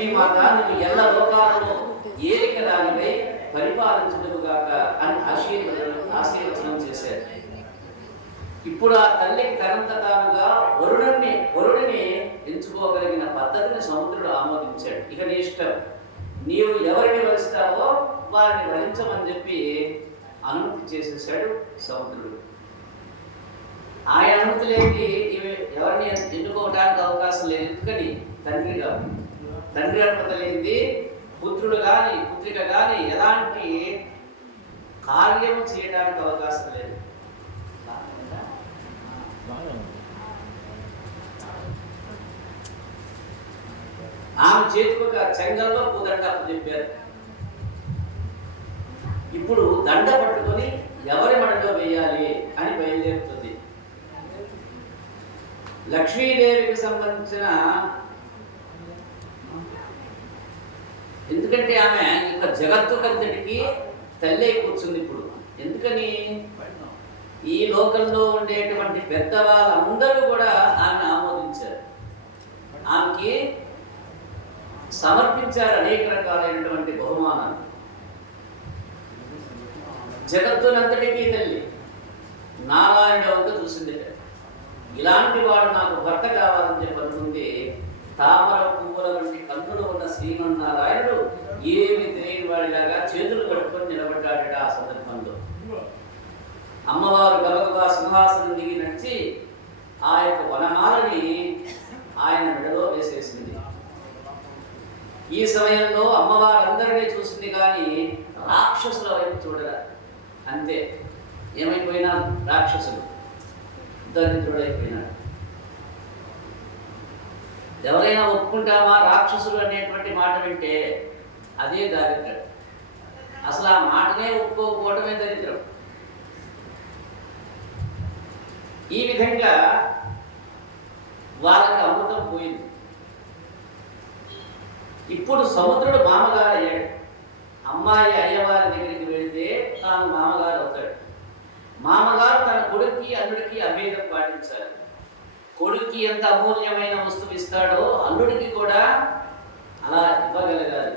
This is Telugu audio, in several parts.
లక్ష్మీమాత నువ్వు ఎల్ల లోకాలలో ఏలిక దానిపై పరిపాలించుదువుగాక అని ఆశీర్వచనం చేశారు. ఇప్పుడు ఆ తల్లికి తనంత తానుగా వరుడిని ఎంచుకోగలిగిన పద్ధతిని సముద్రుడు ఆమోదించాడు. ఇక నీ ఇష్టం, నీవు ఎవరిని వరిస్తావో వారిని వరించమని చెప్పి అనుమతి చేసేసాడు సముద్రుడు. ఆయన అనుమతి లేని ఎవరిని ఎన్నుకోవడానికి అవకాశం లేదు. ఎందుకని తండ్రి అనుమతి లేనిది పుత్రుడు కానీ పుత్రిక కానీ ఎలాంటి కార్యము చేయడానికి అవకాశం లేదు. ఆమె చేతికి ఒక చెంగల్లో పూదండ చెప్పారు. ఇప్పుడు దండ పట్టుకొని ఎవరి మడిలో వేయాలి అని బయలుదేరుతుంది. లక్ష్మీదేవికి సంబంధించిన, ఎందుకంటే ఆమె ఇంకా జగత్తు కంతటికి తల్లి కూర్చుంది ఇప్పుడు. ఎందుకని ఈ లోకంలో ఉండేటువంటి పెద్దవాళ్ళందరూ కూడా ఆమె ఆమోదించారు, ఆమెకి సమర్పించారు అనేక రకాలైనటువంటి బహుమానాలు. జగత్తునంతటికీ తల్లి నారాయణ వంక చూసింది. ఇలాంటి వాడు నాకు భర్త కావాలని చెప్పి అనుకుంది. తామర పువ్వుల వంటి కన్నులు ఉన్న శ్రీమన్నారాయణుడు ఏమి తెలియని వాడిలాగా చేతులు కట్టుకొని నిలబడ్డాడట. ఆ సందర్భంలో అమ్మవారు గబగబా సింహాసనం దిగి నడిచి ఆ యొక్క వనమాలని ఆయన మెడలో వేసేసింది. ఈ సమయంలో అమ్మవారు అందరినీ చూసింది కానీ రాక్షసుల వైపు చూడరా. అంతే, ఏమైపోయినా రాక్షసులు, దరిద్రుడైపోయినాడు. ఎవరైనా ఒప్పుకుంటామా రాక్షసులు అనేటువంటి మాట వింటే అదే దారిద్రం. అసలు ఆ మాటనే ఒప్పుకోకపోవడమే దరిద్రం. ఈ విధంగా వాళ్ళకి అమృతం పోయింది. ఇప్పుడు సముద్రుడు మామగారు అయ్యాడు. అమ్మాయి అయ్యవారి దగ్గరికి వెళితే తాను మామగారు అవుతాడు. మామగారు తన కొడుక్కి అల్లుడికి అభేదం పాటించాలి. కొడుక్కి ఎంత అమూల్యమైన వస్తువు ఇస్తాడో అల్లుడికి కూడా అలా ఇవ్వగలగాలి.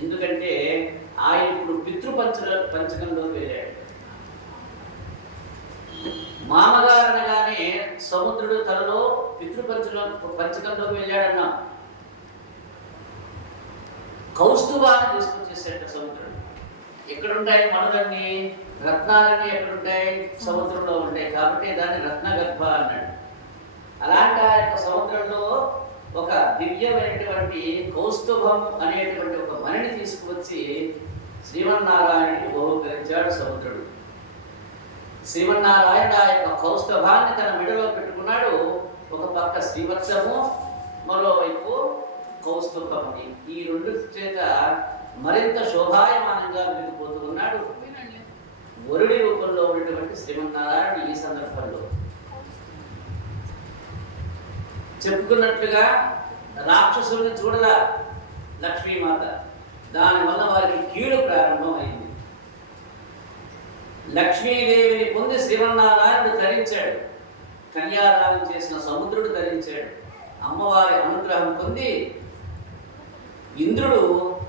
ఎందుకంటే ఆయన ఇప్పుడు పితృపంచకంలో వెళ్ళాడు. మామగారు అనగానే సముద్రుడు తనలో పితృపంచకంలోకి వెళ్ళాడన్నా. కౌస్తుభాన్ని తీసుకొచ్చేసాడు సముద్రుడు. ఎక్కడుంటాయి మనులన్నీ, రత్నాలన్నీ ఎక్కడుంటాయి? సముద్రంలో ఉంటాయి. కాబట్టి దాన్ని రత్నగర్భ అన్నాడు. అలాంటి ఆ యొక్క సముద్రంలో ఒక దివ్యమైనటువంటి కౌస్తుభం అనేటువంటి ఒక మణిని తీసుకువచ్చి శ్రీమన్నారాయణుడికి బహుకరించాడు సముద్రుడు. శ్రీమన్నారాయణ ఆ యొక్క కౌస్తుభాన్ని తన మెడలో పెట్టుకున్నాడు. ఒక పక్క శ్రీవత్సము, మరోవైపు కౌస్తుభమని. ఈ రెండు చేత మరింత శోభాయమానంగా వెలిగిపోతూ ఉన్నాడు వరుడి రూపంలో ఉన్నటువంటి శ్రీమన్నారాయణ. ఈ సందర్భంలో చెప్పుకున్నట్లుగా రాక్షసుల్ని చూడలా లక్ష్మీమాత. దానివల్ల వారికి కీడు ప్రారంభం అయింది. లక్ష్మీదేవిని పొంది శ్రీమన్నారాయణుడు ధరించాడు. కన్యాదానం చేసిన సముద్రుడు ధరించాడు. అమ్మవారి అనుగ్రహం పొంది ఇంద్రుడు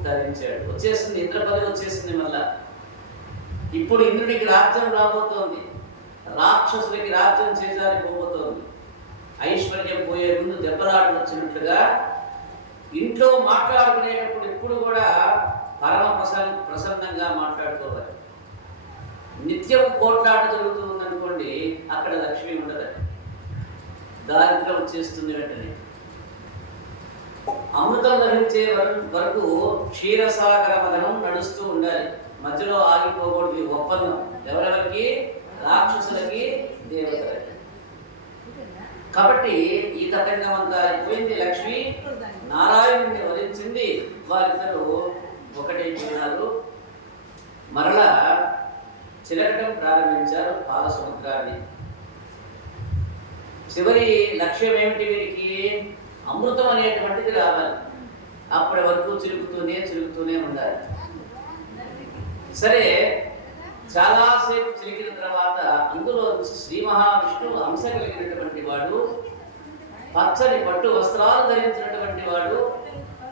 ధరించాడు. వచ్చేసింది, ఇంద్ర పదవి వచ్చేసింది. మళ్ళా ఇప్పుడు ఇంద్రుడికి రాజ్యం రాబోతోంది. రాక్షసులకి రాజ్యం చేజారిపోబోతోంది. ఐశ్వర్యం పోయే ముందు దెబ్బలాట వచ్చినట్లుగా ఇంట్లో మాట్లాడుకునేటప్పుడు ఎప్పుడు కూడా పరమ ప్రసన్నంగా మాట్లాడుకోవాలి. నిత్యం కోట్లాట జరుగుతూ ఉందనుకోండి, అక్కడ లక్ష్మి ఉండదు, దారిద్ర్యం వచ్చేస్తుంది వెంటనే. అమృతం లభించే వరకు క్షీరసాగర మదనం నడుస్తూ ఉండాలి. మధ్యలో ఆగిపోకూడదు. ఈ ఒప్పందం ఎవరెవరికి? రాక్షసులకి, దేవతలకి. కాబట్టి ఈ తతంగం అంతా అయిపోయింది. లక్ష్మి నారాయణుడిని వరించింది. వారిద్దరూ ఒకటైపోయినారు. మరలా చిలకటం ప్రారంభించారు పాల సముద్రాన్ని. చివరి లక్ష్యం ఏమిటి? వీరికి అమృతం అనేటువంటిది రావాలి. అప్పటి వరకు చిలుకుతూనే ఉండాలి. సరే, చాలాసేపు చిలికిన తర్వాత అందులో శ్రీ మహావిష్ణువు అంశ కలిగినటువంటి వాడు, పచ్చని పట్టు వస్త్రాలు ధరించినటువంటి వాడు,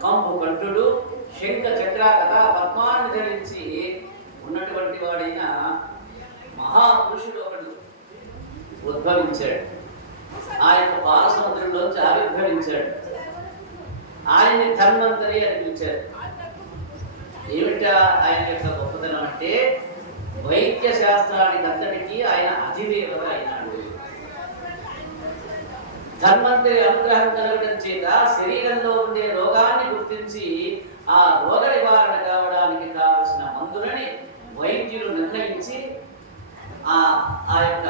కంపు కంఠుడు, శంఖ చక్ర కథ పద్మాన్ని ధరించి ఉన్నటువంటి వాడైన మహాపురుషుడు ఒకడు ఉద్భవించాడు. ఆ యొక్క పాల సముద్రంలోంచి ఆవిర్భవించాడు. ఆయన్ని ధన్వంతరి అని పిలిచారు. ఏమిటా ఆయన యొక్క గొప్పతనం అంటే వైద్య శాస్త్రానికి అంతటికీ ఆయన అధిదేవత అయినాడు. ధన్వంతరి అనుగ్రహం కలగడం చేత శరీరంలో ఉండే రోగాన్ని గుర్తించి ఆ రోగ నివారణ కావడానికి కావలసిన మందులని వైద్యులు నిర్ణయించి ఆ యొక్క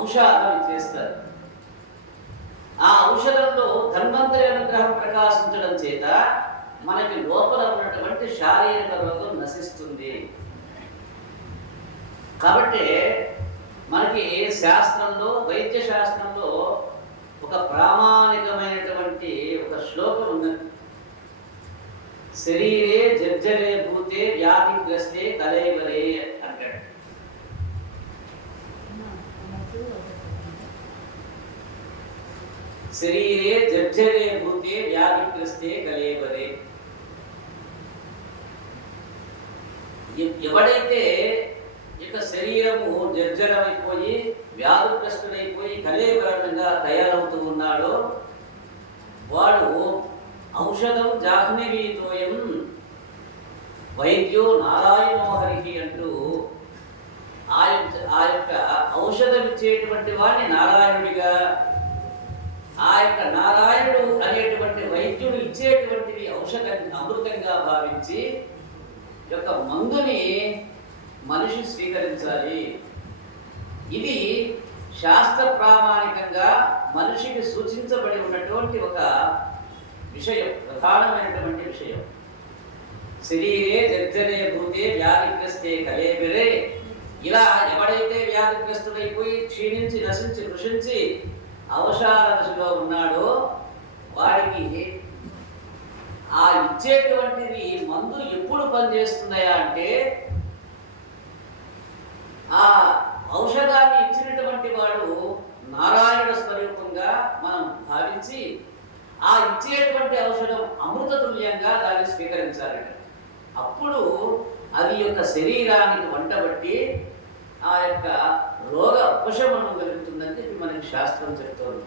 ఔషధాన్ని చేస్తారు. ఆ ఔషధంలో ధన్వంతరి అనుగ్రహం ప్రకాశించడం చేత మనకి లోపల ఉన్నటువంటి శారీరక రోగం నశిస్తుంది. కాబట్టి మనకి శాస్త్రంలో, వైద్య శాస్త్రంలో ఒక ప్రామాణికమైనటువంటి ఒక శ్లోకం ఉన్నది. శరీరే జర్జరే భూతే వ్యాధిగ్రస్తే కలైవరే అంటాడు. శరీరే జర్జరే భూతే వ్యాధిగ్రస్తే కలైవరే. ఎవడైతే ఇక శరీరము జర్జరమైపోయి వ్యాధిగ్రస్తుడైపోయి కలేబరంగా తయారవుతూ ఉన్నాడో వాడు ఔషధం జాహ్నవీతోయం వైద్యో నారాయణో హరికి అంటూ ఆ యొక్క ఔషధం ఇచ్చేటువంటి వాడిని నారాయణుడిగా, ఆ యొక్క నారాయణుడు అనేటువంటి వైద్యుడు ఇచ్చేటువంటిది ఔషధం అమృతంగా భావించి యొక్క మందుని మనిషి స్వీకరించాలి. ఇది శాస్త్ర ప్రామాణికంగా మనిషికి సూచించబడి ఉన్నటువంటి ఒక విషయం, ప్రధానమైనటువంటి విషయం. శరీరే జర్జరే భూతే వ్యాధిగ్రస్తే కలేబెరే. ఇలా ఎవడైతే వ్యాధిగ్రస్తుడైపోయి క్షీణించి నశించి కృషించి అవసాన దశలో ఉన్నాడో వాడికి ఆ ఇచ్చేటువంటిది మందు ఎప్పుడు పనిచేస్తున్నాయా అంటే ఆ ఔషధాన్ని ఇచ్చినటువంటి వాడు నారాయణ స్వరూపంగా మనం భావించి ఆ ఇచ్చేటువంటి ఔషధం అమృత తుల్యంగా దాన్ని స్వీకరించాలి. అప్పుడు అది యొక్క శరీరానికి వంటబట్టి ఆ యొక్క రోగ ఉపశమనం కలుగుతుందని చెప్పి మనకి శాస్త్రం చెప్తోంది.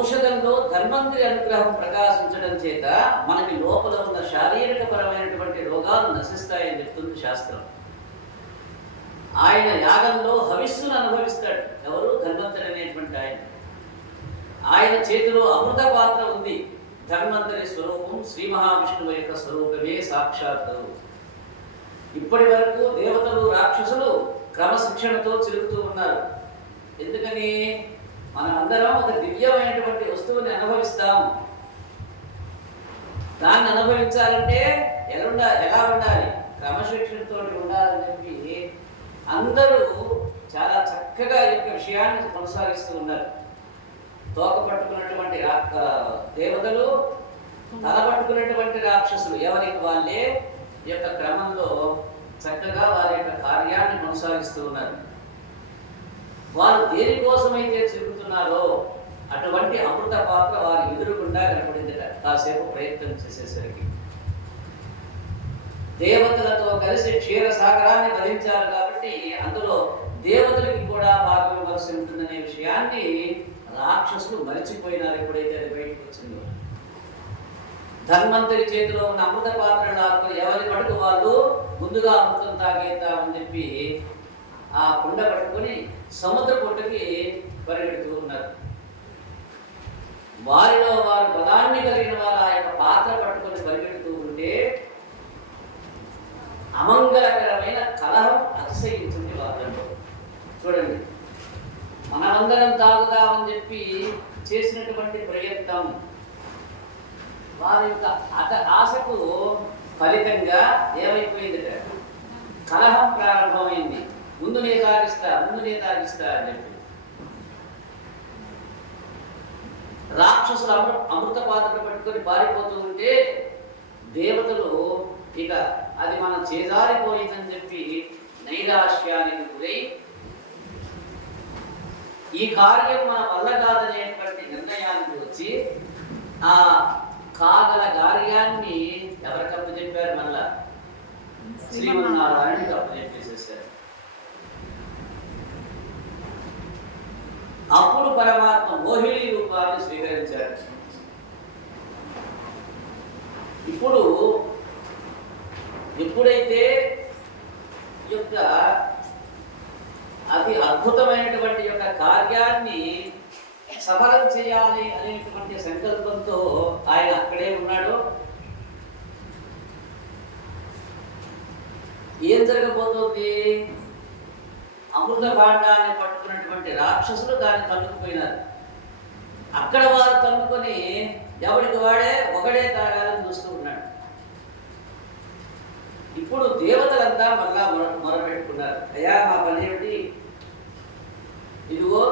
ఔషధంలో ధన్వంతరి అనుగ్రహం ప్రకాశించడం చేత మనకి లోపల ఉన్న శారీరక పరమైనటువంటి రోగాలు నశిస్తాయని చెప్తుంది శాస్త్రం. ఆయన యాగంలో హవిస్సును అనుభవిస్తాడు. ఎవరు? ధన్వంతరి అనేటువంటి ఆయన చేతిలో అమృత పాత్ర ఉంది. ధన్వంతరి స్వరూపం శ్రీ మహావిష్ణువు యొక్క స్వరూపమే సాక్షాత్తు. ఇప్పటి వరకు దేవతలు, రాక్షసులు క్రమశిక్షణతో చిలుకుతూ ఉన్నారు. ఎందుకని? మనం అందరం ఒక దివ్యమైనటువంటి వస్తువుని అనుభవిస్తాము. దాన్ని అనుభవించాలంటే ఎలా ఉండాలి? క్రమశిక్షణతో ఉండాలని చెప్పి అందరూ చాలా చక్కగా ఈ యొక్క విషయాన్ని కొనసాగిస్తూ ఉన్నారు. తోక పట్టుకున్నటువంటి దేవతలు, తల పట్టుకున్నటువంటి రాక్షసులు ఎవరికి వాళ్ళే ఈ యొక్క క్రమంలో చక్కగా వారి యొక్క కార్యాన్ని కొనసాగిస్తూ ఉన్నారు. వారు దేనికోసమైతే చెబుతున్నారో అటువంటి అమృత పాత్ర వారి ఎదురుకుండా కనపడింది. కాసేపు ప్రయత్నం చేసేసరికి దేవతలతో కలిసి క్షీరసాగరాన్ని ధరించారు కాబట్టి అందులో దేవతలకి కూడా భాగం ఇవ్వాల్సి ఉంటుందనే విషయాన్ని రాక్షసులు మరిచిపోయినారు ఎప్పుడైతే అది బయటకు వచ్చిందో. ధన్వంతరి చేతిలో ఉన్న అమృత పాత్ర ఎవరి పడుకు వాళ్ళు ముందుగా అమృతం తాగేద్దామని చెప్పి ఆ కుండ పట్టుకొని సముద్ర పొట్టుకి పరిగెడుతూ ఉన్నారు. వారిలో వారు బలాన్ని కలిగిన వారు ఆ యొక్క పాత్ర పట్టుకొని పరిగెడుతూ ఉంటే అమంగళకరమైన కలహం అతిశయించింది వాళ్ళలో. చూడండి, మనమందరం తాగుదామని చెప్పి చేసినటువంటి ప్రయత్నం వారి యొక్క ఆశకు ఫలితంగా ఏమైపోయింది? కలహం ప్రారంభమైంది. ముందు నేను తాగిస్తా అని చెప్పి రాక్షసులు అమృత పాత్ర పట్టుకొని పారిపోతూ ఉంటే దేవతలు ఇక అది మనం చేజారిపోయిందని చెప్పి నైరాశ్యానికి గురై ఈ కార్యం మన వల్ల కాదనేటువంటి నిర్ణయానికి వచ్చి ఆ కాగల కార్యాన్ని ఎవరికప్పు చెప్పారు? మళ్ళా శ్రీమన్నారాయణకి అప్పు చెప్పేసేసారు. అప్పుడు పరమాత్మ మోహిని రూపాన్ని స్వీకరించాడు. ఇప్పుడు ఎప్పుడైతే యొక్క అతి అద్భుతమైనటువంటి యొక్క కార్యాన్ని సఫలం చేయాలి అనేటువంటి సంకల్పంతో ఆయన అక్కడే ఉన్నాడు. ఏం జరగబోతోంది? అమృత భాండాన్ని పట్టుకున్నటువంటి రాక్షసులు దాన్ని తన్నుకుపోయినారు. అక్కడ వారు తన్నుకొని ఎవరికి వాడే ఒకడే తాగాలని చూస్తూ ఉన్నాడు. ఇప్పుడు దేవతలంతా మళ్ళా మొరపెట్టుకున్నారు, అయ్యా మా పని ఏమిటి, ఇదిగో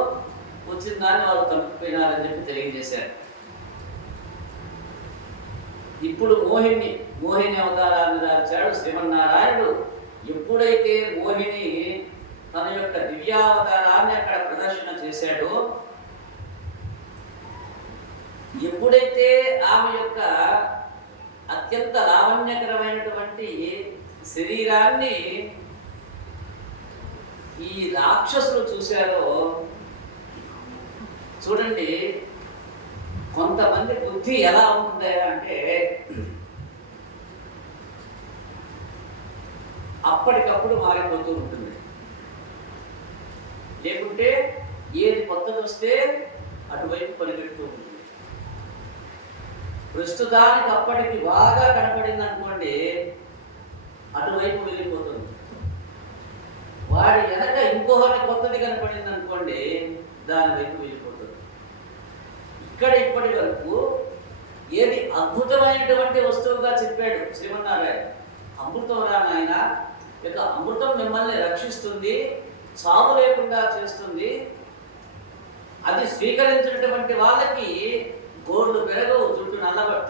వచ్చిన దాన్ని వాళ్ళు తన్నుకుపోయినారని చెప్పి తెలియజేశారు. ఇప్పుడు మోహిని అవతారాన్ని దాల్చాడు శ్రీమన్నారాయణుడు. ఎప్పుడైతే మోహిని తన యొక్క దివ్యావతారాన్ని అక్కడ ప్రదర్శన చేశాడో, ఎప్పుడైతే ఆమె యొక్క అత్యంత లావణ్యకరమైనటువంటి శరీరాన్ని ఈ రాక్షసులు చూశారో, చూడండి కొంతమంది బుద్ధి ఎలా ఉంటుంది అంటే అప్పటికప్పుడు మారిపోతూ ఉంటుంది. లేకుంటే ఏది కొత్తది వస్తే అటువైపు పరిగెడుతూ ఉంటుంది. ప్రస్తుతానికి అప్పటికి బాగా కనపడింది అనుకోండి, అటువైపు వెళ్ళిపోతుంది. వాడి వెనక ఇంకొకటి కొత్తది కనపడింది అనుకోండి, దాని వైపు వెళ్ళిపోతుంది. ఇక్కడ ఇప్పటి వరకు ఏది అద్భుతమైనటువంటి వస్తువుగా చెప్పాడు శ్రీమన్నారాయణ, అమృతం రా నాయన, ఇక అమృతం మిమ్మల్ని రక్షిస్తుంది, సాగు లేకుండా చేస్తుంది, అది స్వీకరించినటువంటి వాళ్ళకి గోళ్ళు పెరగవు, జుట్టు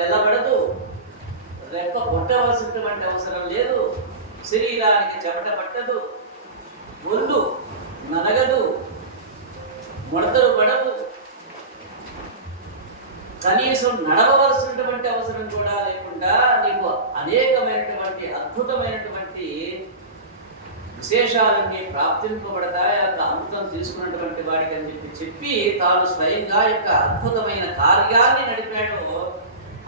తెల్లబడదు, రెక్క కొట్టవలసినటువంటి అవసరం లేదు, శరీరానికి చెమట పట్టదు, ఒళ్ళు నలగదు, ముడతలు పడవు, కనీసం నడవవలసినటువంటి అవసరం కూడా లేకుండా నీకు అనేకమైనటువంటి అద్భుతమైనటువంటి విశేషాలన్నీ ప్రాప్తింపబడతాయి యొక్క అమృతం తీసుకున్నటువంటి వాడికి అని చెప్పి తాను స్వయంగా యొక్క అద్భుతమైన కార్యాన్ని నడిపాడు.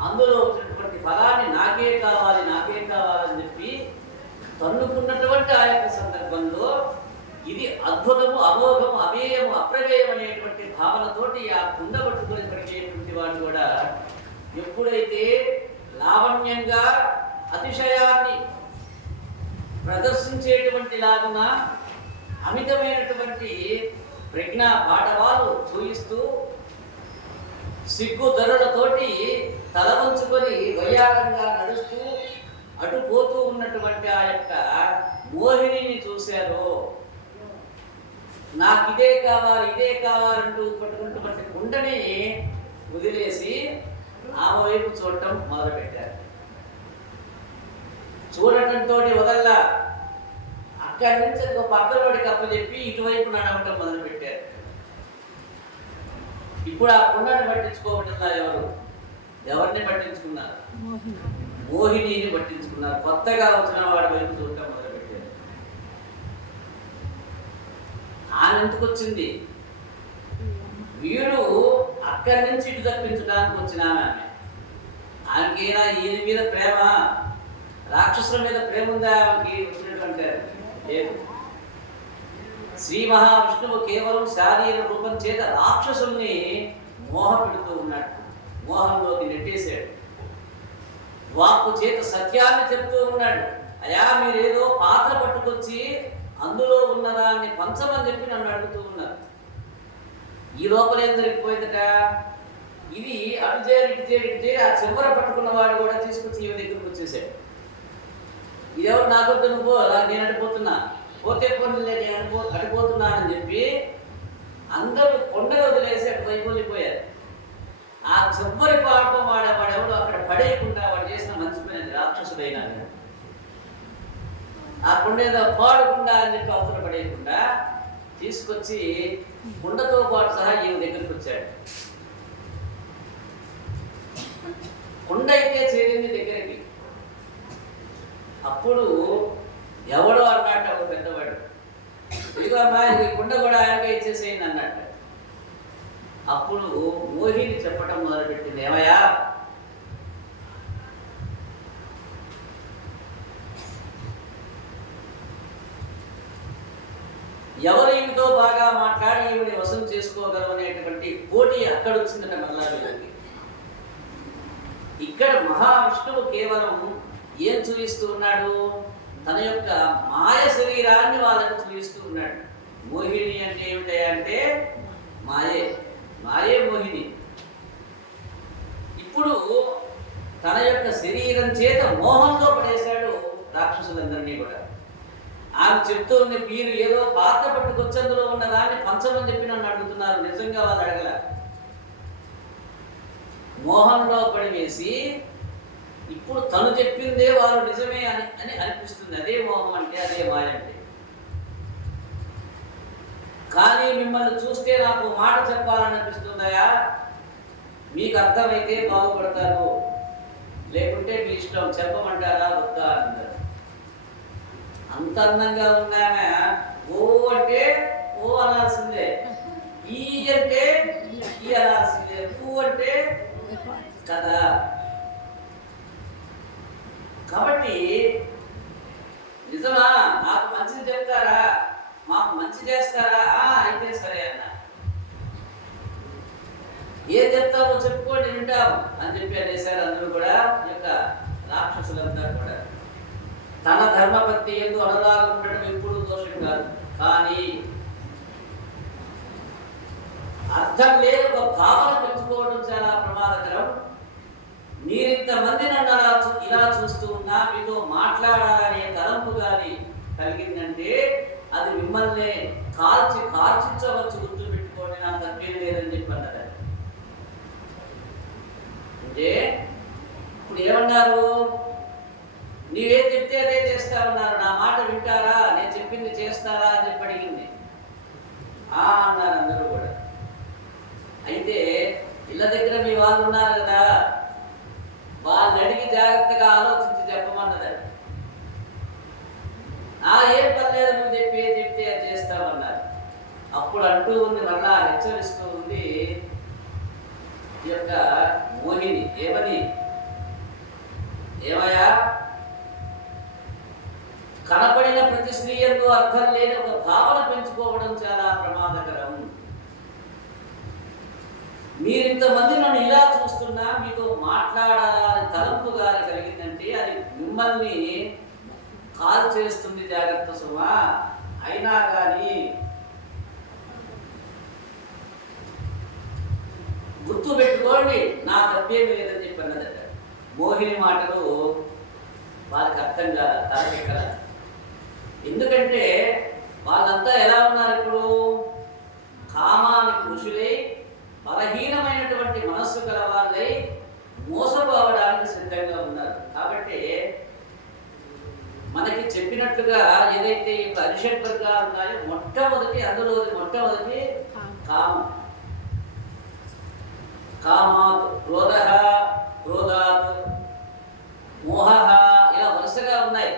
అందులో వచ్చినటువంటి ఫలాన్ని నాకే కావాలని చెప్పి తన్నుకున్నటువంటి ఆ యొక్క సందర్భంలో ఇది అద్భుతము, అమోఘము, అమేయము, అప్రమేయం అనేటువంటి భావనతోటి ఆ కుండ పట్టుకుని పడిచేటువంటి వాడు కూడా ఎప్పుడైతే లావణ్యంగా అతిశయాన్ని ప్రదర్శించేటువంటి లాగున అమితమైనటువంటి ప్రజ్ఞా పాఠవాలు చూయిస్తూ సిగ్గు ధరులతోటి తల వంచుకొని వయ్యారంగా నడుస్తూ అటుపోతూ ఉన్నటువంటి ఆ యొక్క మోహినిని చూశారు. నాకు ఇదే కావాలంటూ పట్టుకుంటున్నటువంటి కుండని వదిలేసి ఆమె వైపు చూడటం మొదలుపెట్టారు. చూడటంతో వదల్లా అక్కడి నుంచి ఒక పక్కలోడికి అప్పచెప్పి ఇటువైపు నడవటం మొదలుపెట్టారు. ఇప్పుడు ఆ కుండని పట్టించుకోవటంలా ఎవరిని పట్టించుకున్నారు? మోహినిని పట్టించుకున్నారు. కొత్తగా వచ్చిన వాడి వైపు చూడటం మొదలుపెట్టారు. ఆమె ఎందుకు వచ్చింది? వీడు అక్కడి నుంచి ఇటు తప్పించడానికి వచ్చిన ఆమెకైనా ఈయన మీద ప్రేమ, రాక్షసుల మీద ప్రేమ ఉందా ఆమెకి? వచ్చినటువంటి లేదు. శ్రీ మహావిష్ణువు కేవలం శారీర రూపం చేత రాక్షసుల్ని మోహ పెడుతూ ఉన్నాడు, మోహంలోకి నెట్టేశాడు. వాక్కు చేత సత్యాన్ని చెప్తూ ఉన్నాడు. అయా మీరేదో పాత్ర పట్టుకొచ్చి అందులో ఉన్నదాన్ని పంచమని చెప్పి నన్ను అడుగుతూ ఉన్నారు. ఈ లోపల ఏం జరిగిపోయిందట? ఇది అటు చేరి ఆ చివర పట్టుకున్నవాడు కూడా తీసుకొచ్చి ఈమె దగ్గరకు వచ్చేసాడు. ఇదెవరు నాకొద్దు, నువ్వు నేను అడిపోతున్నా, పోతే పనులు నేను అడిపోతున్నానని చెప్పి అందరూ కొండలు వదిలేసి అటు వైపు వెళ్ళిపోయారు. ఆ చివరి పాపం వాడెవడు అక్కడ పడేయకుండా వాడు చేసిన మంచి పని రాక్షసుడైనా ఆ కుండ ఏదో పాడకుండా అని చెప్పి అవతల పడేయకుండా తీసుకొచ్చి కుండతో పాటు సహా ఈయన దగ్గరికి వచ్చాడు. కుండ అయితే చేరింది దగ్గరికి. అప్పుడు ఎవడో అన్నట్టు ఒక పెద్దవాడు, ఇదిగో అమ్మా ఈ కుండ కూడా ఆయనగా ఇచ్చేసేయండి అన్నట్టు. అప్పుడు మోహిని చెప్పటం మొదలుపెట్టింది, ఏమయ్యా ఎవరు ఈవితో బాగా మాట్లాడి ఈవిని వసూలు చేసుకోగలరు అనేటువంటి పోటీ అక్కడ వచ్చిందట మళ్ళా వీళ్ళకి. ఇక్కడ మహావిష్ణువు కేవలం ఏం చూపిస్తూ ఉన్నాడు? తన యొక్క మాయ శరీరాన్ని వాళ్ళకు చూపిస్తూ ఉన్నాడు. మోహిని అంటే ఏమిటంటే మాయే, మాయే మోహిని. ఇప్పుడు తన యొక్క శరీరం చేత మోహంలో పడేశాడు రాక్షసులందరినీ కూడా. ఆమె చెప్తూ ఉంది, మీరు ఏదో పాత్ర పట్టుకొచ్చందులో ఉన్న దాన్ని పంచమని చెప్పి నన్ను అడుగుతున్నారు. నిజంగా వాళ్ళు అడగల. మోహంలో పడివేసి ఇప్పుడు తను చెప్పిందే వాళ్ళు నిజమే అని అనిపిస్తుంది. అదే మోహం అంటే, అదే మాయ అంటే. కానీ మిమ్మల్ని చూస్తే నాకు మాట చెప్పాలని అనిపిస్తుందయా, మీకు అర్థమైతే బాగుపడతారు, లేకుంటే మీ ఇష్టం, చెప్పమంటారా వద్దా అన్నారు. అంత అందంగా ఉన్నామే, ఓ అంటే ఓ అనాల్సిందే, ఈ అంటే ఈ అనాల్సిందే, ఊ అంటే కదా. కాబట్టి నిజమా, నాకు మంచిది చెప్తారా, మాకు మంచి చేస్తారా, అయితే సరే అన్న. ఏం చెప్తావో చెప్పుకోండి వింటాము అని చెప్పి అనేసారు అందరూ కూడా. ఈ యొక్క రాక్షసులంతా కూడా తన ధర్మపత్తి ఎందు అనురాగం ఉండడం ఎప్పుడు దోషం కాదు. కానీ అర్థం లేని ఒక భావన పెంచుకోవడం చాలా ప్రమాదకరం. మీరింతమంది నన్ను ఇలా చూస్తూ ఉన్నా మీతో మాట్లాడాలనే తలంపు కానీ కలిగిందంటే అది మిమ్మల్ని కార్చించవచ్చు, గుర్తు పెట్టుకోండి, నాకు తప్పేం లేదని చెప్పి అన్నారు. అంటే ఇప్పుడు ఏమన్నారు? నీవేం చెప్తే అదే చేస్తామన్నారు, నా మాట వింటారా, నేను చెప్పింది చేస్తారా అని చెప్పి అడిగింది. అన్నారు అందరూ కూడా. అయితే ఇళ్ళ దగ్గర మీ వాళ్ళు ఉన్నారు కదా, వాళ్ళని అడిగి జాగ్రత్తగా ఆలోచించి చెప్పమన్నది. ఏం పర్లేదు నువ్వు చెప్తే అది చేస్తామన్నారు. అప్పుడు అంటూ ఉంది, మళ్ళా హెచ్చరిస్తూ ఉంది ఈ యొక్క మోహిని. ఏమని? ఏమయ్యా, కనపడిన ప్రతి స్త్రీ యందు అర్థం లేని ఒక భావన పెంచుకోవడం చాలా ప్రమాదకరం. మీరింతమంది నన్ను ఇలా చూస్తున్నా మీతో మాట్లాడాలని తలంపు గాని కలిగిందంటే అది మిమ్మల్ని కాల్ చేస్తుంది. జాగ్రత్త సుమా. అయినా కానీ గుర్తు పెట్టుకోండి, నా తప్పేమి లేదని చెప్పి అన్నదట. మోహిని మాటలు వాళ్ళకి అర్థం కాదు, తలకెక్కల. ఎందుకంటే వాళ్ళంతా ఎలా ఉన్నారు? ఇప్పుడు కామానికి ఋషులై, బలహీనమైనటువంటి మనస్సు గల వాళ్ళై మోసపోవడానికి సిద్ధంగా ఉన్నారు. కాబట్టి మనకి చెప్పినట్లుగా ఏదైతే ఈ అరిషడ్ వర్గాలు ఉన్నాయో, మొట్టమొదటి కామం. కామాత్ క్రోధః, క్రోధాత్ మోహః, ఇలా వరుసగా ఉన్నాయి.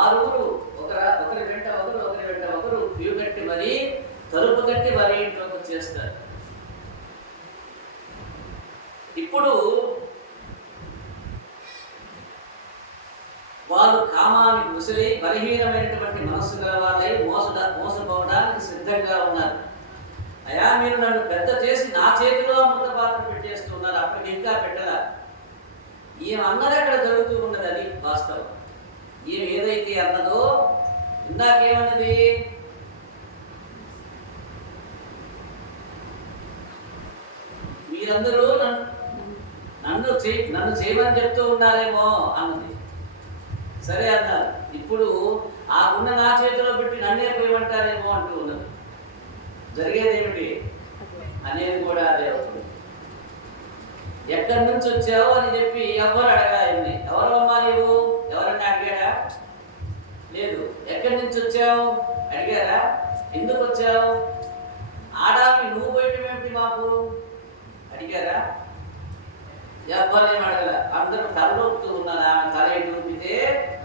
ఆరుగురు ఒకరి వెంట ఒకరు క్యూ కట్టి మరీ, తలుపు కట్టి మరీ ఇంట్లోకి వచ్చేస్తారు. ఇప్పుడు వాళ్ళు కామానికి ముసలి, బలహీనమైనటువంటి మనస్సు గల వాళ్ళై మోసపోవడానికి సిద్ధంగా ఉన్నారు. అయ్యా, మీరు నన్ను పెద్ద చేసి నా చేతిలో అమృత పాత్ర పెట్టేస్తున్నారు, అప్పటికి ఇంకా పెట్టలా. ఈమె అన్నది అక్కడ జరుగుతూ ఉన్నది, అది వాస్తవం. ఈమె ఏదైతే అన్నదో, ఇందాకేమన్నది? మీరందరూ నన్ను చేయమని చెప్తూ ఉన్నారేమో అన్నది. సరే అన్నారు. ఇప్పుడు ఆ గున్న నా చేతిలో పెట్టి నన్నే పోయమంటారేమో అంటూ ఉన్నది. జరిగేది ఏమిటి అనేది కూడా అదే అవుతుంది. ఎక్కడి నుంచి వచ్చావు అని చెప్పి ఎవరు అడగాలి. ఎవరమ్మా నీవు, ఎవరన్నా అడిగాడా? లేదు. ఎక్కడి నుంచి వచ్చావు అడిగారా? ఎందుకు వచ్చావు? ఆడామి నువ్వు పోయటం ఏమిటి మాకు అడిగారా? ఎవ్వరేం అడగల. అందరూ తలలోపుతూ ఉన్నారు. ఆమె తల ఇటు ఊపితే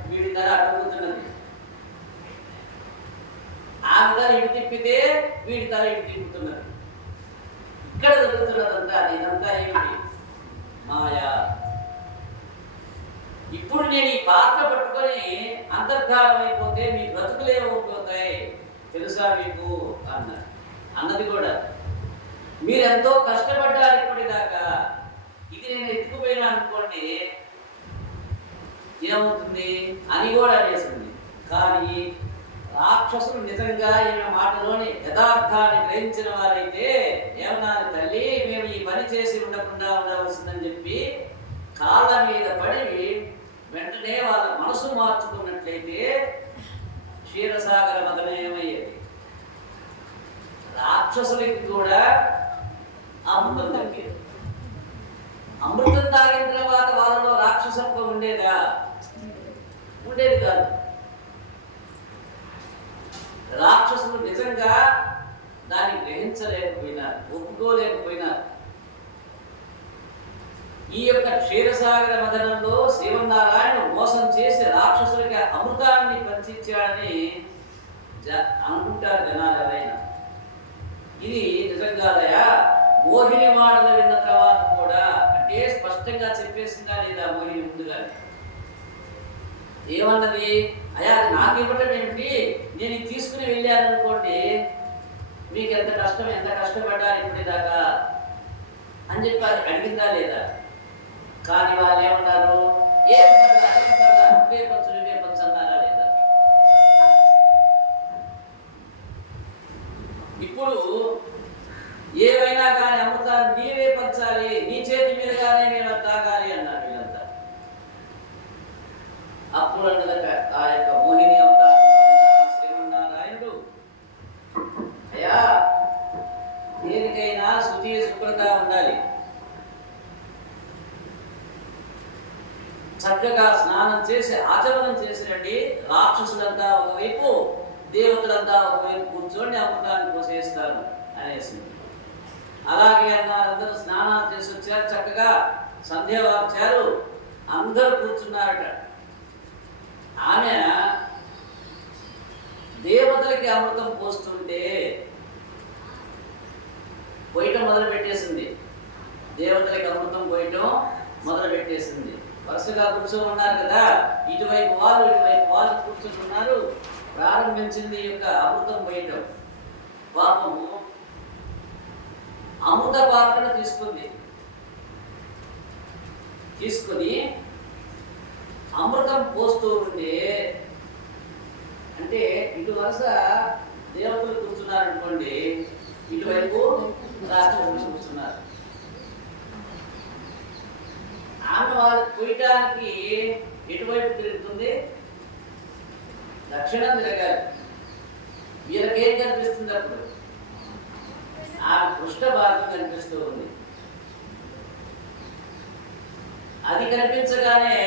వీడి తల అడుగుతున్నది, ఆమె తల ఇటు తిప్పితే వీడి తల ఇటు తిప్పుతున్నది. ఇక్కడ జరుగుతున్నదంతా ఇదంతా ఏమిటి? మాయా. ఇప్పుడు నేను ఈ పాత్ర పట్టుకొని అంతర్ధానం అయిపోతే మీ బ్రతుకులు ఏమైపోతాయి తెలుసా మీకు అన్నది కూడా. మీరెంతో కష్టపడ్డారు ఇప్పటిదాకా, ఇది నేను ఎత్తుకుపోయినా అనుకోండి ఏమవుతుంది అని కూడా అనేసింది. కానీ రాక్షసులు నిజంగా ఈమె మాటలోని యథార్థాన్ని గ్రహించిన వారైతే ఏమన్నారు? తల్లి, మేము ఈ పని చేసి ఉండకుండా ఉండవలసిందని చెప్పి కాళ్ళ మీద పడి వెంటనే వాళ్ళ మనసు మార్చుకున్నట్లయితే క్షీరసాగర మదనమయ్యేది. రాక్షసులకి కూడా అమృతం దక్కేది. అమృతం తాగిన తర్వాత వాళ్ళలో రాక్షసత్వం ఉండేదా? ఉండేది కాదు. రాక్షసులు నిజంగా దాన్ని గ్రహించలేకపోయినారు, ఒప్పుకోలేకపోయినారు. ఈ యొక్క క్షీరసాగర మదనంలో శ్రీమన్నారాయణ మోసం చేసి రాక్షసులకి అమృతాన్ని పంచిచ్చాడని అనుకుంటారు జనాలు ఎవరైనా. ఇది నిజంగా దయా మోహిని మాటలు విన్న తర్వాత కూడా అంటే స్పష్టంగా చెప్పేసిందా లేదా మోహిని ముందుగా? ఏమన్నది? అయ్యా నాకు ఇవ్వటం ఏమిటి, నేను ఇది తీసుకుని వెళ్ళాను అనుకోండి, మీకు ఎంత కష్టపడ్డారు ఇప్పటిదాకా అని చెప్పి అడిగిందా లేదా? కానీ వాళ్ళు ఏమన్నారు? ఇవే పంచు అన్నారా లేదా? ఇప్పుడు ఏవైనా కానీ అమృతాన్ని నీవే పంచాలి, నీ చేతి మీదగానే నేను తాగాలి అన్నారు వీళ్ళంతా. అప్పుడు అన్నదట ఆ యొక్క మోహిని అవతారం శ్రీమన్నారాయణుడు, అయ్యా దేనికైనా శుచి శుభ్రత ఉండాలి, చక్కగా స్నానం చేసి ఆచమనం చేసినండి. రాక్షసులంతా ఒకవైపు, దేవతలంతా ఒకవైపు కూర్చోండి, అమృతాన్ని పోసేస్తారు అనేసి. అలాగే అన్నారు. అందరూ స్నానాలు చేసి వచ్చారు, చక్కగా సంధ్య వార్చారు, అందరూ కూర్చున్నారట. ఆమె దేవతలకి అమృతం పోస్తుంటే పోయటం మొదలు పెట్టేసింది. దేవతలకి అమృతం పోయటం మొదలు పెట్టేసింది. వరుసగా కూర్చొని ఉన్నారు కదా, ఇటువైపు వాళ్ళు కూర్చొని ఉన్నారు. ప్రారంభించింది ఈ యొక్క అమృతం పోయటం. పాపము అమృత పాత్రను తీసుకొని అమృతం పోస్తూ ఉంటే, అంటే ఇటు వరుస దేవతలు కూర్చున్నారు అనుకోండి, ఇటువైపు రాక్షసులు కూర్చున్నారు. ఆమె వాళ్ళకి పోయటానికి ఎటువైపు తిరుగుతుంది? దక్షిణం తిరగాలి. వీళ్ళకేం కనిపిస్తుంది? అప్పుడు ఆ పృష్ఠ భాగం కనిపిస్తూ ఉంది. అది కనిపించగానే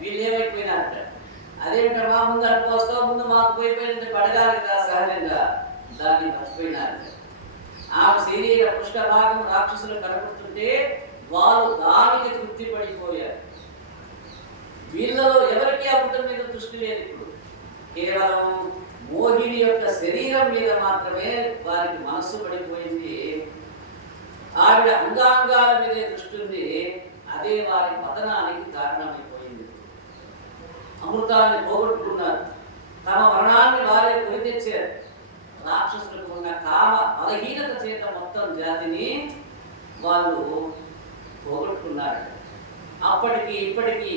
వీళ్ళు ఏమైపోయినారట, అదేంటో ముందు అనుకోస్తావు, ముందు మాకు పోయిపోయినంటే పడగాలి కదా సహజంగా, దాన్ని మర్చిపోయినారట. ఆమె శరీర పృష్ఠ భాగం రాక్షసులు కనబడుతుంటే వాళ్ళు దానికి తృప్తి పడిపోయారు. వీళ్ళలో ఎవరికి అమృతం మీద దృష్టి లేదు. ఇప్పుడు కేవలం మోహిని యొక్క శరీరం మీద మాత్రమే వారికి మనస్సు పడిపోయింది. ఆవిడ అంగాంగాల మీద దృష్టి ఉంది. అదే వారి పతనానికి కారణమైపోయింది. అమృతాన్ని పోగొట్టుకున్నారు. తమ మరణాన్ని వారే కొని తెచ్చారు. రాక్షసులకు ఉన్న కామ బలహీనత చేత మొత్తం జాతిని వాళ్ళు పోగొట్టుకున్నారు. అప్పటికి ఇప్పటికీ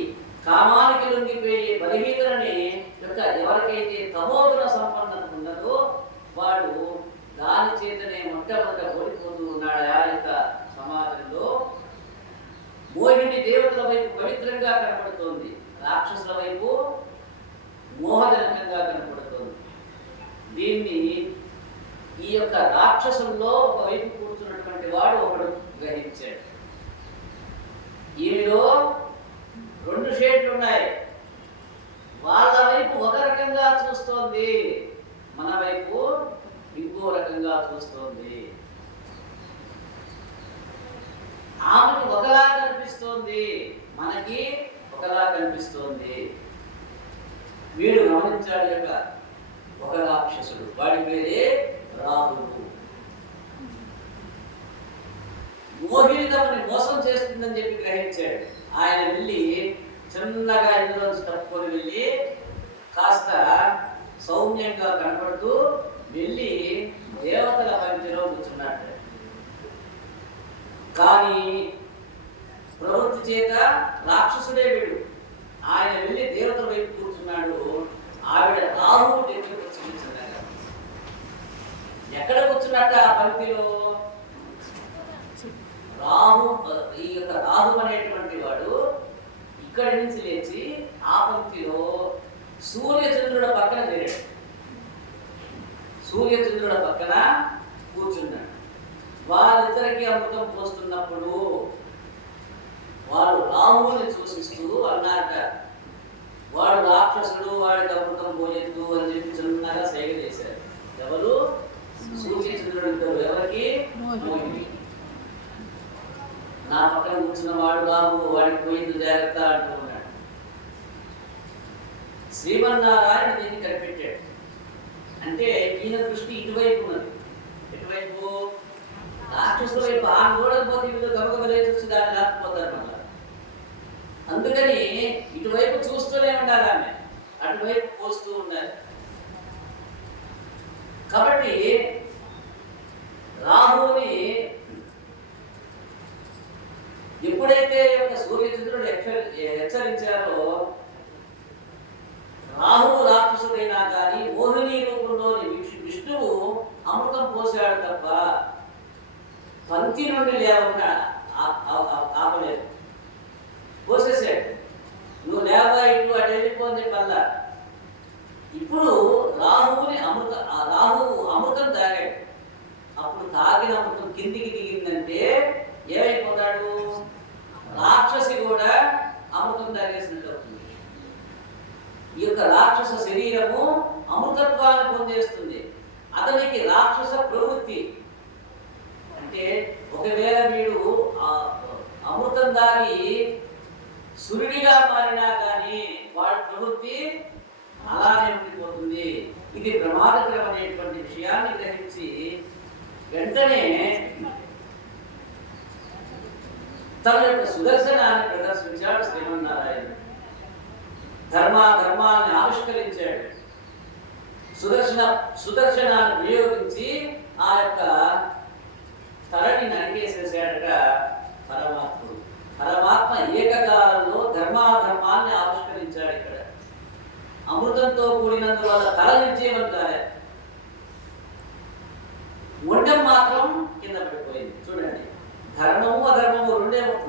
కామానికి లొంగిపోయే బలహీనతని యొక్క ఎవరికైతే తమోగుణ సంపన్నత ఉన్నదో వాడు దాని చేతనే మొట్టమొదట ఓడిపోతూ ఉన్నాడు. ఆ యొక్క సమాజంలో మోహిని దేవతల వైపు పవిత్రంగా కనపడుతోంది, రాక్షసుల వైపు మోహజనకంగా కనపడుతోంది. దీన్ని ఈ యొక్క రాక్షసుల్లో ఒకవైపు కూర్చున్నటువంటి వాడు ఒకడు గ్రహించాడు. కనిపిస్తోంది, మనకి ఒకలా కనిపిస్తోంది. వీడు గమనించాడు యొక్క ఒక రాక్షసుడు, వాడి పేరే రాహువు. మోహిని తమని మోసం చేస్తుందని చెప్పి గ్రహించాడు. ఆయన వెళ్ళి చిన్నగా ఇందులోంచి తప్పుకొని వెళ్ళి కాస్త సౌమ్యంగా కనపడుతూ వెళ్ళి దేవతల పంక్తిలో కూర్చున్నాడు. కానీ ప్రవృత్తి చేత రాక్షసుడే వీడు. ఆయన వెళ్ళి దేవతల వైపు కూర్చున్నాడు. ఆవిడ రాహువు దగ్గర కూర్చున్నాడు. ఎక్కడ కూర్చున్నట్ట ఆ పంక్తిలో? ఈ యొక్క రాహు అనేటువంటి వాడు ఇక్కడి నుంచి లేచి ఆ పంక్తిలో సూర్యచంద్రుల పక్కన చేరాడు. సూర్యచంద్రుల పక్కన కూర్చున్నాడు. వాళ్ళిద్దరికి అమృతం పోస్తున్నప్పుడు వాళ్ళు రాహువుని సూచిస్తూ అన్నారట, వాడు రాక్షసుడు, వాడికి అమృతం పోయొద్దు అని చెప్పి చిన్నగా సైగ చేశారు. ఎవరు? సూర్యచంద్రుడు ఇద్దరు. ఎవరికి? మోహిని. నా పక్కన కూర్చున్న వాడు రాహు, వాడికి పోయింది జాగ్రత్త అంటూ ఉన్నాడు. శ్రీమన్నారాయణ దీన్ని కనిపెట్టాడు. అంటే ఈయన దృష్టి ఇటువైపు ఉన్నది. ఎటువైపు? రాక్షసుల వైపు. ఆ చూడకపోతే వీళ్ళు గమగమలేసి వచ్చి దాన్ని రాకపోతారు మళ్ళా. అందుకని ఇటువైపు చూస్తూనే ఉండాలి ఆమె, అటువైపు పోస్తూ ఉండాలి. కాబట్టి రాహుని ఎప్పుడైతే ఒక సూర్యచంద్రుడు హెచ్చరించారో, రాహువు రాక్షసుడైనా కానీ మోహిని రూపంలోని విష్ణువు అమృతం పోసాడు తప్ప పంక్తి నుండి లేవకుండా ఆపలేదు. పోసేసాడు. నువ్వు లేవా ఇటు అటు వెళ్ళిపోని చెప్పల్లా. ఇప్పుడు రాహువుని రాహువు అమృతం తాగాడు. అప్పుడు తాగిన అమృతం కిందికి దిగిందంటే ఏమైపోతాడు? రాక్షసి కూడా అమృతం తాగేసినట్టు అవుతుంది. ఈ యొక్క రాక్షస శరీరము అమృతత్వాన్ని పొందేస్తుంది. అతనికి రాక్షస ప్రవృత్తి అంటే, ఒకవేళ వీడు అమృతం దాగి సూర్యుడిగా మారినా కానీ వాడి ప్రవృత్తి అలానే ఉండిపోతుంది. ఇది ప్రమాదకరమైనటువంటి విషయాన్ని గ్రహించి వెంటనే తన యొక్క సుదర్శనాన్ని ప్రదర్శించాడు శ్రీమన్నారాయణ. ధర్మాన్ని ఆవిష్కరించాడు. సుదర్శనాన్ని వినియోగించి ఆ యొక్క తలని నరికేసేసాడట పరమాత్ముడు. పరమాత్మ ఏకకాలంలో ధర్మాన్ని ఆవిష్కరించాడు. ఇక్కడ అమృతంతో కూడినందువల్ల తల నిర్జీవంతారే, మొండెం మాత్రం కింద పడిపోయింది. చూడండి, ధర్మము అధర్మము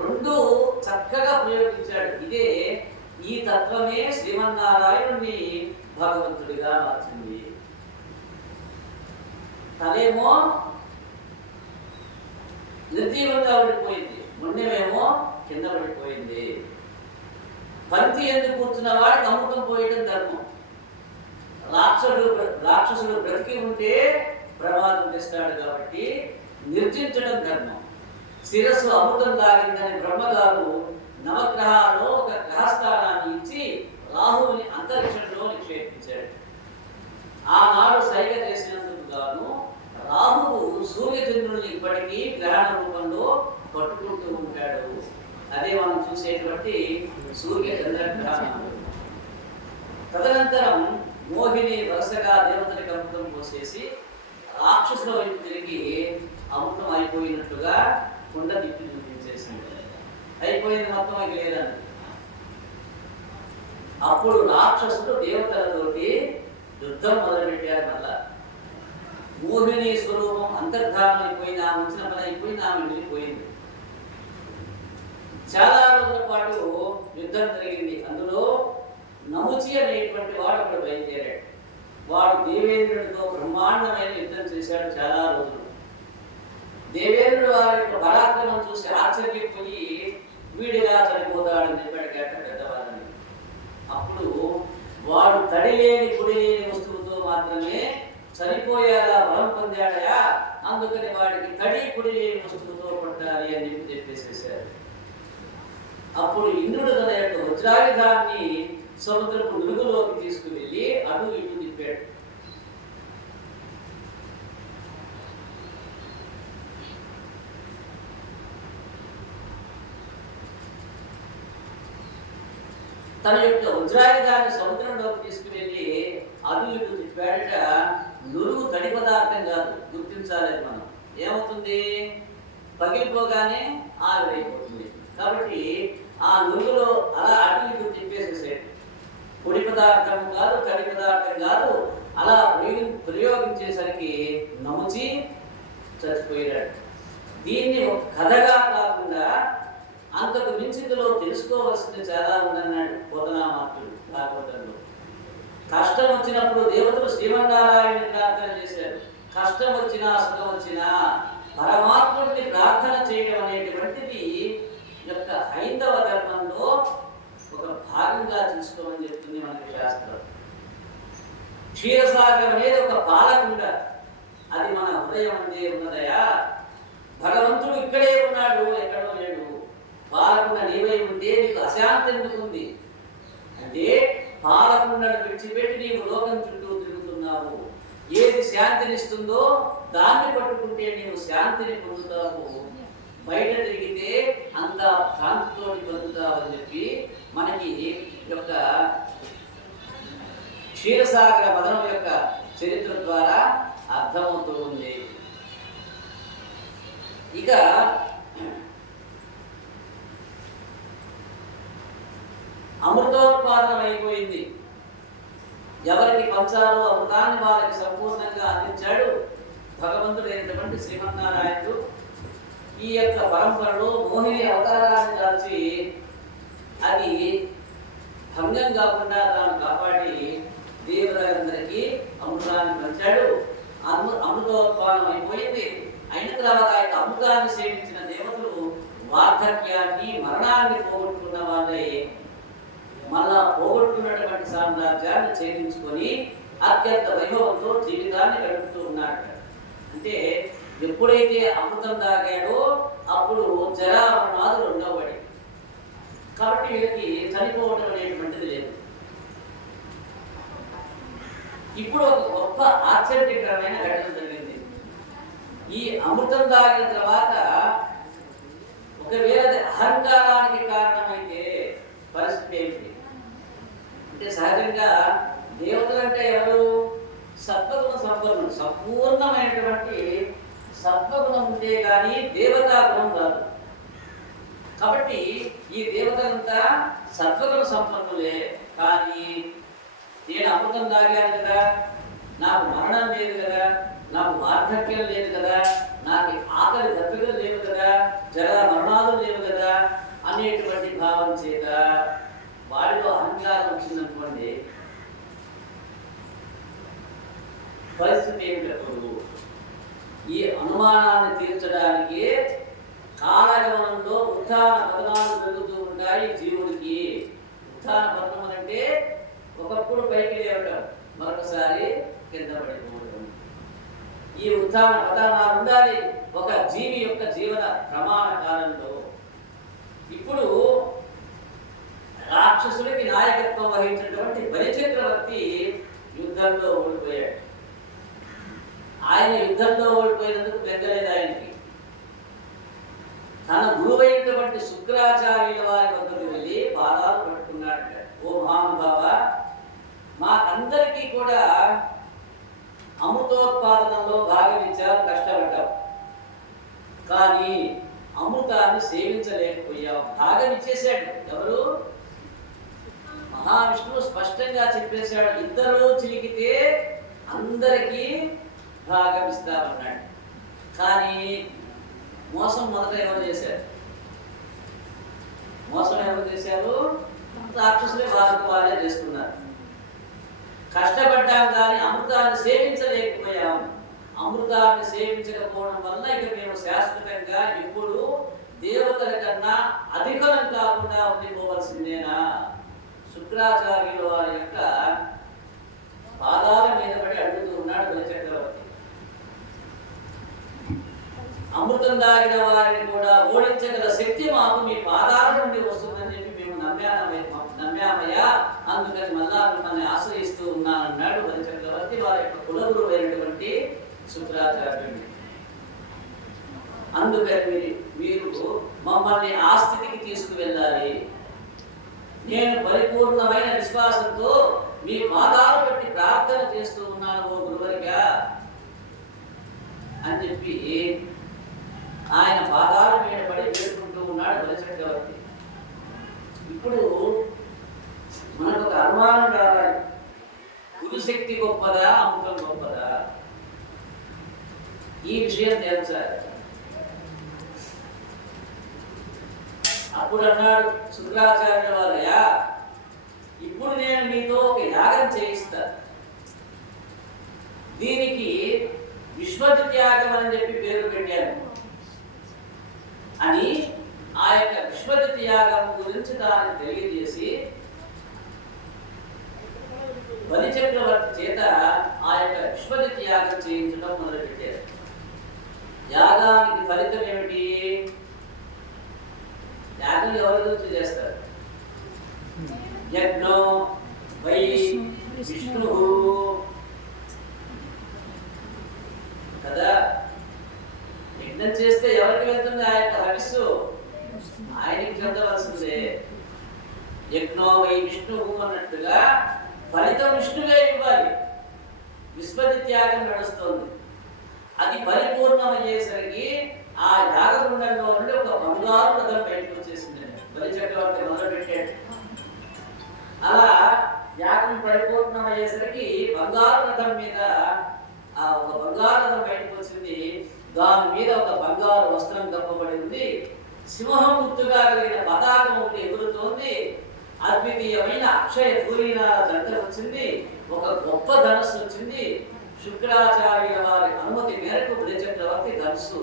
రెండు చక్కగా ప్రయోగించాడు. ఇదే, ఈ తత్వమే శ్రీమన్నారాయణుని భగవంతుడిగా మార్చింది. తనేమో నిర్జీవంగా ఉండిపోయింది, మొండెమేమో కింద పడిపోయింది. పంక్తి ఎందుకు కూర్చున్న వాడికి అమృతం పోయడం ధర్మం. రాక్షసుడు బ్రతికి ఉంటే ప్రమాదం తెస్తాడు కాబట్టి నిర్జించడం ధర్మం. శిరస్సు అమృతం తాగిందని బ్రహ్మగారు నవగ్రహాల్లో ఒక గ్రహస్థానాన్ని ఇచ్చి రాహువుని అంతరిక్షంలో నిక్షేపించాడు. ఆనాడు సైగ చేసినందుకు గాను రాహువు సూర్యచంద్రుని ఇప్పటికీ గ్రహణ రూపంలో పట్టుకుంటూ ఉంటాడు. అదే మనం చూసేటువంటి సూర్య చంద్రగ్రహణం. తదనంతరం మోహిని వరుసగా దేవతలకు అమృతం పోసేసి రాక్షసుల వైపు తిరిగి అమృతం అయిపోయినట్లుగా కుండ తిప్పి చూపించేసింది. అయిపోయింది, మొత్తం అవి లేదని. అప్పుడు రాక్షసుడు దేవతలతోటి యుద్ధం మొదలుపెట్టారు. మళ్ళా మోహిని స్వరూపం అంతర్ధానం అయిపోయింది. ఆమె వచ్చిన పని అయిపోయింది, ఆమె వెళ్ళిపోయింది. చాలా రోజుల పాటు యుద్ధం జరిగింది. అందులో నముచి అనేటువంటి వాడు అక్కడ బయలుదేరాడు. వాడు దేవేంద్రుడితో బ్రహ్మాండమైన యుద్ధం చేశాడు చాలా రోజులు. దేవేంద్రుడు వారి యొక్క పరాక్రమం చూసి ఆశ్చర్యపోయి వీడిగా చనిపోతాడని చెప్పాడు గట్ట పెద్దవాళ్ళని. అప్పుడు వాడు తడి లేని పొడి లేని వస్తువుతో మాత్రమే చనిపోయేలా బలం పొందాడయా, అందుకని వాడికి తడి పొడి లేని వస్తువుతో పట్టాలి అని చెప్పేసేసారు. అప్పుడు ఇంద్రుడు తన యొక్క వజ్రాయుధాన్ని సముద్రపు నురుగులోకి తీసుకువెళ్ళి అటు ఇటు తిప్పాడు. తన యొక్క వజ్రాయుధాన్ని సముద్రంలోకి తీసుకువెళ్ళి అటు ఇటు తిప్పాడట. నురుగు తడి పదార్థం కాదు, గుర్తించాలి మనం. ఏమవుతుంది? పగిలిపోగానే ఆవిరైపోతుంది. కాబట్టి ఆ నురుగులో అలా అటు ఇటు తిప్పేసేసాడు. పొడి పదార్థం కాదు, తడి పదార్థం కాదు. అలా ప్రయోగించేసరికి నముచి చచ్చిపోయాడు. దీన్ని ఒక కథగా కాకుండా అంతకు మించిలో తెలుసుకోవాల్సింది చాలా ఉందన్నాడు పోతనామాత్రుడు భాగవతంలో. కష్టం వచ్చినప్పుడు దేవతలు శ్రీమన్నారాయణ ప్రార్థన చేశారు. కష్టం వచ్చినా సుఖం వచ్చినా పరమాత్ముడిని ప్రార్థన చేయడం అనేటువంటిది యొక్క హైందవ ధర్మంలో ఒక భాగంగా తీసుకోమని చెప్తుంది మనకి శాస్త్రం. క్షీరసాగరం అనేది ఒక పాలకుండ, అది మన హృదయం అందే ఉన్నదయా. భగవంతుడు ఇక్కడే ఉన్నాడు, ఎక్కడో లేడు. పాలకుండ నీవై ఉంటే నీకు అశాంతి ఎందుకుంది అంటే, పాలకుండను విడిచిపెట్టి నీవు లోకం చుట్టూ తిరుగుతున్నావు. ఏది శాంతినిస్తుందో దాన్ని పట్టుకుంటే నీవు శాంతిని పొందుతావు. బయట తిరిగితే అంత శాంతితో పొందుతావని చెప్పి మనకి యొక్క క్షీరసాగర మదనం యొక్క చరిత్ర ద్వారా అర్థమవుతూ ఉంది. ఇక అమృతోత్పాదనం అయిపోయింది. ఎవరికి పంచాలో అమృతాన్ని వారికి సంపూర్ణంగా అందించాడు భగవంతుడైనటువంటి శ్రీమన్నారాయణుడు. ఈ యొక్క పరంపరలో మోహిని అవతారాన్ని దాల్చి అది భంగం కాకుండా తాను కాపాడి దేవతలందరికీ అమృతాన్ని పంచాడు. అమృతోత్పాదనం అయిపోయింది. అయిన తర్వాత ఆయన అమృతాన్ని సేవించిన దేవతలు వార్ధక్యాన్ని మరణాన్ని పోగొట్టుకున్న వాళ్ళే మళ్ళా పోగొట్టుకున్నటువంటి సామ్రాజ్యాన్ని ఛేదించుకొని అత్యంత వైభవంతో జీవితాన్ని గడుపుతూ ఉన్నాడు. అంటే ఎప్పుడైతే అమృతం తాగాడో అప్పుడు జరామరణాలు ఉండబడి, కాబట్టి వీళ్ళకి చనిపోవడం అనేటువంటిది లేదు. ఇప్పుడు ఒక గొప్ప ఆశ్చర్యకరమైన ఘటన జరిగింది. ఈ అమృతం తాగిన తర్వాత ఒకవేళ అహంకారానికి కారణమైతే పరిస్థితి ఏమిటి అంటే, సహజంగా దేవతలంటే ఎవరు? సత్వగుణ సంపన్నుడు. సంపూర్ణమైనటువంటి సత్వగుణం ఉంటే కానీ దేవతా గుణం రాదు. కాబట్టి ఈ దేవతలంతా సత్వగుణ సంపన్నులే. కానీ నేను అమృతం తాగాను కదా, నాకు మరణం లేదు కదా, నాకు వార్ధక్యం లేదు కదా, నాకు ఆకలి దప్పికలు లేవు కదా, జర మరణాలు లేవు కదా అనేటువంటి భావం చేత వాడిలో అహంకారం వచ్చిందనుకోండి, పరిస్థితి ఏమిటప్పుడు ఈ అనుమానాన్ని తీర్చడానికి కాలగమనంలో ఉత్థాన పతనాలు జరుగుతూ ఉంటాయి జీవుడికి. ఉత్థాన పతనం అంటే ఒకప్పుడు పైకి లేవడం, మరొకసారి కింద పడిపోవడం. ఈ ఉత్థాన పతనాలు ఉండాలి ఒక జీవి యొక్క జీవన ప్రమాణ కాలంలో. ఇప్పుడు రాక్షసుడికి నాయకత్వం వహించినటువంటి బలిచక్రవర్తి యుద్ధంలో ఓడిపోయాడు. ఆయన యుద్ధంలో ఓడిపోయినందుకు బెంగలేదు ఆయనకి. తన గురువైనటువంటి శుక్రాచార్యుల వారి వద్దకు వెళ్ళి పాదాలు పట్టుకున్నాడు. ఓ మహానుభావ, మాకందరికీ కూడా అమృతోత్పాదనంలో భాగం ఇచ్చారు, కష్టపడ్డాం, కానీ అమృతాన్ని సేవించలేకపోయాం. భాగం ఇచ్చేశాడు ఎవరు? మహావిష్ణువు స్పష్టంగా చెప్పేశాడు, ఇద్దరు చిలికితే అందరికీ భాగం ఇస్తామన్నాడు. కానీ మోసం మొదట ఎవరు చేశారు? మోసం ఎవరు చేశారు? రాక్షసులే వారే చేసుకున్నారు. కష్టపడ్డాం కానీ అమృతాన్ని సేవించలేకపోయాం. అమృతాన్ని సేవించకపోవడం వల్ల ఇక మేము శాశ్వతంగా ఇప్పుడు దేవతల కన్నా అధికం కాకుండా ఉండిపోవలసిందేనా? శుక్రాచార్యుల వారి యొక్క పాదాల మీద పడి అడుగుతూ ఉన్నాడు బలిచక్రవర్తి. అమృతం దాగిన వారిని కూడా ఓడించగల శక్తి మాకు మీ పాదాల నుండి వస్తుందని శుక్రాచార్యుడిని. అందుకని మీరు మమ్మల్ని ఆ స్థితికి తీసుకువెళ్ళాలి. నేను పరిపూర్ణమైన విశ్వాసంతో మీ పాదాలు బట్టి ప్రార్థన చేస్తూ ఉన్నాను ఓ గురువరిగా అని చెప్పి ఆయన పాదాల మీద పడి వేడుకుంటూ ఉన్నాడు బలిచక్రవర్తి. ఇప్పుడు మనకు ఒక అనుమానం రావాలి, గురుశక్తి గొప్పదా అమృతం గొప్పదా? ఈ విషయం తెలుసాలి. అప్పుడు అన్నాడు శుక్రాచార్యుల వారయ్యా, ఇప్పుడు నేను మీతో ఒక యాగం చేయిస్తా. దీనికి విశ్వజిత్యాగం అని చెప్పి పేరు పెట్టాను అని ఆ యొక్క విశ్వజిత్యాగం గురించి దాన్ని తెలియజేసి బలిచక్రవర్తి చేత ఆ యొక్క విశ్వజిత్యాగం చేయించడం మొదలుపెట్టారు. యాగానికి ఫలితం ఏమిటి? యాగం ఎవరి గురించి చేస్తారు? యజ్ఞో వై విష్ణు కదా. యజ్ఞం చేస్తే ఎవరికి వెళ్తుంది? ఆ యొక్క హవిస్సు ఆయనకి చెందవలసిందే. యజ్ఞో వై విష్ణు అన్నట్టుగా ఫలితం విష్ణువే ఇవ్వాలి. విశ్వజిత్యాగం నడుస్తోంది. అది పరిపూర్ణమయ్యేసరికి ఆ యాగగుండంలో నుండి ఒక బంగారు రథం బయటకు వచ్చేసింది. బలిచక్రవర్తి మొదలుపెట్టాడు. అలా యాగం పరిపూర్ణమయ్యేసరికి బంగారు రథం మీద ఒక బంగారు రథం బయటకు వచ్చింది. దాని మీద ఒక బంగారు వస్త్రం కప్పబడి ఉంది. సింహం గుర్తుగా కలిగిన పతాకం ఒకటి ఎగురుతోంది. అద్వితీయమైన అక్షయ పూరీనాల దండ వచ్చింది. ఒక గొప్ప ధనస్సు వచ్చింది. శుక్రాచార్యుల వారి అనుమతి మేరకు బలిచక్రవర్తి ధనుస్సు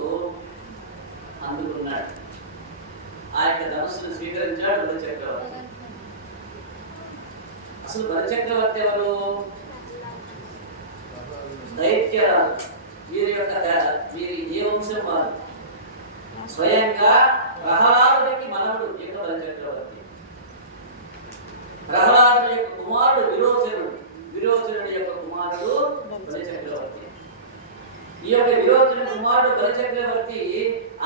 అందుకున్నాడు. ఆ యొక్క ధనుస్సును స్వీకరించాడు బలిచక్రవర్తి. అసలు బలిచక్రవర్తి ఎవరు? దైత్యరాజు. వీరి ఏ వంశం వారు? స్వయంగా ప్రహ్లాదుడికి మనవడు యొక్క బలిచక్రవర్తి. ప్రహ్లాదుడి యొక్క కుమారుడు విరోచనుడు. విరోచనుడి యొక్క కుమారుడు బలిచక్రవర్తి. ఈ యొక్క విరోచనుడి కుమారుడు బలిచక్రవర్తి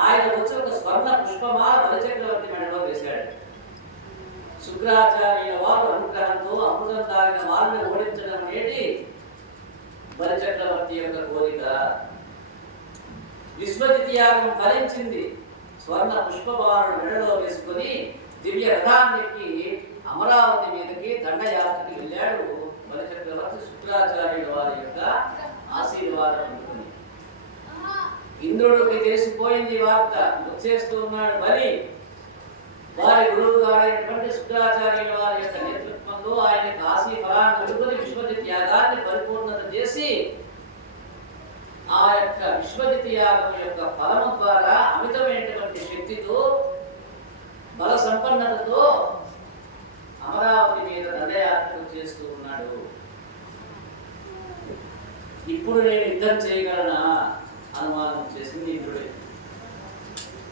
ఆయన వచ్చి ఒక స్వర్ణ పుష్పమాల బలిచక్రవర్తి మెడలో వేశాడు. శుక్రాచార్యుల వారు అనుగ్రహంతో అమృతం తాగిన వారిని ఓడించడం అనేది బలిచక్రవర్తి యొక్క కోరిక. విశ్వజిత్యాగం ఫలించింది. స్వర్ణ పుష్పమాలను మెడలో వేసుకొని దివ్య రథానికి అమరావతి మీదకి దండయాత్రకి వెళ్ళాడు బలిచక్రవర్తి. శుక్రాచార్యుల వారి యొక్క ఆశీర్వాదం అందుకుని ఇంద్రుడికి తెలిసిపోయింది వార్త. వచ్చేస్తూ ఉన్నాడు బలి. వారి గురువు గారైనటువంటి శుక్రాచార్యుల వారి యొక్క నేతృత్వంలో ఆయన కాశీ ఫలాన్ని అందుకుని విశ్వజిత్యాగాన్ని పరిపూర్ణత చేసి ఆ యొక్క విశ్వజిత్యాగం యొక్క ఫలము ద్వారా అమితమైనటువంటి శక్తితో బల సంపన్నతతో అమరావతి మీద దండయాత్ర చేస్తూ ఉన్నాడు. ఇప్పుడు నేను యుద్ధం చేయగలనా అనుమానం చేసింది ఇంద్రుడే.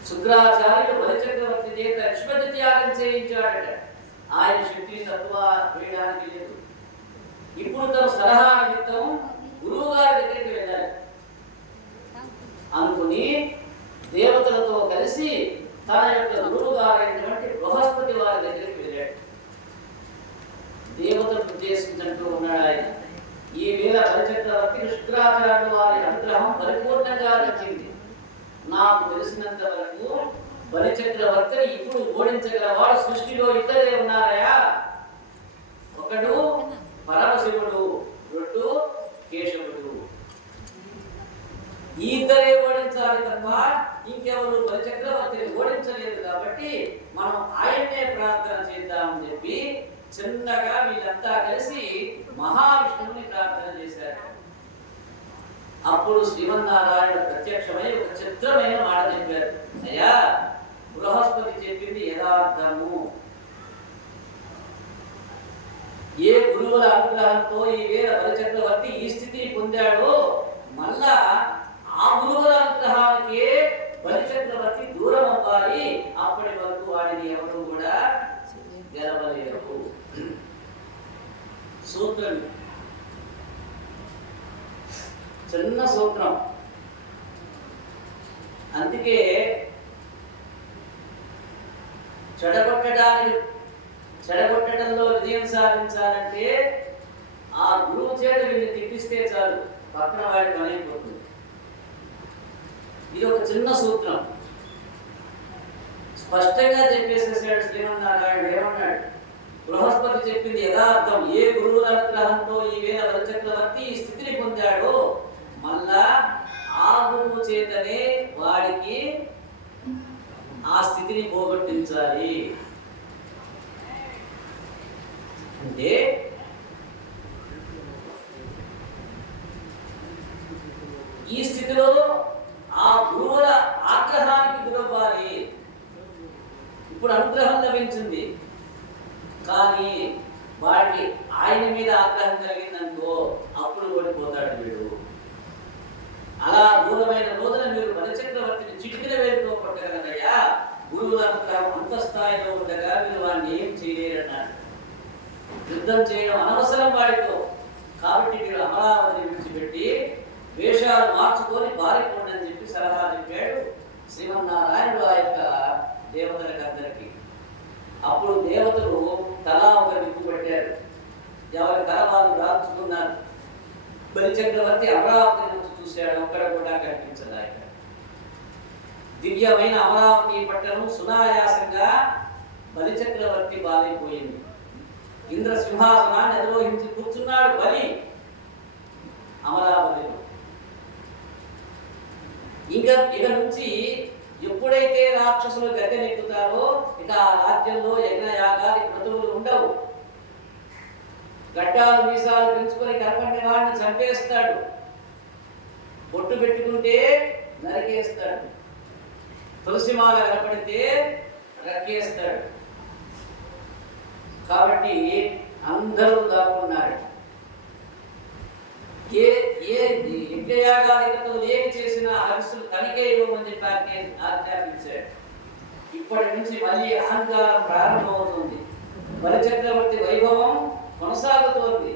శుక్రాచార్యుడు బలిచక్రవర్తి చేత విశ్వజిత్యాగం చేయించాడట. ఆయన శక్తి తత్వ వేయడానికి లేదు. ఇప్పుడు తన సలహా నిమిత్తం గురువు గారి దగ్గరికి వెళ్ళాలి అనుకుని దేవతలతో కలిసి తన యొక్క గురువు గారైనటువంటి బృహస్పతి వారి దగ్గరికి వెళ్ళాడు. దేవతలు ఉద్దేశించంటూ ఉన్నాడు ఆయన. ఈ వేళ బలిచక్రవర్తి శుక్రాచార్యుల వారి అనుగ్రహం పరిపూర్ణంగా దక్కింది. నాకు తెలిసినంత వరకు బలిచక్రవర్తిని ఇప్పుడు ఓడించగలవాడు సృష్టిలో ఇద్దరే ఉన్నారయా. ఒకడు పరమశివుడు, రెండు కేశవుడు. ఈ ఇద్దరే ఓడించాలి తప్ప ఇంకెవరు బలిచక్రవర్తిని ఓడించలేదు. కాబట్టి మనం ఆయన్నే ప్రార్థన చేద్దామని చెప్పి చిన్నగా వీళ్ళంతా కలిసి మహావిష్ణువుని ప్రార్థన చేశారు. అప్పుడు శ్రీమన్నారాయణ ప్రత్యక్షమై ఒక చిత్రమైన మాట చెప్పారు. అయ్యా, బృహస్పతి చెప్పింది యథార్థము. ఏ గురువుల అనుగ్రహంతో ఈ వేద బలిచక్రవర్తి ఈ స్థితిని పొందాడో మళ్ళా ఆ గురువుల అనుగ్రహానికే బలిచక్రవర్తి దూరం అవ్వాలి. అప్పటి వరకు వాడిని ఎవరు కూడా గెలవలేరు. సూత్రం, చిన్న సూత్రం. అందుకే చెడగొట్టడంలో విజయం సాధించాలంటే ఆ గురువు చేత వీళ్ళు తిప్పిస్తే చాలు, పక్కన వాడి పని అయిపోతుంది. ఇది ఒక చిన్న సూత్రం స్పష్టంగా చెప్పేసేసాడు శ్రీమన్నారాయణుడు. ఏమన్నాడు? బృహస్పతి చెప్పింది యథార్థం. ఏ గురువుల అనుగ్రహంతో ఈ వేద బలిచక్రవర్తి ఈ స్థితిని పొందాడో మళ్ళా ఆ గురువు చేతనే వాడికి ఆ స్థితిని పోగొట్టించాలి. అంటే ఈ స్థితిలో ఆ గురువుల ఆగ్రహానికి గురవ్వాలి. ఇప్పుడు అనుగ్రహం లభించింది కానీ వాడికి ఆయన మీద ఆగ్రహం కలిగిందనుకో అప్పుడు ఓడిపోతాడు వీడు. అలా దూరమైన రోజున మీరు బలిచక్రవర్తిని చిటికిన వేలుతో కొట్టగలరయ్యా. గురువుల అనుగ్రహం అంత స్థాయిలో ఉండగా మీరు వాడిని ఏం చేయలేరన్నాడు. యుద్ధం చేయడం అనవసరం వాడితో, కాబట్టి మీరు అమరావతిని విడిచిపెట్టి వేషాలు మార్చుకొని పారిపోండి అని చెప్పి సలహా చెప్పాడు శ్రీమన్నారాయణుడు ఆ యొక్క దేవతలకు అందరికీ. అప్పుడు దేవతలు తలా ఒక దిక్కు పెట్టారు, ఎవరి తల వాళ్ళు రాల్చుకున్నారు. బలిచక్రవర్తి అమరావతి నుంచి చూశాడు, ఒక్కడ కూడా కనిపించదు. ఆయన దివ్యమైన అమరావతి పట్టణం సునాయాసంగా బలిచక్రవర్తి బాలైపోయింది. ఇంద్ర సింహాసనాన్ని అధిరోహించి కూర్చున్నాడు బలి అమరావతిలో. ఇక నుంచి ఎప్పుడైతే రాక్షసులు గద్దెనెక్కుతారో ఇక ఆ రాజ్యంలో యజ్ఞయాగాది క్రతువులు ఉండవు. గడ్డాలు మీసాలు పెంచుకొని కనపడిన వాడిని చంపేస్తాడు, బొట్టు పెట్టుకుంటే నరికేస్తాడు, తులసిమాల కనపడితే రక్కేస్తాడు. కాబట్టి అందరూ దాక్కున్నారు. ఏ యజ్ఞయాగాదికతో ఏమి చేసినా హరిస్సులు తనిఖీ ఇవ్వమని చెప్పి ఆజ్ఞాపించాడు. ఇప్పటి నుంచి మళ్ళీ అహంకారం ప్రారంభమవుతుంది, బలిచక్రవర్తి వైభవం కొనసాగుతోంది.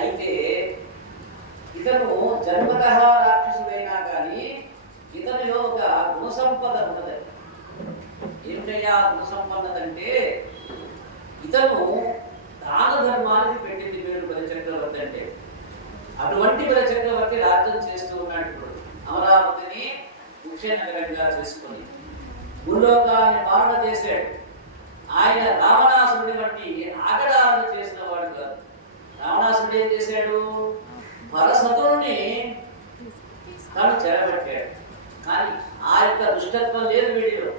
అయితే ఇతను జన్మతః రాక్షసుడైనా కానీ ఇతనిలో ఒక గుణసంపద ఉన్నది. ఏమిటయ్యా గుణసంపన్నత అంటే ఇతను దాన ధర్మానికి పెట్టింది పేరు బలిచక్రవర్తి అంటే. అటువంటి బలిచక్రవర్తి రాజ్యం చేస్తూ ఉన్నాడు. ఇప్పుడు అమరావతిని ముఖ్య నగరంగా చేసుకుని భూలోకాన్ని పాలన చేశాడు. ఆయన రావణాసురుడి వంటి ఆగడాలను చేసిన వాడు కాదు. రావణాసురుడు ఏం చేశాడు? పరసతుల్ని తాను చెరబట్టాడు. కానీ ఆ యొక్క దుష్టత్వం లేదు వీడిలో.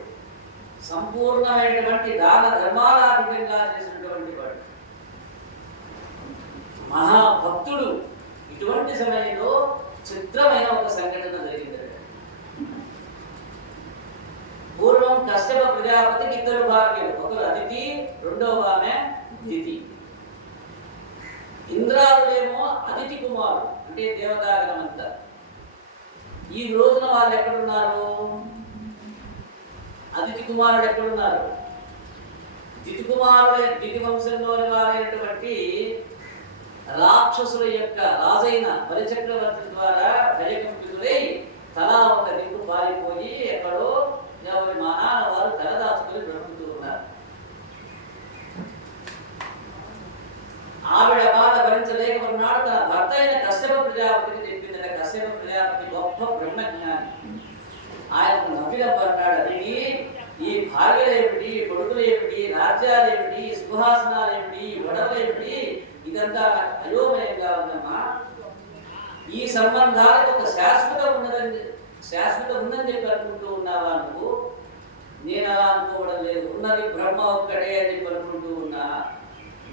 సంపూర్ణమైనటువంటి దాన ధర్మాలాధికంగా చేసినటువంటి వాడు మహాభక్తుడు. ఇటువంటి సమయంలో చిత్రమైన ఒక సంఘటన జరిగింది. పూర్వం కశ్యప ప్రజాపతికి ఇద్దరు భార్యలు, ఒకరు అదితి, రెండవ ఆమె దితి. ఇంద్రాదులేమో అదితి కుమారుడు, అంటే దేవతాగణమంతా. ఈ రోజున వాళ్ళు ఎక్కడున్నారు? అదితి కుమారుడు ఎక్కడున్నారు? దితి వంశంలోని వారైనటువంటి రాక్షసుల యొక్క రాజైన బలిచక్రవర్తి ద్వారా భయకంపితులై తలా ఒక దిక్కు పారిపోయి ఎక్కడో ఎవరి మానాన వారు తలదాచుకొని బ్రతుకుతూ ఉన్నారు. ఆవిడ బాధ భరించలేకపోతున్నాడు. తన భర్త అయిన కశ్యప ప్రజాపతికి చెప్పిందట. కశ్యప ప్రజాపతి గొప్ప బ్రహ్మజ్ఞాని. ఆయనకు నవ్వినప్పన్నాడు, అది ఈ భార్యలేమిటి, కొడుకులేమిటి, రాజ్యాలేమిటి, సింహాసనాలేమిటి, వడలేమిటి, ఇదంతా అయోమయంగా ఉందమ్మా. ఈ సంబంధాలకు ఒక శాశ్వతం ఉందని చెప్పి అనుకుంటూ ఉన్నావా నువ్వు? నేను అలా అనుకోవడం లేదు. ఉన్నది బ్రహ్మ ఒక్కడే అని చెప్పి అనుకుంటూ ఉన్నా.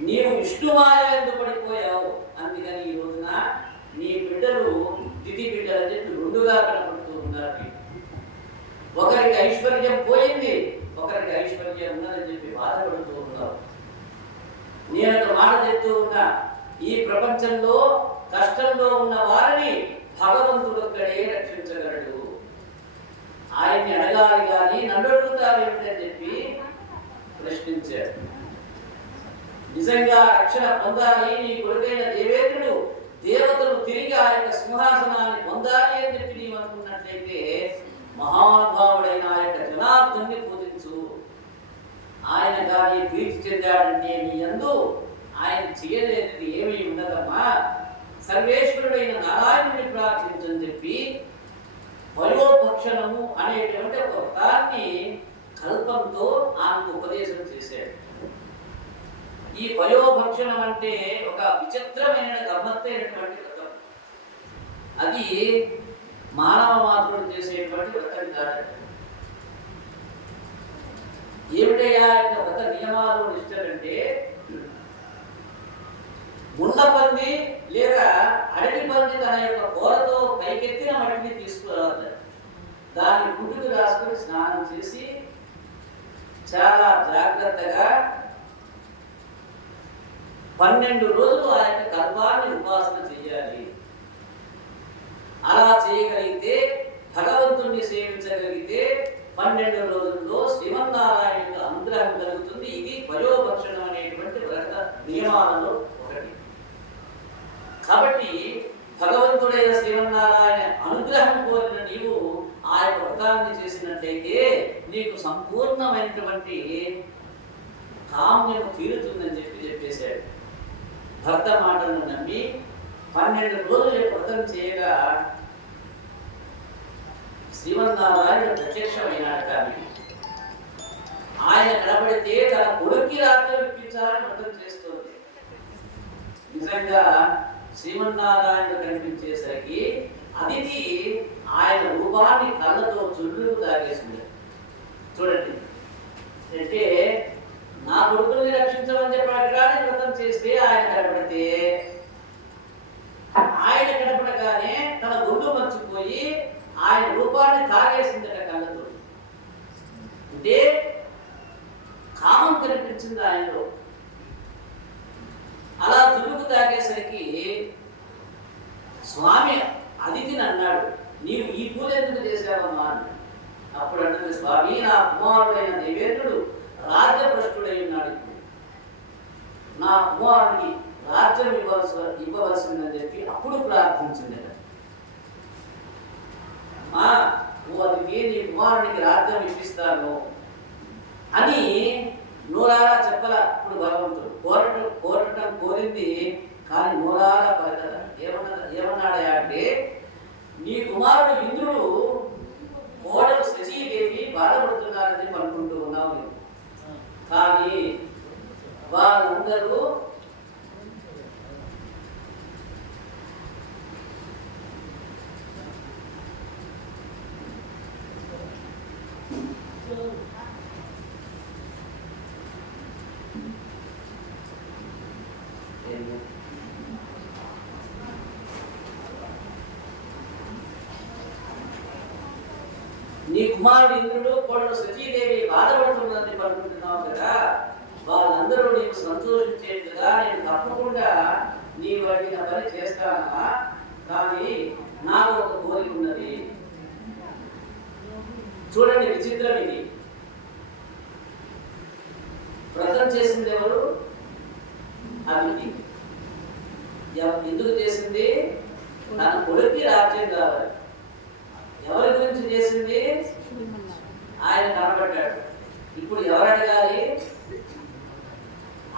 నీవు విష్ణుమాయ ఎందుకు పడిపోయావు? అందుకని ఈ రోజున నీ బిడ్డలు దితి బిడ్డలు అని చెప్పి రెండుగా కనపడుతూ ఉన్నారు. ఒకరికి ఐశ్వర్యం పోయింది, ఒకరికి ఐశ్వర్యం ఉన్నదని చెప్పి బాధపడుతూ ఉన్నారు. నేను ఒక మాట చెప్తూ ఉన్నా, ఈ ప్రపంచంలో కష్టంలో ఉన్న వారిని భగవంతుడు ఒక్కడే రక్షించగలడు. ఆయన్ని అడగాలి కానీ నన్ను అడుగుతావేమిటని చెప్పి ప్రశ్నించాడు. నిజంగా రక్షణ పొందాలి నీ కొడుకైన దేవేంద్రుడు, దేవతలు తిరిగి ఆ యొక్క సింహాసనాన్ని పొందాలి అని చెప్పి నీవు అనుకున్నట్లయితే మహానుభావుడైన ఆ యొక్క జనార్దన్ని పూజించు. ఆయన కానీ ప్రీతి చెందాడంటే నీ యందు ఆయన చేయలేనిది ఏమీ ఉండదమ్మా, సర్వేశ్వరుడైన నారాయణుని ప్రార్థించని చెప్పి వయోభక్షణము అనేటువంటి ఒక వ్రతాన్ని కల్పంతో ఆమెకు ఉపదేశం చేశాడు. ఈ వయోభక్షణం అంటే ఒక విచిత్రమైన గమ్మత్తైనటువంటి వ్రతం. అది మానవ మాత్రుడు చేసేటువంటి వ్రతం కాదు. ఏమిటయ్యా వ్రత నియమాలు నిష్టలంటే, ముండపంది లేదా అడవి పంది తన యొక్క కూరతో పైకెత్తిన మట్టిని తీసుకురావాలి. దాన్ని గుడ్డుకు రాసుకుని స్నానం చేసి చాలా జాగ్రత్తగా 12 రోజులు ఆ యొక్క కల్పాన్ని ఉపాసన చేయాలి. అలా చేయగలిగితే, భగవంతుణ్ణి సేవించగలిగితే 12 రోజుల్లో శ్రీమన్నారాయణ యొక్క అనుగ్రహం కలుగుతుంది. ఇది వయోభక్షణం అనేటువంటి వ్రత నియమాలలో ఒకటి. కాబట్టి భగవంతుడైన శ్రీమన్నారాయణ అనుగ్రహం కోరిన నీవు ఆ యొక్క వ్రతాన్ని చేసినట్లయితే నీకు సంపూర్ణమైనటువంటి కామ్యము తీరుతుందని చెప్పేశాడు. భర్త మాటలను నమ్మి 12 రోజుల వ్రతం చేయగా శ్రీమన్నారాయణ ప్రత్యక్షమైనాడు. కానీ ఆయన కనబడితే తన కొడుక్కి రాత్రి ఇప్పించాలని వ్రతం చేస్తోంది. నిజంగా శ్రీమన్నారాయణ కనిపించేసరికి అదితి ఆయన రూపాన్ని కళ్ళతో చుళ్ళుకు తాగేసింది. చూడండి, అంటే నా కొడుకుల్ని రక్షించమని చెప్పడానికి వ్రతం చేస్తే ఆయన కనబడితే, ఆయన కనపడగానే తన గుండు మర్చిపోయి ఆయన రూపాన్ని తాగేసిందట కళ్ళతో. అంటే కామం కనిపించింది ఆయనలో. అలా దులుకు తాగేసరికి స్వామి అదితిని అన్నాడు, నీవు ఈ పూజ ఎందుకు చేశావమ్మా అని. అప్పుడు అంటుంది, స్వామి నా కుమారుడైన దేవేంద్రుడు రాజ్యభ్రష్టుడై ఉన్నాడు. నా కుమారుడికి రాజ్యం ఇవ్వవలసిందని చెప్పి అప్పుడు ప్రార్థించింది. అదికి నీ కుమారుడికి రాజ్యం ఇప్పిస్తాను అని నూరారా చెప్పల. ఇప్పుడు భగవంతుడు కోరటం కోరింది కానీ నూరారా పలకల. ఏమన్నాడా అంటే, నీ కుమారుడు ఇంద్రుడు కోడలు శశీదేవి బాధపడుతున్నారని అనుకుంటూ ఉన్నావు. కానీ వారందరూ నీ కుమారుడు ఇంద్రుడు కోడలు సతీదేవి బాధపడుతుందని అనుకుంటున్నావు కదా, వాళ్ళందరూ నీకు సంతోషించేట్టుగా నేను తప్పకుండా నీ అడిగిన పని చేస్తానా. కానీ నాకు ఒక కోరిక ఉన్నది. చూడండి విచిత్రం ఇది. వ్రతం చేసింది ఎవరు? అదితి. ఎందుకు చేసింది? తన కొడుక్కి రాజ్యం కావాలి. ఎవరి గురించి చేసింది? ఆయన కనబడ్డాడు. ఇప్పుడు ఎవరు అడగాలి?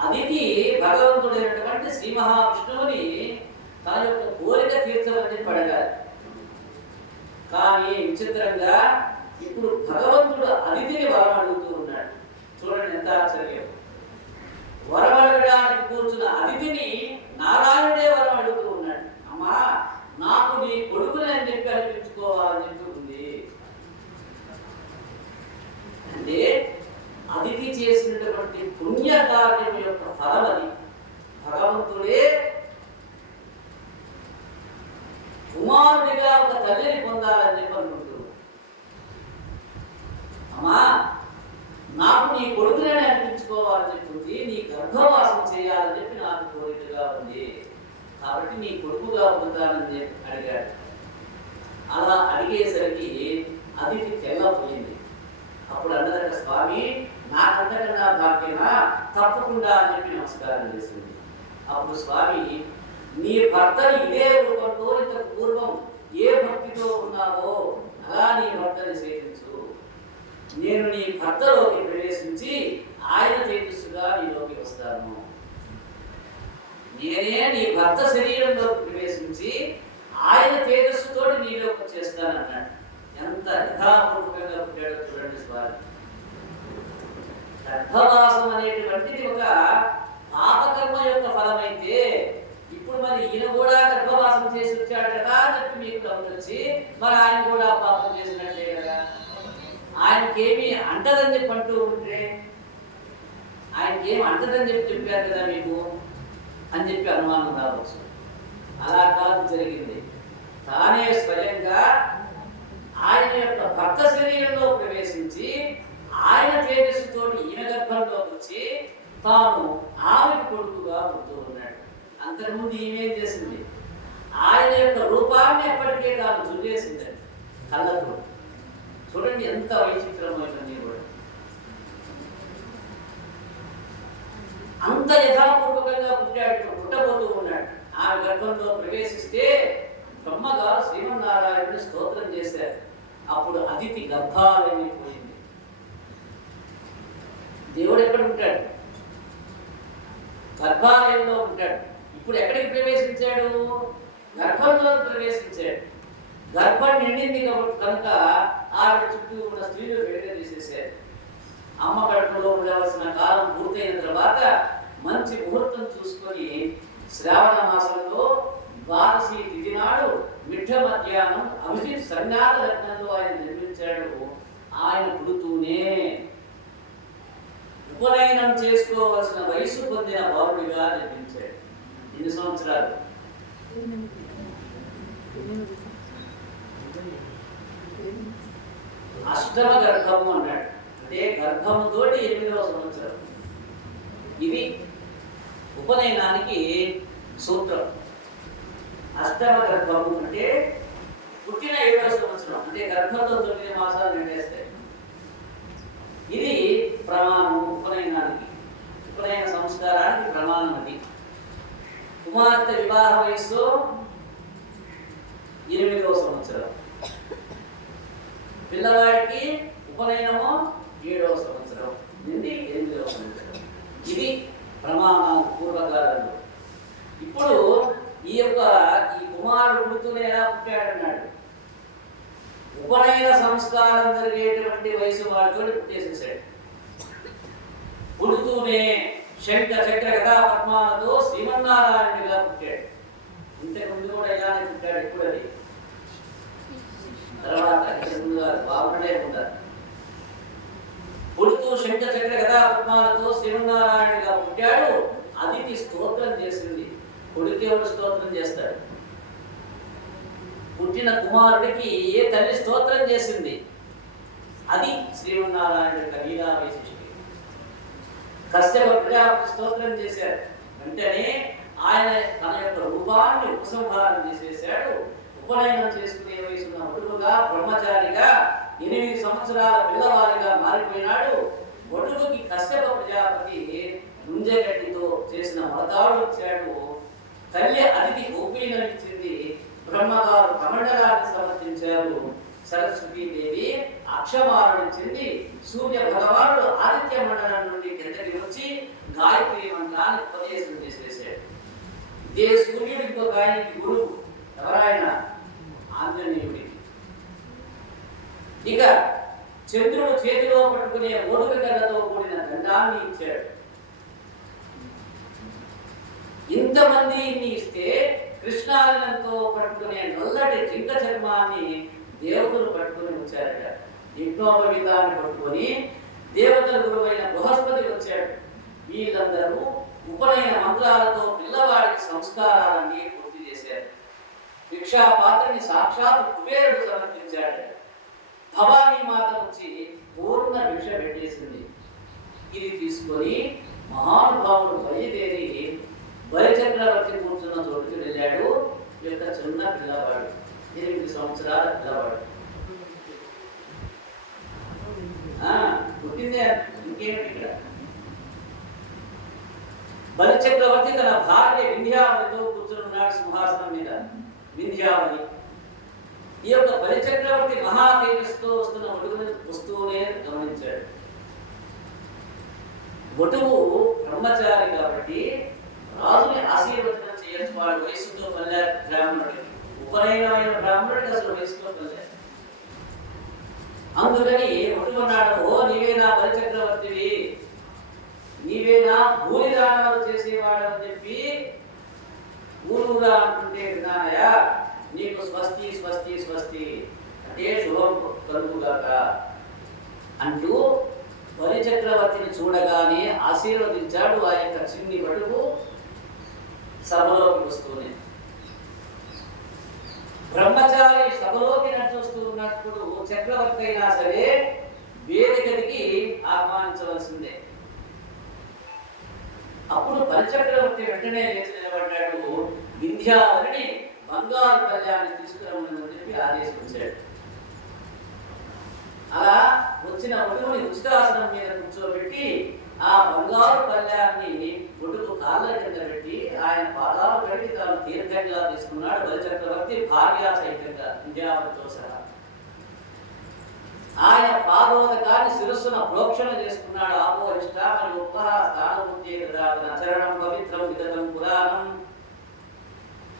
అదితి భగవంతుడైనటువంటి శ్రీ మహావిష్ణువుని తన యొక్క కోరిక తీర్చమని అడగాలి. కానీ విచిత్రంగా ఇప్పుడు భగవంతుడు అదితిని వరం అడుగుతూ ఉన్నాడు. చూడండి ఎంత ఆశ్చర్యం. వరం అడగడానికి కూర్చున్న అదితిని నారాయణుడే వరం అడుగుతూ ఉన్నాడు. అమ్మా, నాకు నీ కొడుకుని అని చెప్పి అనిపించుకోవాలని చెప్తుంది. అంటే అదితి చేసినటువంటి పుణ్యకార్యం యొక్క ఫలం అది. భగవంతుడే కుమారుడిగా ఒక తల్లిని పొందాలని చెప్పి అనుకుంటున్నాడు. అమ్మా, నాకు నీ కొడుకునే అనిపించుకోవాలని చెప్తుంది, నీ గర్భవాసం చేయాలని చెప్పి నాకు కోరికగా ఉంది, కాబట్టి నీ కొడుకుగా పొందాలని చెప్పి అడిగాడు. అలా అడిగేసరికి అదితి తెల్లపోయింది. అప్పుడు అన్నదట, స్వామి నాకంతకన్నా భాగ్యమా, తప్పకుండా అని చెప్పి నమస్కారం చేసింది. అప్పుడు స్వామి, నీ భర్తను ఇదే రూపంతో ఇంతకు పూర్వం ఏ భక్తితో ఉన్నావో అలా నీ భర్తని సేవించు, నేను నీ భర్తలోకి ప్రవేశించి ఆయన తేజస్సుగా నీలోకి వస్తాను. నేనే నీ భర్త శరీరంలోకి ప్రవేశించి ఆయన తేజస్సుతో నీలోకి వచ్చేస్తానన్నాడు. ఎంత యథాపూర్వకంగా పుట్టాడో చూడండి స్వామి. గర్భవాసం అనేటువంటిది ఒక పాపకర్మ యొక్క ఫలమైతే, ఇప్పుడు మరి ఈయన కూడా గర్భవాసం చేసి వచ్చాడు కదా అని చెప్పి మీకు గమనించి మరి ఆయన కూడా పాపం చేసినట్లే కదా. ఆయనకేమి అంటదని చెప్పి అంటూ ఉంటే, ఆయనకేమి అంటదని చెప్పి చెప్పారు కదా మీకు అని చెప్పి అనుమానం రావచ్చు. అలా కాదు జరిగింది. తానే స్వయంగా ఆయన యొక్క భర్త శరీరంలో ప్రవేశించి ఆయన తేజస్సుతో ఈయన గర్భంలోకి వచ్చి తాను ఆమెకు కొడుకుగా పుడుతూ ఉన్నాడు. అంతకుముందు ఈమెం చేసింది, ఆయన యొక్క రూపాన్ని ఎప్పటికే తాను చూసేసిందండి కళ్ళకు. చూడండి ఎంత వైచిత్రమైనది కూడా. అంత యథాపూర్వకంగా పుట్టాడు, పుట్టబోతూ ఉన్నాడు. ఆమె గర్భంలో ప్రవేశిస్తే బ్రహ్మగారు శ్రీమన్నారాయణుని స్తోత్రం చేశారు. అప్పుడు అదితి గర్భాలైపోయింది. దేవుడు ఎక్కడ ఉంటాడు? గర్భాలయంలో ఉంటాడు. ఇప్పుడు ఎక్కడికి ప్రవేశించాడు? గర్భంలో ప్రవేశించాడు. గర్భం నిండింది కనుక ఆవిడ చుట్టూ ఉన్న స్త్రీలు వేడిగా తీసేశారు. అమ్మ కడుపులో ఉండవలసిన కాలం పూర్తయిన తర్వాత మంచి ముహూర్తం చూసుకొని శ్రావణ మాసంలో ద్వాదశి తిథి నాడు మిఠ మధ్యాహ్నం అభిజిత్ సంజ్ఞాత లగ్నంలో ఆయన నిర్మించాడు. ఆయన పుడుతూనే ఉపనయనం చేసుకోవలసిన వయసు పొందిన బాలుడిగా నిర్మించాడు. ఎన్ని సంవత్సరాలు? 8వ గర్భము అన్నాడు. అంటే గర్భముతోటి 8వ సంవత్సరం. ఇది ఉపనయనానికి సూత్రం. 8వ గర్భము అంటే పుట్టిన 7వ సంవత్సరం, అంటే గర్భంతో 9 మాసాలు నిండేస్తాయి. ఇది ప్రమాణం ఉపనయనానికి, ఉపనయన సంస్కారానికి ప్రమాణం. అది కుమార్తె వివాహ వయస్సు 8వ సంవత్సరం, పిల్లవాడికి ఉపనయనము 7వ సంవత్సరం నుండి 8వ సంవత్సరం. ఇది ప్రమాణం పూర్వకాలంలో. ఇప్పుడు ఈ కుమారుడు పుడుతూనే ఎలా పుట్టాడన్నాడు? ఉపనయన సంస్కారం జరిగేటువంటి వయసు వాడితో పుట్టేసేసాడు. పుడుతూనే శంఖ చక్ర గదా పద్మాలతో శ్రీమన్నారాయణుడిగా పుట్టాడు. ఇంతకు ముందు కూడా ఇలానే పుట్టాడు. ఇప్పుడు అది తర్వాత బాగుండే ఉంటారు. పుడుతూ శంఖ చక్ర గదా పద్మాలతో శ్రీమన్నారాయణుడిగా పుట్టాడు. అదితి స్తోత్రం చేసింది. కొడుకేవుడు స్తోత్రం చేస్తాడు. పుట్టిన కుమారుడికి ఏ తల్లి స్తోత్రం చేసింది? అది శ్రీమన్నారాయణుడి కలీలా వైశిష్టి. కశ్యప ప్రజాపతి స్తోత్రం చేశారు. వెంటనే ఆయన తన యొక్క రూపాన్ని ఉపసంహారం చేసేశాడు. ఉపనయనం చేసుకునే వయసున్న ఒడుగుగా బ్రహ్మచారిగా 8 సంవత్సరాల పిల్లవాడిగా మారిపోయినాడు. ఒడుగుకి కశ్యప ప్రజాపతి ముంజగడ్డితో చేసిన మతాడు ఇచ్చాడు. తల్లి అతిథి గోపీనమిచ్చింది. బ్రహ్మగారు కమండలాన్ని సమర్పించారు. సరస్వతీదేవి అక్షమారుడిచ్చింది. సూర్య భగవానుడు ఆదిత్య మండలం నుండి కిందకి వచ్చి గాయత్రి మంత్రాన్ని ఉపదేశం చేసేసాడు. ఇదే సూర్యుడికి ఒక ఆయనకి గురువు ఎవరాయన? ఆంజనేయుడికి. ఇక చంద్రుడు చేతిలో పట్టుకునే ఓడుక గల్లతో కూడిన దండాన్ని ఇచ్చాడు. ఇంతమంది ఇస్తే కృష్ణానంతో పట్టుకునే నల్లటి జింక చర్మాన్ని దేవతలు పట్టుకుని వచ్చారట. యజ్ఞోపవీతాన్ని పట్టుకొని దేవతల గురువైన బృహస్పతి వచ్చాడు. వీళ్ళందరూ ఉపనయన మంత్రాలతో పిల్లవాడికి సంస్కారాలన్నీ పూర్తి చేశారు. భిక్షా పాత్రని సాక్షాత్ కుబేరుడు సమర్పించాడు. భవానీ మాత వచ్చి పూర్ణ భిక్ష పెట్టేసింది. ఇది తీసుకొని మహానుభావుడు బయలుదేరి బలిచక్రవర్తి కూర్చున్న చోటుకి వెళ్ళాడు. యొక్క చిన్న పిల్లవాడు, 8 సంవత్సరాల పిల్లవాడు. పుట్టిందే ఇంకేమిటి ఇక్కడ? బలిచక్రవర్తి తన భార్య వింధ్యావతితో కూర్చున్నాడు సింహాసనం మీద. వింధ్యావతి ఈ యొక్క బలిచక్రవర్తి మహా తేజస్సుతో వస్తున్న వటువుని వస్తువునే గమనించాడు. వటువు బ్రహ్మచారి కాబట్టి రాజుని ఆశీర్వచనం చేయొచ్చు. వాడు వయసుతో పల్లె బ్రాహ్మణుడికి, ఉపనయనమైన బ్రాహ్మణుడికి అసలు వయసుతో పల్లె. అందుకని వటువన్నాడు, ఓ నీవే నా బలిచక్రవర్తివి, నీవే నా భూమి దానాలు చేసేవాడు అని చెప్పి ఊరుగా అంటుంటే విన్నానయా, నీకు స్వస్తి స్వస్తి స్వస్తి అంటే శుభం కలుగుగాక అంటూ బలిచక్రవర్తిని చూడగానే ఆశీర్వదించాడు. ఆ యొక్క చిన్ని వటువు సభలోకి వస్తూనే బ్రహ్మచారి సభలోకి నడుచొస్తూ ఉన్నప్పుడు చక్రవర్తి అయినా సరే వేదికకి ఆహ్వానించవలసిందే. అప్పుడు బలిచక్రవర్తి వెంటనే లేచి నిలబడ్డాడు. వింధ్యావళిని బంగారు కళ్యాణి తీసుకురమ్మని చెప్పి ఆదేశించాడు. అలా వచ్చిన వటువుని ఉచితాసనం మీద కూర్చోబెట్టి ఆ బంగారు కళ్యాణ్ణి వటువు కాళ్ళ కింద పెట్టి ఆయన పాదాలు పెట్టి తాను తీర్థంగా తీసుకున్నాడు బలిచక్రవర్తి భార్యా సహితంగా వింధ్యావళితో సహా. ఆయన పాదోదకాన్ని శిరస్సున ప్రోక్షణ చేసుకున్నాడు. ఆపో ఇష్టామని ఉపహ స్థానముద్రం పవిత్రం విగతం పురాణం.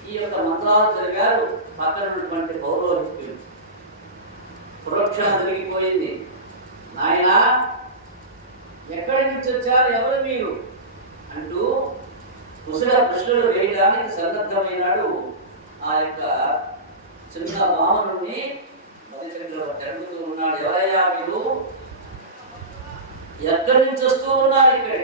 ఈ యొక్క మంత్రాలు జరిగారు. పక్కన ఉన్నటువంటి పౌరోహిత్యులు ప్రోక్షణ జరిగిపోయింది. నాయన ఎక్కడి నుంచి వచ్చారు, ఎవరు మీరు అంటూ కుశల ప్రశ్నలు వేయడానికి సన్నద్ధమైనాడు. ఆ యొక్క చిన్న వామనుడిని బలిచక్రవర్తి అడుగుతూ ఉన్నాడు, ఎవరయ్యా మీరు, ఎక్కడి నుంచి వస్తూ ఉన్నారు ఇక్కడ?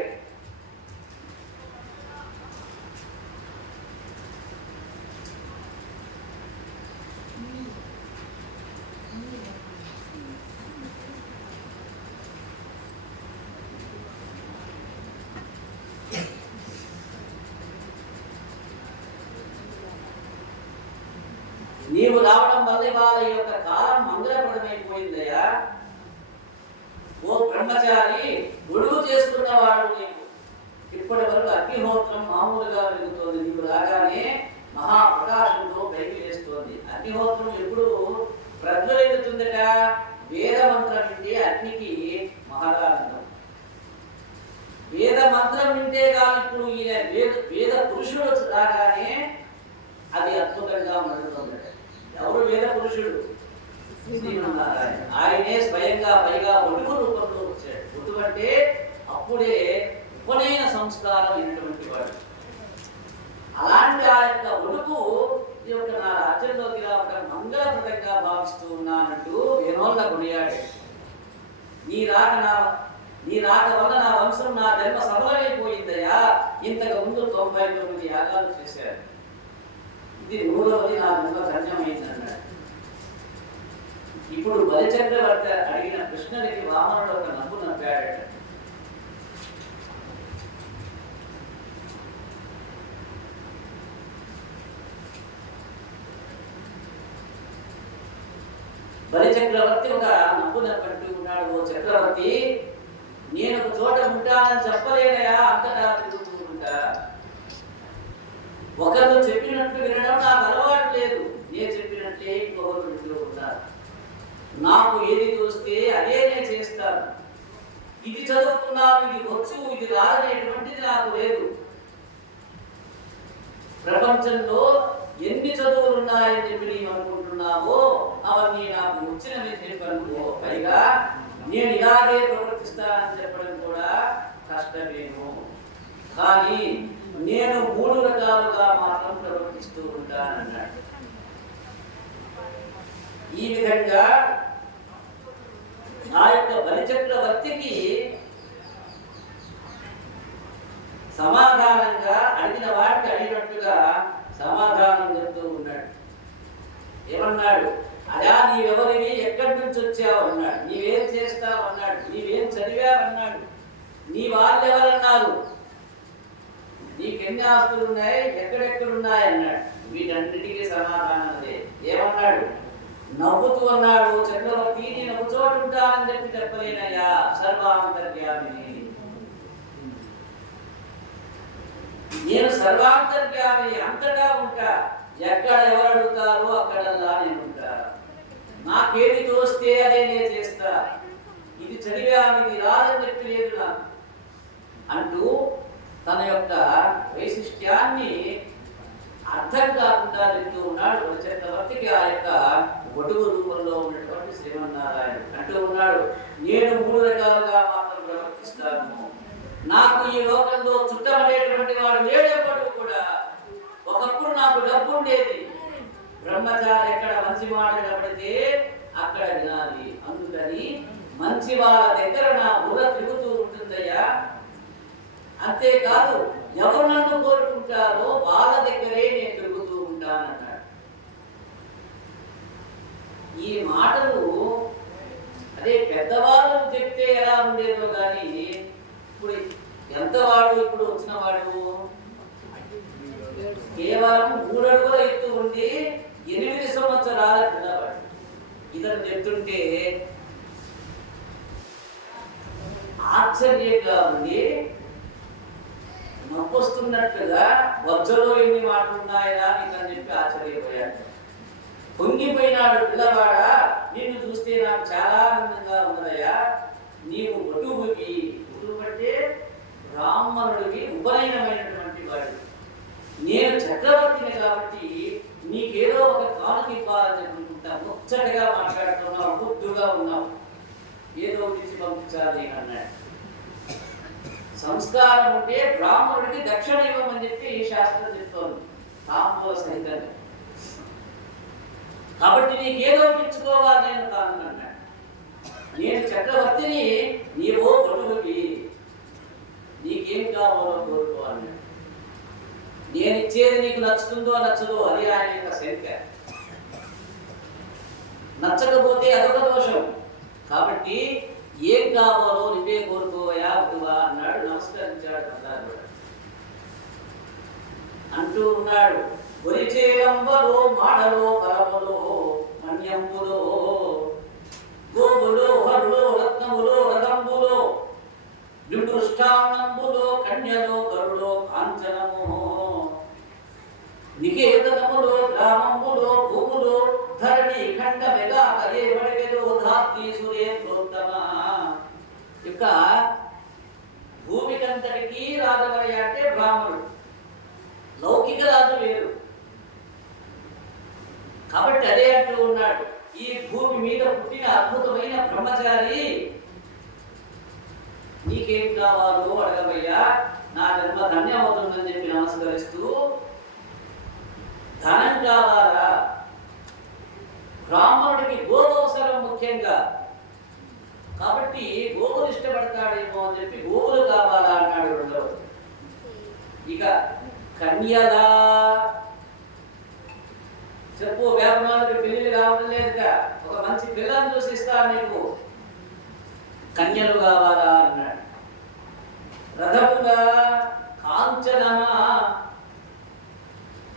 నీవు రావడం వల్ల వాళ్ళ యొక్క కాలం మంగళప్రదమైపోయిందయ్యా. ఓ బ్రహ్మచారి, గొడుగు చేసుకున్నవాడు నీవు. ఇప్పటి వరకు అగ్నిహోత్రం మామూలుగా వెలుగుతోంది, నీవు రాగానే మహాప్రకాశంతో పైకి వేస్తోంది. అగ్నిహోత్రం ఎప్పుడు ప్రజ్వలిస్తుందట? వేద మంత్రం వింటే అగ్నికి మహారానందం. వేద మంత్రం వింటే కానీ ఇప్పుడు ఈయన వేద పురుషుడు రాగానే అది అద్భుతంగా మండుతుందట. ఎవరు వేద పురుషుడు? శ్రీమన్నారాయణ. ఆయనే స్వయంగా పైగా వటువు రూపంలో వచ్చాడు. వటువు అంటే అప్పుడే ఉపనయన సంస్కారం అయినటువంటి వాడు. అలాంటి ఆ యొక్క వటువు ఈ యొక్క నా రాజ్యంలోకి రావడం మంగళప్రదంగా భావిస్తూ ఉన్నానంటూ వేణోళ్ళ కొనియాడు. నీ రాక వల్ల నా వంశం, నా జన్మ సఫలమైపోయిందయ్యా. ఇంతకు ముందు 99 యాగాలు చేశారు, ఇది 100వది నా జన్మ ధన్యమైందన్నాడు. ఇప్పుడు బలిచక్రవర్తి అడిగిన కృష్ణుడికి వామనుడు ఒక నవ్వు నవ్వాడట. బలిచక్రవర్తి ఒక నవ్వు నవ్వుంటూ ఉన్నాడు. ఓ చక్రవర్తి, నేను ఒక చోట ఉంటానని చెప్పలేనయా, అంతటా తిరుగుతూ ఉంటా. ఒకరు చెప్పినట్టు వినడం నాకు అలవాటు లేదు. నేను చెప్పినట్టే ఇంకొకరు వింటూ ఉంటారు. నాకు ఏది చూస్తే అదే నేను చేస్తాను. ఇది చదువుకున్నాను, ఇది వచ్చు, ఇది రాదనేటువంటిది నాకు లేదు. ప్రపంచంలో ఎన్ని చదువులు ఉన్నాయని చెప్పి నీవు అనుకుంటున్నావో అవన్నీ నాకు వచ్చినవి చెప్పనుకో. పైగా నేను ఇలాగే ప్రవర్తిస్తానని చెప్పడం కూడా కష్టమేమో. కానీ నేను 3 రకాలుగా మాత్రం ప్రవర్తిస్తూ ఉంటానన్నాడు. ఈ విధంగా నా యొక్క బలిచక్రవర్తికి సమాధానంగా అడిగిన వాటికి అడిగినట్టుగా సమాధానం చెప్తూ ఉన్నాడు. ఏమన్నాడు? అయా, నీవెవరివి, ఎక్కడి నుంచి వచ్చావు అన్నాడు. నీవేం చేస్తావు అన్నాడు. నీవేం చదివావన్నాడు. నీ వాళ్ళు ఎవరన్నారు. నీకెన్ని ఆస్తులు ఉన్నాయి, ఎక్కడెక్కడున్నాయి అన్నాడు. వీటన్నిటికీ సమాధానం అదే. ఏమన్నాడు? నవ్వుతూ అన్నాడు, చక్రవర్తి, నేను ఒక చోటు ఉంటానని చెప్పి చెప్పలేనయ్యా, సర్వాంతర్యామిని. నేను సర్వాంతర్యామిని, అంతటా ఉంటా. ఎక్కడ ఎవరు అడుగుతారో అక్కడల్లా నేను ఉంటా. నాకేది తోస్తే అదే నేను చేస్తా, ఇది చదివాను ఇది రాదని చెప్పి లేదు నాకు అంటూ తన యొక్క వైశిష్ట్యాన్ని అర్థం కాకుండా చెప్తూ ఉన్నాడు చక్రవర్తికి. ఆ యొక్క ఒడుగు రూపంలో ఉన్నటువంటి శ్రీమన్నారాయణ అంటూ ఉన్నాడు, నేను 3 రకాలుగా మాత్రం ప్రవర్తిస్తాను. నాకు ఈ లోకంలో చుట్టమనేటువంటి వాడు లేడెప్పుడు కూడా. ఒకప్పుడు నాకు డబ్బు ఉండేది, బ్రహ్మచారి ఎక్కడ మంచి మాట నిలబడితే అక్కడ వినాలి. అందుకని మంచి వాళ్ళ దగ్గర నా బుర్ర తిరుగుతూ ఉంటుందయ్యా. అంతేకాదు ఎవరు నన్ను కోరుకుంటారో వాళ్ళ దగ్గరే నేను తిరుగుతూ ఉంటానన్నాడు. ఈ మాటలు అదే పెద్దవాళ్ళు చెప్తే ఎలా ఉండేదో కానీ ఇప్పుడు ఎంతవాడు ఇప్పుడు వచ్చిన వాడు కేవలం 3 అడుగుల ఎత్తు ఉండి 8 సంవత్సరాల పిల్లవాడు. ఇతను చెప్తుంటే ఆశ్చర్యంగా ఉంది, నొప్పొస్తున్నట్టుగా వజ్రలో ఎన్ని మాటలు ఉన్నాయా అని చెప్పి ఆశ్చర్యపోయాడు. పొంగిపోయినాడు. పిల్లవాడా, నిన్ను చూస్తే నాకు చాలా ఆనందంగా ఉన్నదయ్యా. నీవు వటువుకి, వటువు అంటే బ్రాహ్మణుడికి ఉపనయనమైనటువంటి వాడు. నేను చక్రవర్తిని కాబట్టి నీకేదో ఒక కానుక ఇవ్వాలని అనుకుంటా. ముచ్చటగా మాట్లాడుతున్నావు, బుద్ధుగా ఉన్నావు, ఏదో ఒకటి పంపించాలి అన్నాడు. సంస్కారం ఉంటే బ్రాహ్మణుడికి దక్షిణ ఇవ్వమని చెప్పి ఈ శాస్త్రం చెప్తోంది తాంబూల సహితంగా. కాబట్టి నీకేదో ఇచ్చుకోవాలి నేను తాను అన్నాడు. నేను చక్రవర్తిని, నీవో వటువుకి, నీకేం కావాలో కోరుకో అన్నాడు. నేను ఇచ్చేది నీకు నచ్చుతుందో నచ్చదో అది ఆయన యొక్క శంక. నచ్చకపోతే అదొక దోషం. కాబట్టి ఏం కావాలో నువ్వే కోరుకోవయా వటువా అన్నాడు. నమస్కరించాడు అన్నాడు. అంటూ ఉన్నాడు, ఒరిచేలంబలో మాడలో పరములో మన్యంబులో గోవులో హరులో రత్నములో రథంబులో నిమృష్టాన్నంబులో కన్యలో కరులో కాంచనము నికేతనములో గ్రామంబులో భూములో ధరణి ఖండ మెగా కరే వడగెలో ధాత్రి సురేంద్రోత్తమ. యొక్క భూమికంతటికి రాజవరయ అంటే బ్రాహ్మణుడు, లౌకిక రాజు వేరు. కాబట్టి అదే అంటూ ఉన్నాడు, ఈ భూమి మీద పుట్టిన అద్భుతమైన బ్రహ్మచారి, నీకేం కావాలో అడగవయ్యా, నా జన్మ ధన్యమవుతుందని చెప్పి నమస్కరిస్తూ, ధనం కావాలా? బ్రాహ్మణుడికి గోవు అవసరం ముఖ్యంగా, కాబట్టి గోవులు ఇష్టపడతాడేమో అని చెప్పి గోవులు కావాలా అన్నాడు రెండవది. ఇక కన్యలా చెప్పు, వేపనాలకు పెళ్లిళ్ళు కావడం లేదుగా, ఒక మంచి పిల్లని చూసి ఇస్తాను నీకు, కన్యలు కావాలా అన్నాడు. రథముగా కాంచనమా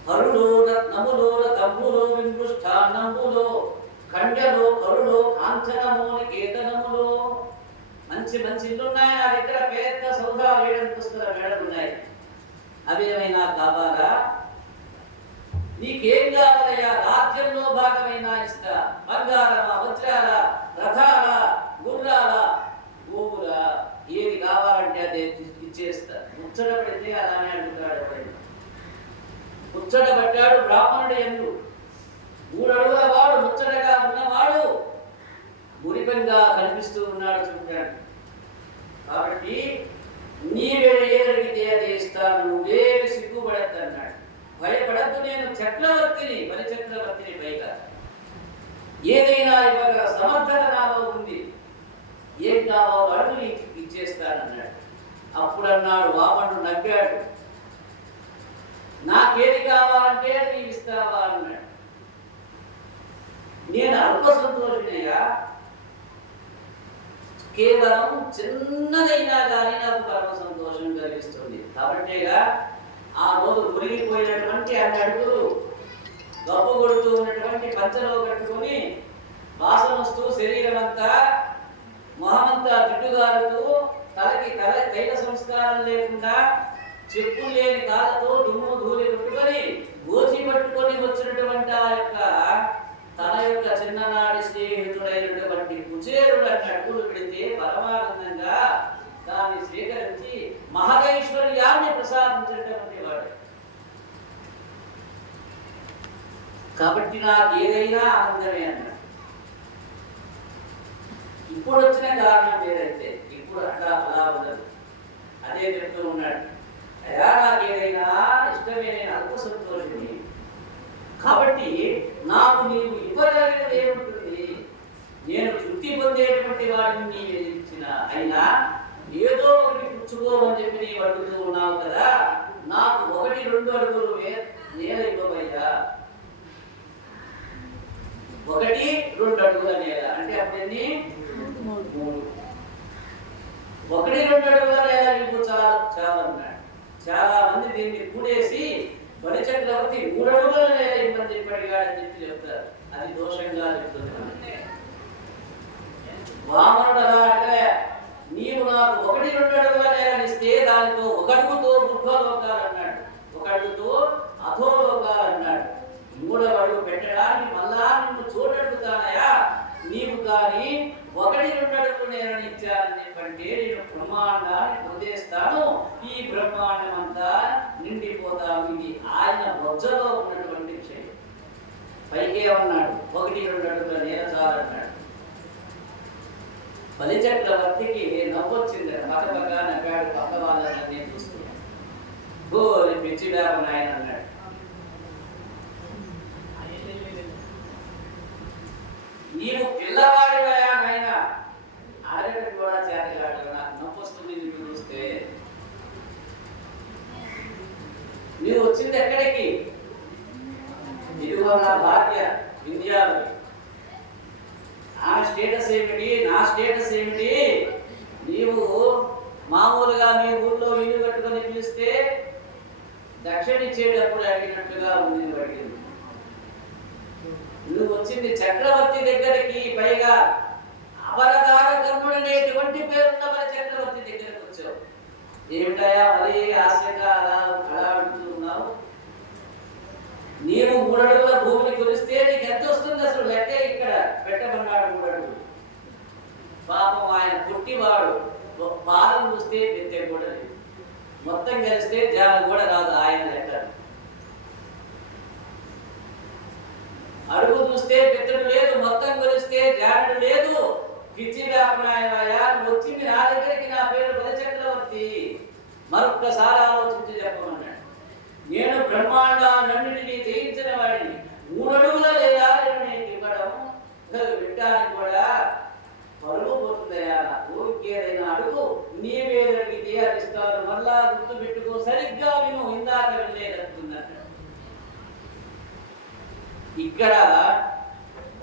హరులో రత్నములో రథములో విమృష్టాన్నంబులో కన్యలో కరులో కాంచనమో నికేతనములో. మంచి మంచి ఇల్లు ఉన్నాయి నా దగ్గర, పెద్ద సౌదా 7 అంతస్తుల మేడలు ఉన్నాయి, అవి ఏమైనా కావాలా? నీకేం కావాలయ్యా? రాజ్యంలో భాగమైనా ఇస్తా, బంగారమా, వజ్రాల, రథాల, గుర్రాల, గోవుల, ఏది కావాలంటే అదే ఇచ్చేస్తా. ముచ్చట పెడితే అలానే అడుగుతాడు. ముచ్చట పడ్డాడు బ్రాహ్మణుడు ఎందు. 3 అడుగుల వాడు, ముచ్చటగా ఉన్నవాడు, మురిపంగా కనిపిస్తూ ఉన్నాడు చూడండి. కాబట్టి నీవే ఏదడిగితే అది ఇస్తాను, నువ్వేమి సిగ్గుపడద్దు అన్నాడు. భయపడద్దు, నేను చక్రవర్తిని, పరిచక్రవర్తిని, పైగా ఏదైనా ఇవ్వగల సమర్థత నాలో ఉంది, ఏం కావాలో అడుగు నీకు ఇచ్చేస్తానన్నాడు. అప్పుడు అన్నాడు వామనుడు, నవ్వాడు, నాకేది కావాలంటే నీవు ఇస్తావా అన్నాడు. నేను అల్ప సంతోషినయ్యా, కేవలం చిన్నదైనా కానీ నాకు పరమ సంతోషం కలిగిస్తుంది. కాబట్టేగా ఆ రోజు మురిగిపోయినటువంటి అన్ని అడుగులు గప్పు కొడుతూ ఉన్నటువంటి పంచలో కట్టుకొని వాసన వస్తూ శరీరం అంతా మొహమంతా జిడ్డుగారుతూ తలకి తైల సంస్కారం లేకుండా చెప్పులు లేని కాళ్ళతో దుమ్ము ధూళి పెట్టుకొని గోచి పట్టుకొని వచ్చినటువంటి ఆ యొక్క తన యొక్క చిన్ననాటి స్నేహితుడైనటువంటి కుచేరుడు అడుగులు పెడితే పరమానందంగా దాన్ని స్వీకరించి మహదైశ్వర్యాన్ని ప్రసాదించేటటువంటి వాడు. కాబట్టి నాకు ఏదైనా ఆనందమే అన్నాడు. ఇప్పుడు వచ్చిన కారణం ఏదైతే ఇప్పుడు అట్లా అలా ఉండదు. అదే చెప్తూ ఉన్నాడు, అయ్యా నాకు ఏదైనా ఇష్టమే, నేను అల్ప సంతోషిని, కాబట్టి నాకు నీవు ఇవ్వగలిగినది ఏముంటుంది? నేను తృప్తి పొందేటువంటి వాడిని నీవు ఇచ్చిన అయినా ఏదో ఒకటి పుచ్చుకోమని చెప్పి నీవు అడుగుతూ ఉన్నావు కదా, నాకు 1-2 అడుగులు నేల ఇవ్వబయ్యా. 1-2 అడుగుల నేల అంటే అప్పుడన్నీ 3. 1-2 అడుగుల నేల ఇవ్వు చాలు అన్నాడు. చాలా మంది దీన్ని కూడేసి బలి చక్రవర్తి 3 అడుగుల నేల ఇవ్వని చెప్పి అడిగాడని చెప్పి చెప్తారు. అది దోషంగా చెప్తుంది. వామనుడు అలా అంటే నీవు నాకు 1-2 అడుగుల నేలనిస్తే దానితో 1 అడుగుతో బుద్ధలోకాలు అన్నాడు, 1 అడుగుతో అధోలోకాలు అన్నాడు. 3వ అడుగు పెట్టడానికి మళ్ళా నిన్ను చూడడుగుతానయా, నీవు కానీ 1-2 అడుగులు నేలని ఇచ్చానని చెప్పంటే నేను బ్రహ్మాండాన్ని పొందేస్తాను, ఈ బ్రహ్మాండం అంతా నిండిపోతాను. ఇది ఆయన బొజ్జలో ఉన్నటువంటి విషయం. పైకే ఉన్నాడు 1-2 అడుగుల నేల చాలన్నాడు. బలి చక్రవర్తికి నవ్వొచ్చింది. పక్కపక్క నవ్వాడు. పక్క వాళ్ళని చూస్తున్నాడు. గోరి పిచ్చిడాప నాయన అన్నాడు. నీవు పిల్లవాడివయా నాయన, ఆడేటట్టు కూడా చేతగాడు. నాకు నొప్పి వస్తుంది నిన్ను చూస్తే. నీవు వచ్చింది ఎక్కడికి? ఇదిగో నా భార్య వింధ్యావళి. ఆ స్టేటస్ ఏమిటి, నా స్టేటస్ ఏమిటి? నీవు మామూలుగా మీ ఊళ్ళో ఇల్లు కట్టుకొని పిలిస్తే దక్షిణ ఇచ్చేటప్పుడు అడిగినట్టుగా ఉంది. అడిగింది. నువ్వు వచ్చింది చక్రవర్తి దగ్గరికి, పైగా అపరదార గర్భుడనేటువంటి పేరున్న మన చక్రవర్తి దగ్గరికి వచ్చావు. ఏమిటయా మరీ ఆశగా అలా అడుగుతున్నావు? నీవు 3 అడుగుల భూమిని కొలిస్తే నీకు ఎంత వస్తుంది అసలు లెక్క ఇక్కడ పెట్టమన్నాడు. 3 అడుగులు. పాపం ఆయన పుట్టివాడు. పాదం చూస్తే విద్య కూడా లేదు, మొత్తం కలిస్తే ధ్యానం కూడా రాదు ఆయన లెక్క. అడుగు చూస్తే పెద్దడు లేదు, మొత్తం కొలిస్తే ధ్యానుడు లేదు. పిచ్చి వ్యాపనాయమయ్యా, నువ్వు వచ్చింది నా దగ్గరికి, నా పేరు బలి చక్రవర్తి, మరొక్కసారి ఆలోచించి చెప్పమన్నాడు. నేను బ్రహ్మాండాన్నింటినీ జయించిన వాడిని. 3 అడుగుల లేదా నేను ఇవ్వడం వింటానికి కూడా పరుగు పోతుందయా నాకు. ఇంకేదైనా అడుగు, నీవేదడిగితే అది ఇస్తాను. మళ్ళా గుర్తు పెట్టుకో, సరిగ్గా విను, ఇందాక వెళ్ళేటట్టుందన్నాడు. ఇక్కడ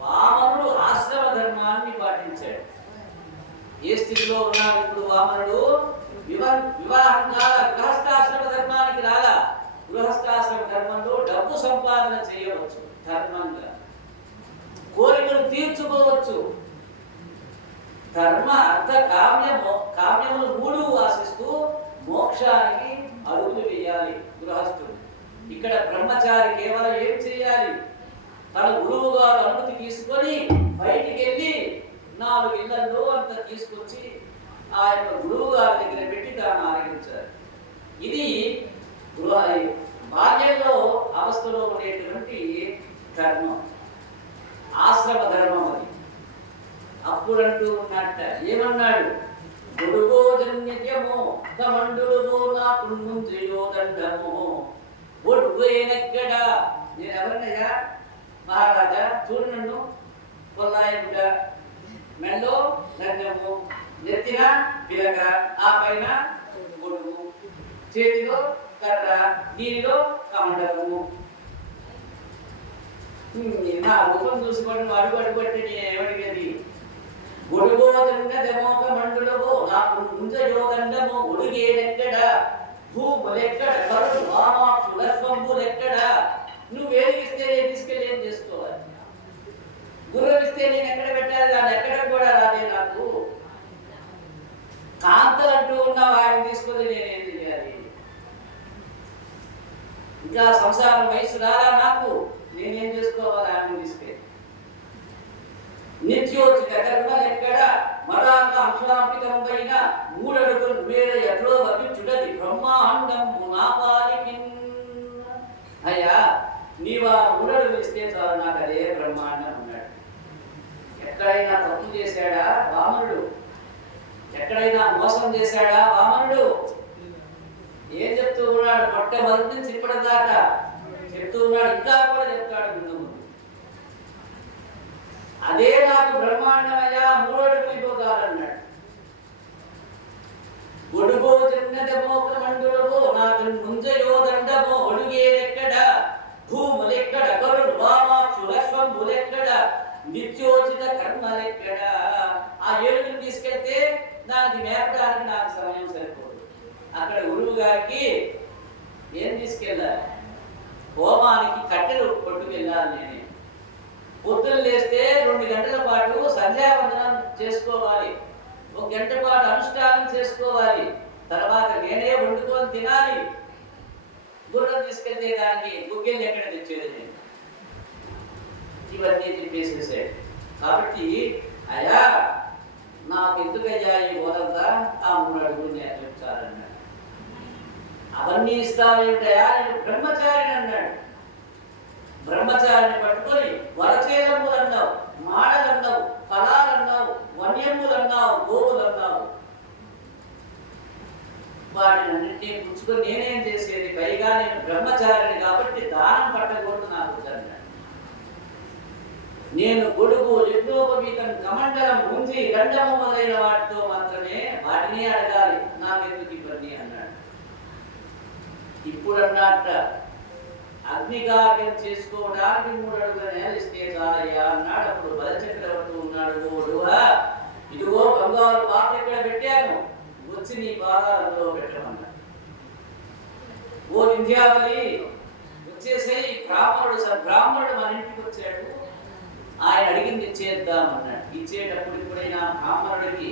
వామనుడు ఆశ్రమ ధర్మాన్ని పాటించాడు. ఏ స్థితిలో ఉన్నాడు ఇప్పుడు వామనుడు? వివాహం కాల గృహస్థాశ్రమ ధర్మానికి రాలా. గృహస్థాశ్రమ ధర్మంలో డబ్బు సంపాదన చేయవచ్చు, ధర్మంగా కోరికలు తీర్చుకోవచ్చు. ధర్మ అర్థ కామ్యములు 3 ఆశిస్తూ మోక్షానికి అడుగులు వేయాలి గృహస్థుడు. ఇక్కడ బ్రహ్మచారి కేవలం ఏం చేయాలి? తన గురువు గారు అనుమతి తీసుకొని బయటికి వెళ్ళి 4 ఇళ్లలో అంత తీసుకొచ్చి ఆ యొక్క గురువు గారి దగ్గర పెట్టి దాన్ని ఆరగించాలి. ఇది బాల్యంలో అవస్థలో ఉండేటువంటి ధర్మం, ఆశ్రమ ధర్మం. అది అప్పుడంటూ ఉన్నట్ట ఏమన్నాడు? గొడుగోజన్యము కమండులుగో నాకు ముంద్రియోదండము ఒడుగేనెక్కడా. నేను ఎవరినయ్యా? మహారాజా చూడు నన్ను. కొల్లాయి గుడ్డ, మెల్లో గంగము, నెత్తిన పిలక, ఆ పైన గొడుగు, చేతిలో కర్ర, దీనిలో కమండలము. నా రూపం చూసుకోండి, అడుగు అడుగుబట్టి నేను ఏమడిగేది? గొడుగోదండమోక మండులవో నాకు ముంజయోదండము ఒడుగేనెక్కడ, భూములెక్కడ, కరుడు వామాక్షులస్వంబులెక్కడ. నువ్వు వేడిగిస్తే నేను తీసుకెళ్ళి ఏం చేసుకోవాలి? గుర్రం ఇస్తే నేను ఎక్కడ పెట్టాలి? దాన్ని ఎక్కడ కూడా రాదే నాకు. కాంతలు అంటూ ఉన్న వాడిని తీసుకొని నేనేం చేయాలి? ఇంకా సంసారం వయసు రాలా నాకు, నేనేం చేసుకోవాలి? ఆమె తీసుకెళ్ళి నిత్యోచిత కర్మలెక్కడ మరాక అంశాంపితం పైన మూడడుగులు వేరే ఎట్లో వపించుటది బ్రహ్మాండంబు నాపాలికి. అయ్యా నీవు ఆ మూడడుగులు ఇస్తే చాలు, నాకు అదే బ్రహ్మాండం అన్నాడు. ఎక్కడైనా తప్పు చేశాడా వామనుడు? ఎక్కడైనా మోసం చేశాడా వామనుడు? ఏం చెప్తూ ఉన్నాడు? మొట్టమొదటి నుంచి ఇప్పటిదాకా చెప్తూ ఉన్నాడు, ఇంకా కూడా చెప్తాడు ముందు ముందు. అదే నాకు బ్రహ్మాండమయ్యా, మూడడుగులు ఇవ్వగలన్నాడు. గొడుగో చిన్నదమో మండులవో నాకు ముంజయో దండమో ఒడుగేరెక్కడ భూములెక్కడ కరుడు వామాక్షులశ్వంబులెక్కడ నిత్యోచిత కర్మలెక్కడ. ఆ ఏడుగురు తీసుకెళ్తే దానికి మేపడానికి నాకు సమయం సరిపోదు. అక్కడ గురువు గారికి ఏం తీసుకెళ్ళాలి? హోమానికి కట్టెలు పట్టుకెళ్ళాలి. నేనే పొద్దులు లేస్తే 2 గంటల పాటు సంధ్యావందనం చేసుకోవాలి, 1 గంట పాటు అనుష్ఠానం చేసుకోవాలి, తర్వాత నేనే వండుకొని తినాలి. గుర్రం తీసుకెళ్తే దానికి గుగ్గిళ్ళు ఎక్కడ తెచ్చేది నేను? ఇవన్నీ చెప్పేసేసాడు. కాబట్టి అయ్యా నాకు ఎందుకయ్యా ఈ బోధంతా? ఆ 3 అడుగులు నేను చెప్తానన్నాడు. అవన్నీ ఇస్తావేంటయా? నేను బ్రహ్మచారిని అన్నాడు. బ్రహ్మచారిని పట్టుకొని వరచేలములు అన్నావు, మాడలన్నావు, ఫలాలన్నావు, వన్యములు అన్నావు, గోవులు అన్నావు. వాటిని అన్నింటినీ పుచ్చుకొని నేనేం చేసేది? పైగా నేను బ్రహ్మచారిని కాబట్టి దానం పట్టకూడదు నాకు అన్నాడు. నేను గొడుగు యజ్ఞోపవీతం కమండలం ముంచి గండము మొదలైన వాటితో మాత్రమే వాటిని అడగాలి, నాకెందుకు ఇబ్బంది అన్నాడు. ఇప్పుడు అన్నట్ట అగ్నికార్యం చేసుకోవడానికి 3 అడుగుల నేల ఇస్తే చాలయ్యా అన్నాడు. అప్పుడు బలచక్రవర్తి ఉన్నాడు, ఓడువా ఇదిగో బంగారు పాత్ర ఇక్కడ పెట్టాను, వచ్చి నీ పాదాలలో పెట్టమన్నాడు. ఓ వింధ్యావళి వచ్చేసేయి, బ్రాహ్మణుడు మన ఇంటికి వచ్చాడు, ఆయన అడిగింది ఇచ్చేద్దామన్నాడు. ఇచ్చేటప్పుడు ఇప్పుడైనా బ్రాహ్మణుడికి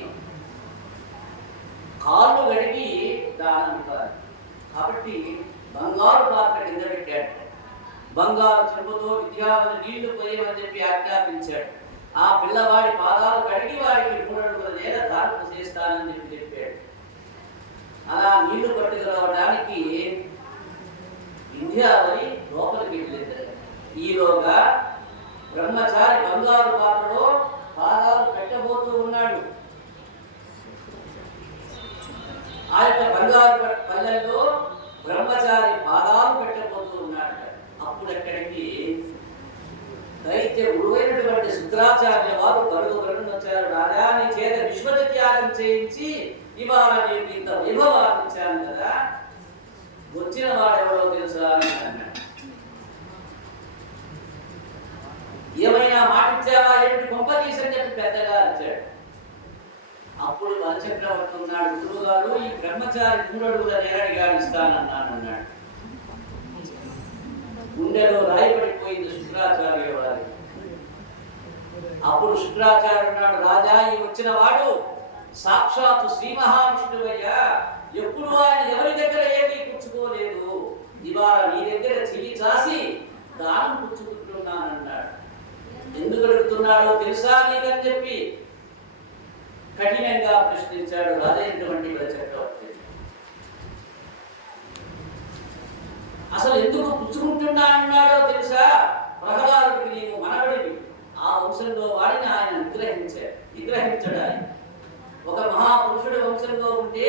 కాళ్ళు గడిగి దానం ఇవ్వాలి కాబట్టి బంగారు పాత్ర కింద పెట్టాడు. బంగారు చెంబుతో విద్యావళి నీళ్లు పోయమని చెప్పి ఆజ్ఞాపించాడు. ఆ పిల్లవాడి పాదాలు కడిగి వాడికి 3 అడుగుల నేల దానం చేస్తానని చెప్పాడు. అలా నీళ్లు పట్టుకురావడానికి విద్యావళి లోపలికి వెళ్ళేది. ఈలోగా బ్రహ్మచారి బంగారు పాత్రలో పాదాలు పెట్టబోతూ ఉన్నాడు. ఆ యొక్క బంగారు పల్లెల్లో బ్రహ్మచారి పాదాలు పెట్టబోతూ ఉన్నాడు. అప్పుడు అక్కడికి దైత్య గురువైనటువంటి శుక్రాచార్య వారు పరుగును వచ్చారు. రాజా, నీ చేత విశ్వజ త్యాగం చేయించి ఇవాళ నేను ఇంత వైభవాన్ని ఇచ్చాను కదా, వచ్చిన వాడెవరో తెలుసా అని అన్నాడు. ఏమైనా మాటిచ్చావా ఏంటి కొంపతీసని చెప్పి పెద్దగా వచ్చాడు. అప్పుడు బలచక్రవర్తి ఉన్నాడు, గురువు గారు ఈ బ్రహ్మచారి 3 అడుగుల నేరడిగా ఇస్తానన్నాను అన్నాడు. గుండెలో రాయబడిపోయింది శుక్రాచార్య వారి. అప్పుడు శుక్రాచార్య ఉన్నాడు, రాజా ఈ వచ్చిన వాడు సాక్షాత్తు శ్రీ మహావిష్ణువయ్యా, ఎప్పుడు ఆయన ఎవరి దగ్గర ఏమీ పుచ్చుకోలేదు, ఇవాళ నీ దగ్గర చెయ్యి చాసి దానం పుచ్చుకుంటున్నానన్నాడు. ఎందుకు అడుగుతున్నాడో తెలుసా నీకని చెప్పి కఠినంగా ప్రశ్నించాడు రాజైనటువంటి చక్రవర్తి. అసలు ఎందుకు పుచ్చుకుంటున్నానన్నాడో తెలుసా? ప్రహ్లాదుడికి నీవు మనవడివి, ఆ వంశంలో వాడిని ఆయన నిగ్రహించడు. ఆయన ఒక మహాపురుషుడి వంశంలో ఉంటే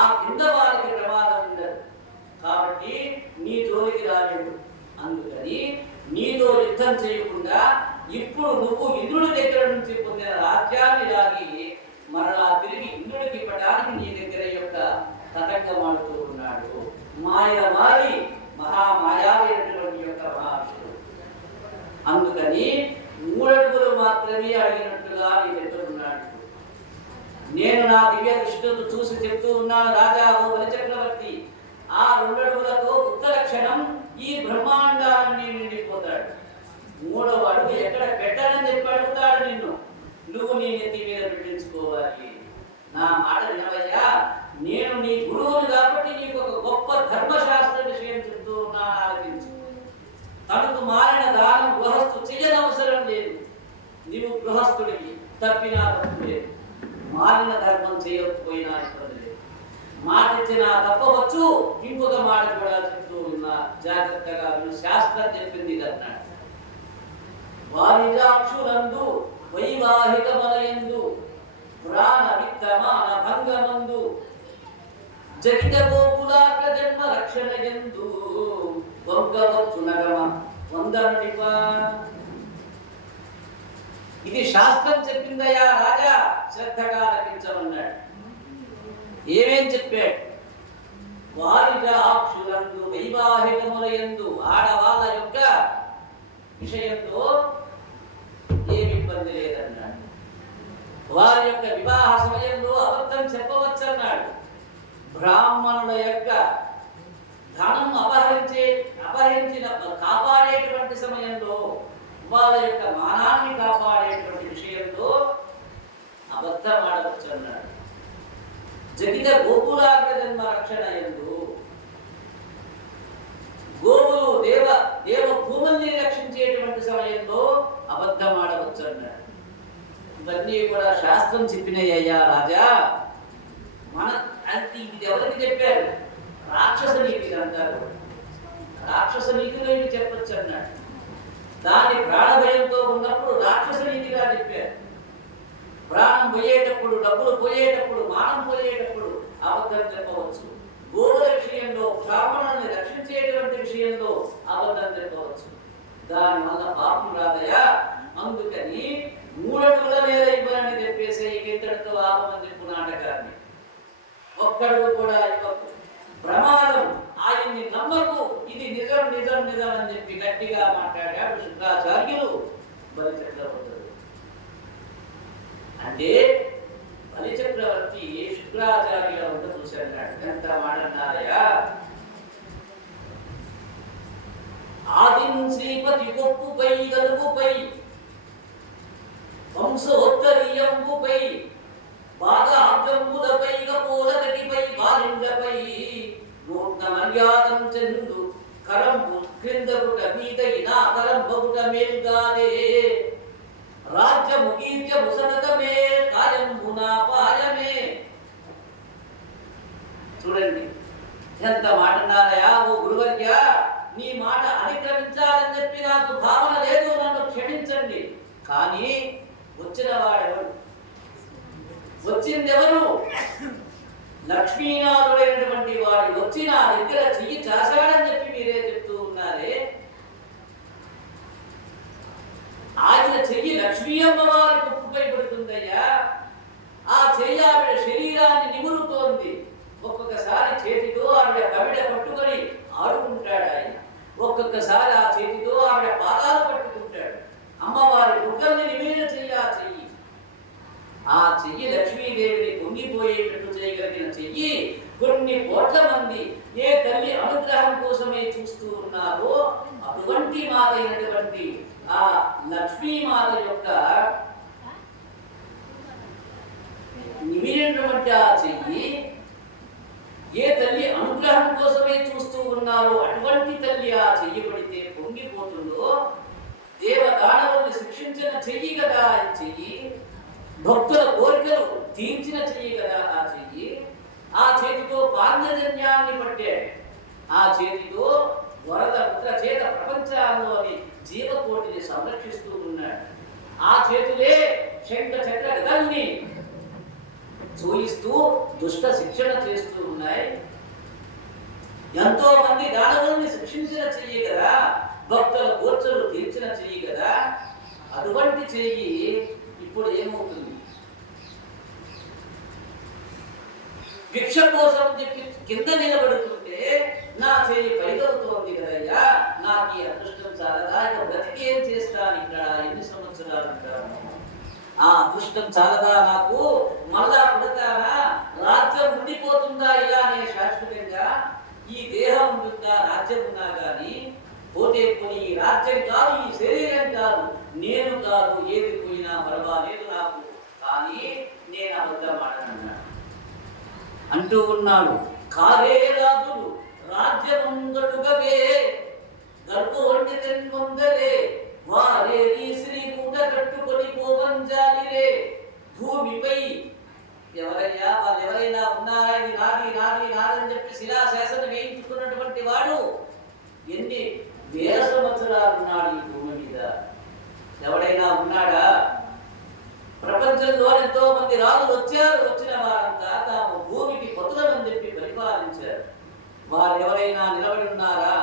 ఆ కింద వారికి ప్రమాదం ఉండదు కాబట్టి నీ జోలికి రాలేడు. అందుకని నీతో యుద్ధం చేయకుండా ఇప్పుడు నువ్వు ఇంద్రుడి దగ్గర నుంచి పొందిన రాజ్యాన్ని లాగి మరలా తిరిగి ఇంద్రుడికి ఇవ్వడానికి నీ దగ్గర యొక్క తతంగమాడుతూ ఉన్నాడు. మాయమారి మహామాయావైనటువంటి యొక్క మహావిష్ణుడు. అందుకని 3 అడుగులు మాత్రమే అడిగినట్టుగా నీ దగ్గర ఉన్నాడు. నేను నా దివ్య దృష్టితో చూసి చెప్తూ ఉన్నాను, రాజా ఓ బలిచక్రవర్తి, ఆ 2 అడుగులతో ఉత్తర క్షణం ఈ బ్రహ్మాండాన్ని నిండిపోతాడు. 3వ అడుగు ఎక్కడ పెట్టాలని చెప్పి అడుగుతాడు నిన్ను. నువ్వు నీ నెత్తి మీద పెట్టించుకోవాలి. నా మాట వినవయ్యా, నేను నీ గురువుని కాబట్టి నీకు ఒక గొప్ప ధర్మశాస్త్ర విషయం చెప్తూ ఉన్నాను, ఆలోచించు. తనకు మారిన దానం గృహస్థు చెయ్యనవసరం లేదు. నీవు గృహస్థుడికి తప్పినా తప్పు లేదు, మారిన ధర్మం చేయకపోయినా ఇబ్బంది లేదు, మాట ఇచ్చినా తప్పవచ్చు, ఇంకొక మాట కూడా చెప్తూ ఉన్నా జాగ్రత్తగా శాస్త్రం చెప్పింది అన్నాడు. వారిజాక్షులందు వైవాహిక మలయందు ప్రాణ విత్తమాన భంగమందు జగిత గోకులాక జన్మ రక్షణ ఎందు వంగవచ్చు నగమ వందనటిప. ఇది శాస్త్రం చెప్పిందయ్యా రాజా, శ్రద్ధగా ఆలకించమన్నాడు. ఏమేం చెప్పాడు? వారిజాక్షులందు వైవాహికములయందు ఆడవాళ్ళ యొక్క విషయంలో ఏమి ఇబ్బంది లేదన్నాడు. వారి యొక్క వివాహ సమయంలో అబద్ధం చెప్పవచ్చన్నాడు. బ్రాహ్మణుల యొక్క ధనం అపహరించిన కాపాడేటువంటి సమయంలో, వాళ్ళ యొక్క మానాన్ని కాపాడేటువంటి విషయంలో అబద్ధం ఆడవచ్చు అన్నాడు. జగిత గోకులాగ్ర జన్మ రక్షణ ఎందు గోవులు దేవ భూముల్ని రక్షించేటువంటి సమయంలో అబద్ధం ఆడవచ్చు అన్నాడు. ఇవన్నీ కూడా శాస్త్రం చెప్పినాయ్యా రాజా. ఇది ఎవరికి చెప్పారు? రాక్షస నీతిని అంటారు. రాక్షస నీతిలో ఇవి చెప్పొచ్చు అన్నాడు. దాని ప్రాణభయంతో ఉన్నప్పుడు రాక్షస నీతిగా చెప్పారు. ప్రాణం పోయేటప్పుడు, డబ్బులు పోయేటప్పుడు, మానం పోయేటప్పుడు అబద్ధం చెప్పవచ్చు. గోవుల విషయంలో, బ్రాహ్మణుల్ని రక్షించేటువంటి విషయంలో అబద్ధం చెప్పవచ్చు. దానివల్ల పాపం రాదయా. అందుకని 3 అడుగుల నేల ఇవ్వాలని చెప్పేసి ఇంతటితో ఆపమని చెప్పు నాటకాన్ని. ఒక్కడుగు కూడా ఇవ్వకు, ప్రమాదం, ఆయన్ని నమ్మకు, ఇది నిజం నిజం నిజం అని చెప్పి గట్టిగా మాట్లాడాడు శుక్రాచార్యులు బలిచక్రవర్తుడు. అంటే బలిచక్రవర్తి శుక్రాచార్యుల వద్ద చూశాడు. ఎంత మాట అన్నారయ్యా. ఆదిం శ్రీపతి గొప్పుపై గలుపుపై వంశోత్తరీయంబుపై బాధాబ్జంబులపై గపోలకటిపై బాలిండ్లపై నూత్న మర్యాదం చెందు కరంబు క్రిందకుట మీదైనా కరంబగుట మేల్గానే రాజ్యము గీర్జము సనతమే కాయంబునా పాయమే. చూడండి ఎంత మాట అన్నారయా. ఓ గురువర్య, నీ మాట అతిక్రమించాలని చెప్పి నాకు భావన లేదు, నన్ను క్షమించండి. కానీ వచ్చిన వాడెవరు? వచ్చిందెవరు? లక్ష్మీనాథుడైనటువంటి వాడు వచ్చి నా దగ్గర చెయ్యి చాశాడని చెప్పి మీరే చెప్తూ ఉన్నారే. ఆయన చెయ్యి లక్ష్మీ అమ్మవారి కుప్పుపై పడుతుందయ్యా. ఆ చెయ్యి ఆవిడ శరీరాన్ని నిమురుతోంది. ఒక్కొక్కసారి చేతితో ఆవిడ కవిడ పట్టుకొని ఆడుకుంటాడు ఆయన. ఒక్కొక్కసారి ఆ చేతితో ఆవిడ పాదాలు పట్టుకుంటాడు. అమ్మవారి బుగ్గల్ని నివేదన చెయ్యి ఆ చెయ్యి లక్ష్మీదేవిని పొంగిపోయేటట్టు చేయగలిగిన చెయ్యి కొన్ని కోట్ల మంది ఏ తల్లి అనుగ్రహం కోసమే చూస్తూ ఉన్నారో అటువంటి మాత అయినటువంటి ఆ లక్ష్మీమాత యొక్క నిమిరినటువంటి ఆ చెయ్యి ఏ తల్లి అనుగ్రహం కోసమే చూస్తూ ఉన్నారో అటువంటి తల్లి ఆ చెయ్యి పడితే పొంగిపోతుందో, దేవదానవుల్ని శిక్షించిన చెయ్యి కదా ఆ చెయ్యి, భక్తుల కోరికలు తీర్చిన చెయ్యి కదా ఆ చెయ్యి. ఆ చేతితో పాంచజన్యాన్ని పట్టాడు. ఆ చేతితో వరద రుద్ర చేత ప్రపంచాల్లోని జీవకోటిని సంరక్షిస్తూ ఉన్నాడు. ఆ చేతులే శంఖ చక్ర గదల్ని చూయిస్తూ దుష్ట శిక్షణ చేస్తూ ఉన్నాయి. ఎంతో మంది దానవుల్ని శిక్షించిన చెయ్యి కదా, భక్తుల కోర్చలు తీర్చిన చెయ్యి కదా. అటువంటి చెయ్యి ఇప్పుడు ఏమవుతుంది? భిక్ష కోసం చెప్పి కింద నిలబడుతుంటే నా చెయ్యి పైదవుతోంది కదయ్యా, నాకు ఈ అదృష్టం చాలదా, ఇక బ్రతికి ఏం చేస్తాను, ఇక్కడ ఎన్ని సంవత్సరాలు ఉంటాను, ఆ అదృష్టం చాలదా, నాకు మళ్ళా పుడతానా, రాజ్యం ఉండిపోతుందా ఇలానే శాశ్వతంగా, ఈ దేహం ఉందా, రాజ్యం ఉన్నా కానీ పోతే పోయి ఈ రాజ్యం కాదు, ఈ శరీరం కాదు, నేను కాదు, ఏది పోయినా పర్వాలేదు నాకు, కానీ నేను అబద్ధమాడనన్నాడు అంటూ ఉన్నాడు. కారే రాజులు రాజ్యముందడుగవే గర్భ వంటి తెన్నుందలే వారే శ్రీ మూట కట్టుకొని పోవంజాలిరే భూమిపై. ఎవరయ్యా వాళ్ళు ఎవరైనా ఉన్నారా ఇది నాది నాది నాదని చెప్పి శిలాశాసనం వేయించుకున్నటువంటి వాడు ఎన్ని వేల సంవత్సరాలు ఉన్నాడు ఈ భూమి మీద? ఎవడైనా ఉన్నాడా? ప్రపంచంలో ఎంతో మంది రాజులు వచ్చారు. వచ్చిన వారంతా తాము భూమికి పతులమని చెప్పి పరిపాలించారు. వారు ఎవరైనా నిలబడి ఉన్నారా?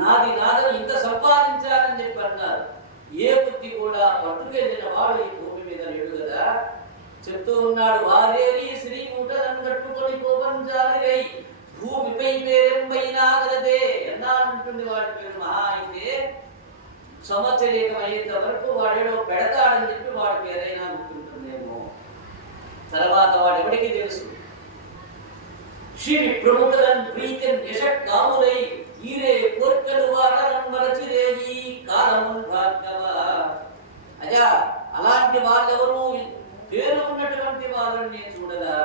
నాది నాదని ఇంత సంపాదించాలని చెప్పి అన్నారు. ఏ బుద్ధి కూడా పట్టుకెళ్ళిన వాడు ఈ భూమి మీద లేడు కదా. చెప్తూ ఉన్నాడు, వారేరి శ్రీ మూటలను కట్టుకొని పోవంజాలిరై భూమిపై పేరెంబైనా గలదే. ఎన్నాళ్ళుంటుంది వాడి పేరు? మహా అయితే సంవత్సరేకం అయ్యేంత వరకు వాడేడో పెడతాడని చెప్పి వాడి పేరైనా గుర్తుంటుందేమో. తర్వాత వాడెవడికి తెలుసు? శ్రీ ప్రముఖులను ప్రీతిని యశక్కాములై ఈరే కోర్కెలు వాడలను మరచిరేయి కాలమున్ భార్గవ. అజా అలాంటి వాళ్ళెవరు పేరు ఉన్నటువంటి వాళ్ళని నేను చూడదా?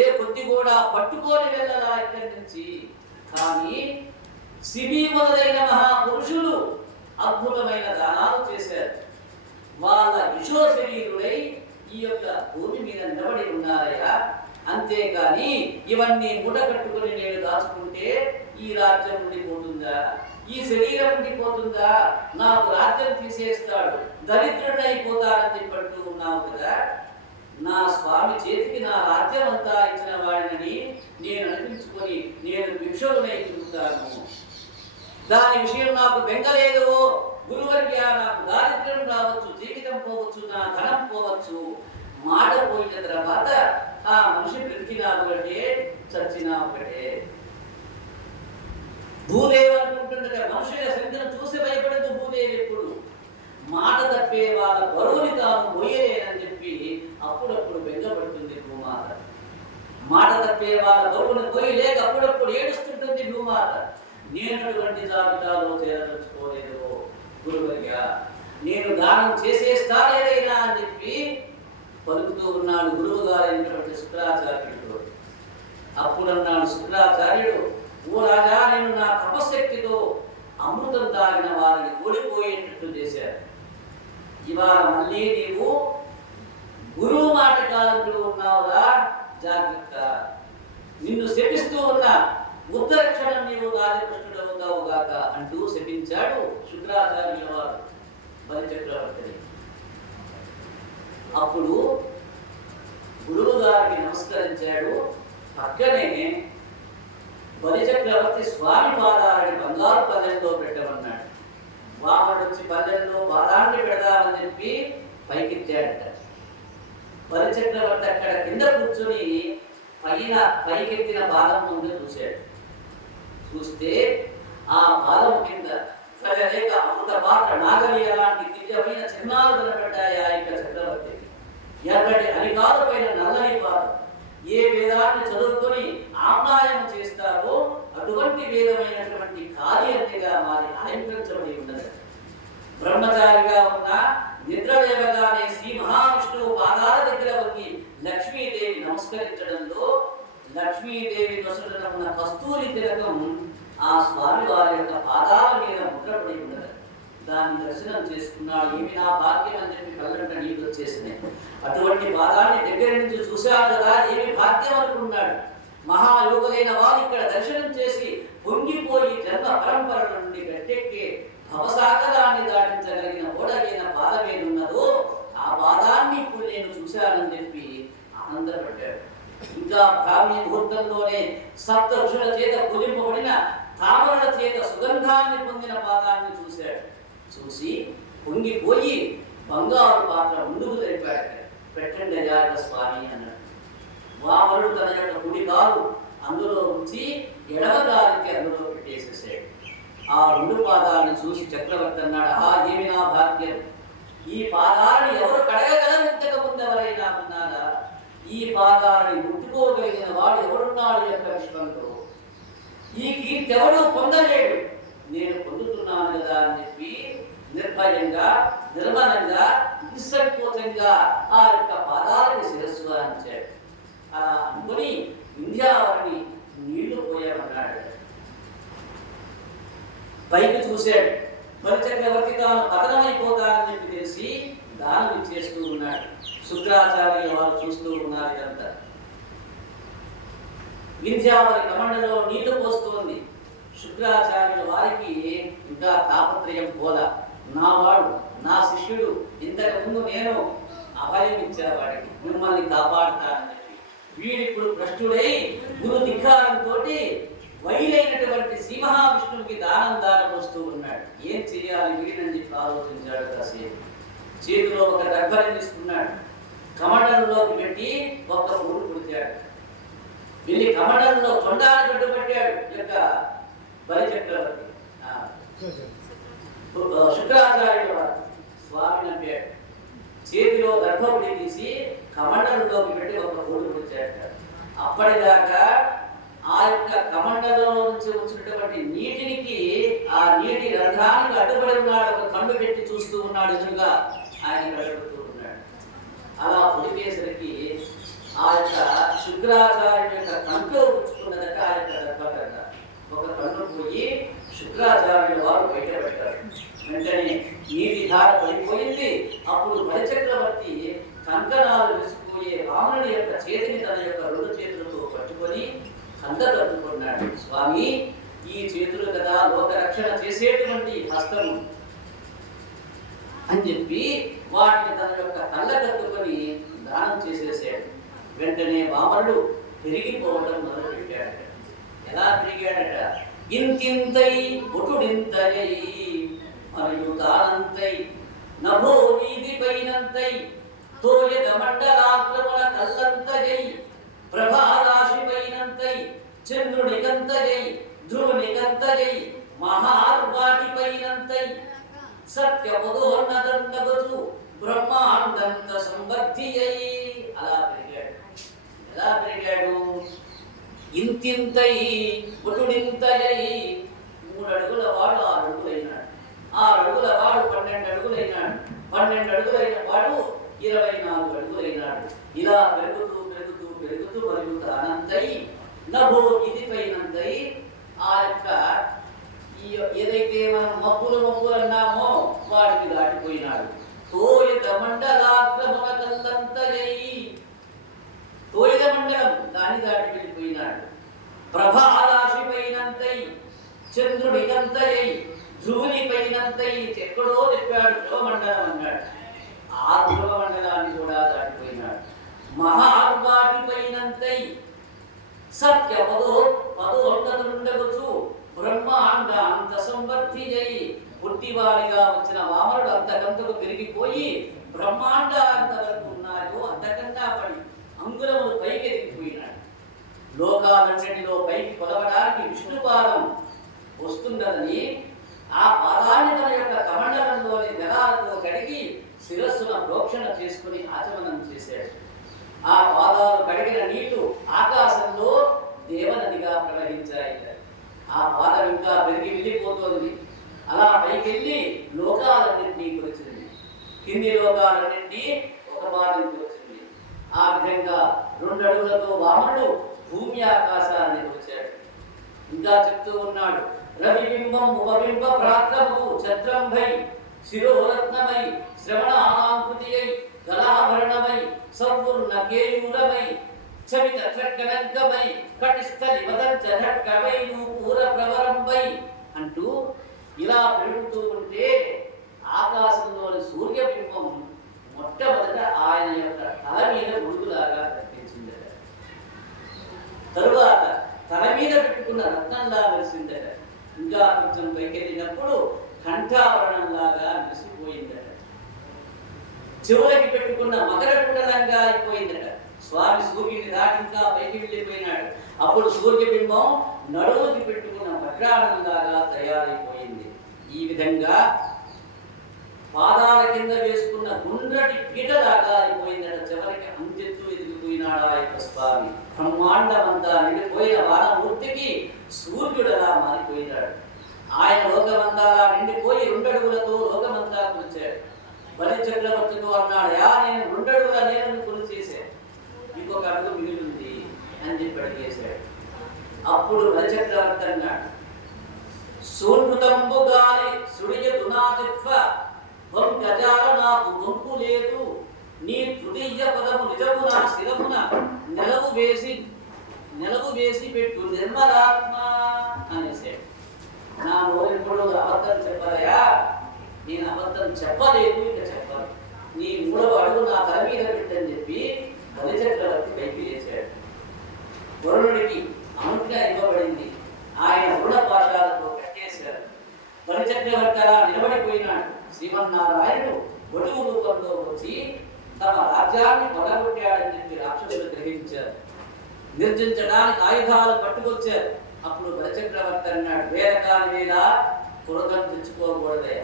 ఏ కొద్ది కూడా పట్టుకొని వెళ్ళలా ఇక్కడి నుంచి. కానీ శిబి మొదలైన మహాపురుషులు అద్భుతమైన దానాలు చేశారు. వాళ్ళ విశ్వ శరీరుడై ఈ యొక్క భూమి మీద నిలబడి ఉన్నారయ్యా. అంతేకాని ఇవన్నీ మూట కట్టుకొని నేను దాచుకుంటే ఈ రాజ్యం ఉండిపోతుందా? ఈ శరీరం ఉండిపోతుందా? నాకు రాజ్యం తీసేస్తాడు, దరిద్రుడైపోతానని చెప్పంటూ ఉన్నావు కదా. నా స్వామి చేతికి నా రాజ్యం అంతా ఇచ్చిన వాడినని నేను అనిపించుకొని నేను భిక్షుడై తిరుగుతాను. దాని విషయం నాకు బెంగలేదు. గురువర్య, నాకు దారిద్ర్యం రావచ్చు, జీవితం పోవచ్చు, నా ధనం పోవచ్చు. మాట పోయిన తర్వాత ఆ మనిషి బ్రతికినా ఒకటే, చచ్చినా ఒకటే. భూదేవి అనుకుంటుండగా మనుషుల సంఖ్యను చూసి భయపడదు భూదేవి. ఎప్పుడు మాట తప్పే వాళ్ళ బరువుని తాను మోయలేనని చెప్పి అప్పుడప్పుడు బెంగపడుతుంది భూమాత. మాట తప్పే వాళ్ళ బరువుని మోయలేక అప్పుడప్పుడు ఏడుస్తుంటుంది భూమాత. నేను అటువంటి జాబితాలో చేరదలుచుకోలేదు గురువర్య, నేను దానం చేసేస్తానేదైనా అని చెప్పి పలుకుతూ ఉన్నాడు గురువు గారైనటువంటి శుక్రాచార్యుడు. అప్పుడు అన్నాడు శుక్రాచార్యుడు, ఓ రాజా, నేను నా తపశక్తితో అమృతం తాగిన వారిని ఓడిపోయేటట్టు చేశారు. ఇవాళ మళ్ళీ నీవు గురువు మాట కాలంటూ ఉన్నావురా, జాగ్రత్త. నిన్ను శపిస్తూ ఉన్నా ఉత్తర క్షణం నీవు రాజకృష్ణుడు అవుతావు గాక అంటూ శపించాడు శుక్రాచార్యుల వారు బలిచక్రవర్తిని. అప్పుడు గురువు గారికి నమస్కరించాడు. పక్కనే బలిచక్రవర్తి స్వామి పాదాలని బంగారు పల్లెంలో పెట్టమన్నాడు. వామడు వచ్చి పల్లెంలో పాదాన్ని పెడదామని చెప్పి పైకెత్తాడట. బలిచక్రవర్తి అక్కడ కింద కూర్చొని పైకెత్తిన పాదం ముందు చూశాడు. చూస్తే ఆ పాదం కింద సరేక అమృత పాత్ర నాగలి అలాంటి దివ్యమైన చిన్నాలు కనబడ్డాయి. ఆ యొక్క చక్రవర్తి ఎర్రటి అరికాల పైన నల్లని పాదం. ఏ వేదాన్ని చదువుకొని ఆమ్నాయం చేస్తారో అటువంటి వేదమైనటువంటి కార్యంగా మారి అలంకరించబడి ఉన్నది. బ్రహ్మచారిగా ఉన్న నిద్రలేవగానే శ్రీ మహావిష్ణువు పాదాల దగ్గర వంగి లక్ష్మీదేవి నమస్కరించడంలో లక్ష్మీదేవి నొసటన ఉన్న కస్తూరి తిలకం ఆ స్వామి వారి యొక్క పాదాల మీద ముద్రపడి ఉన్నది. దాన్ని దర్శనం చేసుకున్నాడు. ఏమి నా భాగ్యం అని చెప్పి కళ్ళంట నీళ్ళు వచ్చేసినాయి. అటువంటి పాదాన్ని దగ్గర నుంచి చూశాడు కదా, ఏమి భాగ్యం అనుకున్నాడు. మహాయోగులైన వారు ఇక్కడ దర్శనం చేసి పొంగిపోయి జన్మ పరంపర నుండి గట్టెక్కి భవసాగరాన్ని దాటించగలిగిన ఓడగైన పాదం ఏదున్నదో ఆ పాదాన్ని ఇప్పుడు నేను చూశానని చెప్పి ఆనందపడ్డాడు. ఇంకా బ్రాహ్మీ ముహూర్తంలోనే సప్త ఋషుల చేత పూజింపబడిన తామరల చేత సుగంధాన్ని పొందిన పాదాన్ని చూశాడు. చూసి పొంగిపోయి బంగారు పాత్ర ముందుకు జరిపాడు. పెట్టండి అజాత స్వామి అన్నాడు. వామనుడు తన యొక్క కుడి కాలు అందులో ఉంచి ఎడమ కాలికి అందులో పెట్టేసేసాడు. ఆ రెండు పాదాలను చూసి చక్రవర్తి అన్నాడు, ఏమి నా భాగ్యం, ఈ పాదాలని ఎవరు కడగగలరు? ఇంతకు ముందు ఎవరైనా ఉన్నారా? ఈ పాదాలని ముట్టుకోగలిగిన వాడు ఎవరున్నాడు యొక్క విశ్వంలో? ఈ కీర్తి ఎవడు పొందలేడు, నేను పొందుతున్నాను కదా అని చెప్పి నిర్భయంగా నిర్మలంగా నిస్సంకోచంగా ఆ యొక్క పాదాలని శిరస్సు అంచాడు. అలా అనుకుని వింధ్యావరిని నీళ్లు పోయామన్నాడు. పైకి చూశాడు. బలి చక్రవర్తి తాను పతనమైపోతానని చెప్పి తెలిసి దానం ఇచ్చేస్తూ ఉన్నాడు. శుక్రాచార్య వారు చూస్తూ ఉన్నారు. ఇదంతా వింధ్యావళి కమండలో నీళ్లు పోస్తుంది. శుక్రాచార్యుల వారికి ఇంకా తాపత్రయం పోలా. నా వాడు, నా శిష్యుడు, ఇంతకు ముందు నేను అభయం ఇచ్చా వాడికి, మిమ్మల్ని కాపాడుతానని చెప్పి వీడిప్పుడు భ్రష్టుడై గురు ధిక్కారంతో వైలైనటువంటి శ్రీ మహావిష్ణువుకి దానం వస్తూ ఉన్నాడు. ఏం చేయాలి వీడని చెప్పి ఆలోచించాడు. కాసేపు చేతిలో ఒక దర్భని తీసుకున్నాడు, కమండలంలోకి పెట్టి ఒక్క ఊరు పుడిచాడు. వెళ్ళి కమండలంలో తొండాన్ని కట్టుబట్టాడు. యొక్క బలి చక్రవర్తి శుక్రాచార్యుల వారు స్వామి నమ్మాడు. చేతిలో దర్భపుడి తీసి కమండలంలోకి పెట్టి ఒక ఊరు పుడిచాడు. అప్పటిదాకా ఆ యొక్క కమండలంలో నుంచి వచ్చినటువంటి నీటికి, ఆ నీటి రంధ్రానికి అడ్డుపడి ఉన్నాడు. ఒక కన్ను పెట్టి చూస్తూ ఉన్నాడు. ఎదురుగా ఆయన కడుగుతూ ఉన్నాడు. అలా పుడికేసరికి ఆ యొక్క శుక్రాచార్యుల యొక్క కంట్లో పుచ్చుకున్నదట ఆ యొక్క దర్భకట. ఒక కన్ను పోయి శుక్రాచార్యుల వారు బయట పెట్టారు. వెంటనే నీటి ధార పడిపోయింది. అప్పుడు బలిచక్రవర్తి కంకణాలు విసిపోయే రాముని యొక్క చేతిని తన యొక్క రెండు చేతులతో పట్టుకొని కంద తట్టుకున్నాడు. స్వామి, ఈ చేతులు కదా లోక రక్షణ చేసేటువంటి హస్తము అని చెప్పి వాటిని తన యొక్క కళ్ళ కట్టుకొని దానం చేసేసాడు. వెంటనే వామనుడు పెరిగిపోవడం మొదలుపెట్టాడు. ఎలా పెరిగాడట? ఇంతింతై ఒటుడింతై మరియు తానంతై నభో వీధి పైనంతై తోయద మండలాగ్రముల కల్లంతై ప్రభారాశి పైనంతై చంద్రునికంతై ధ్రువునికంతై మహార్వాటి పైనంతై సత్యపదోన్నదంతగతు బ్రహ్మాండంత సంబద్ధియై. అలా పెరిగాడు. ఎలా పెరిగాడు? ఇంతింతై ఒటుడింతై 3 అడుగుల వాడు 6 అడుగులైనాడు. 6 అడుగుల వాడు 12 అడుగులైనాడు. 12 అడుగులైన వాడు 24 అడుగులైనాడు. ఇలా పెరుగుతూ పెరుగుతూ పెరుగుతూ మరియు అనంతై నభో ఇది పైనంతై ఆ యొక్క ఏదైతే మనం మబ్బులు అన్నామో వాటికి దాటిపోయినాడు. తోయద మండలాగ్రముల కల్లంతై తోయద మండలం దాన్ని దాటి వెళ్ళిపోయినాడు. ప్రభారాశి పైనంతై చంద్రుడికంతై ధ్రువుని పైనంతై ఎక్కడో చెప్పాడు ధ్రువమండలం అన్నాడు. ఆ ధ్రువమండలాన్ని కూడా దాటిపోయినాడు. మహార్వాటి పైనంతై సత్య పదోన్నతులుండవచ్చు బ్రహ్మాండ అంత సంవర్ధియై. పుట్టివాడిగా వచ్చిన వామనుడు అంతకంతకు పెరిగిపోయి బ్రహ్మాండ అంతవరకు ఉన్నాయో అంతకన్నా పడి అంగుళములు పైకి ఎదిగిపోయినాడు. లోకాలన్నిటిలో పైకి కొలవడానికి విష్ణుపాదం వస్తున్నదని ఆ పాదాన్ని తన యొక్క కమండలంలోని జలాలతో కడిగి శిరస్సున ప్రోక్షణ చేసుకుని ఆచమనం చేశాడు. ఆ పాదాలు కడిగిన నీళ్లు ఆకాశంలో దేవనదిగా ప్రవహించాయి. ఆ పాదం ఇంకా పెరిగి వెళ్ళిపోతుంది. అలా పైకెళ్ళి లోకాలన్నింటినీ వచ్చింది. కింది లోకాలన్నింటినీ ఒక పాదంకి వచ్చింది. ఆ విధంగా 2 అడుగులతో వామనుడు భూమి ఆకాశాన్ని వచ్చాడు. ఇంకా చెప్తూ ఉన్నాడు. రవిబింబం ఉపబింబ ప్రాత్రము ఛత్రంభై శిరోరత్నమై శ్రవణాంకృతియై గలాభరణమై సంపూర్ణ కేయూరమై చవిత చక్కడంకమై కటిస్థలి వదంచ ఢక్కమై నూపూర ప్రవరంపై అంటూ ఇలా పెరుగుతూ ఉంటే ఆకాశంలోని సూర్యబింబం మొట్టమొదట ఆయన యొక్క తల మీద గొడుగులాగా కనిపించిందట. తరువాత తల మీద పెట్టుకున్న రత్నంలా మెరిసిందట. ఇంకా కొంచెం పైకెళ్ళినప్పుడు కంఠాభరణంలాగా మెరిసిపోయిందట. చివరికి పెట్టుకున్న మకర కుండలంగా అయిపోయిందట. స్వామి సూర్యుని దాటి ఇంకా పైకి వెళ్ళిపోయినాడు. అప్పుడు సూర్యబింబం నడుముకి పెట్టుకున్న వజ్రాణంలాగా తయారైపోయింది. ఈ విధంగా పాదాల కింద వేసుకున్న గుండ్రటి పీటలాగా అయిపోయిందట. చివరికి అంతెత్తు ఎదిగిపోయినాడు ఆ యొక్క స్వామి. బ్రహ్మాండమంతా నిండిపోయిన వానమూర్తికి సూర్యుడలా మారిపోయినాడు. ఆయన లోకమంతా నిండిపోయి 2 అడుగులతో లోకమంతా కొలిచాడు. బలి చక్రవర్తితో అన్నాడు, నేను 2 అడుగుల నేలను కొలిచేశాను, ఇంకొక అడుగు మిగిలింది అని చెప్పి అడిగేశాడు. అప్పుడు బలి చక్రవర్తి అన్నాడు, సూర్ణుతంబు గాలి సుడియదు నాదిత్వ వం గజాల నాకు వంపు లేదు నీ తృతీయ పదము నిజమున శిరమున నెలవు వేసి పెట్టు నిర్మలాత్మ అనేసాడు. నా నోరెప్పుడు అబద్ధం చెప్పాలయా, నేను అబద్ధం చెప్పలేదు, ఇక చెప్పాలి. నీ మూడవ అడుగు నా తల మీద పెట్టని చెప్పి బలిచక్రవర్తి పైకి లేచాడు. వరుణుడికి అముట్గా ఇవ్వబడింది. ఆయన రుణ పాశాలతో కట్టేశాడు. బలిచక్రవర్తి అలా నిలబడిపోయినాడు. శ్రీమన్నారాయణుడు గొడుగు రూపంలో వచ్చి తమ రాజ్యాన్ని పొడగొట్టాడని చెప్పి రాక్షసులు గ్రహించారు. నిర్జించడానికి ఆయుధాలు పట్టుకొచ్చారు. అప్పుడు బలిచక్రవర్తి అన్నాడు, వేదకాని వేళ కురదం తెచ్చుకోకూడదే.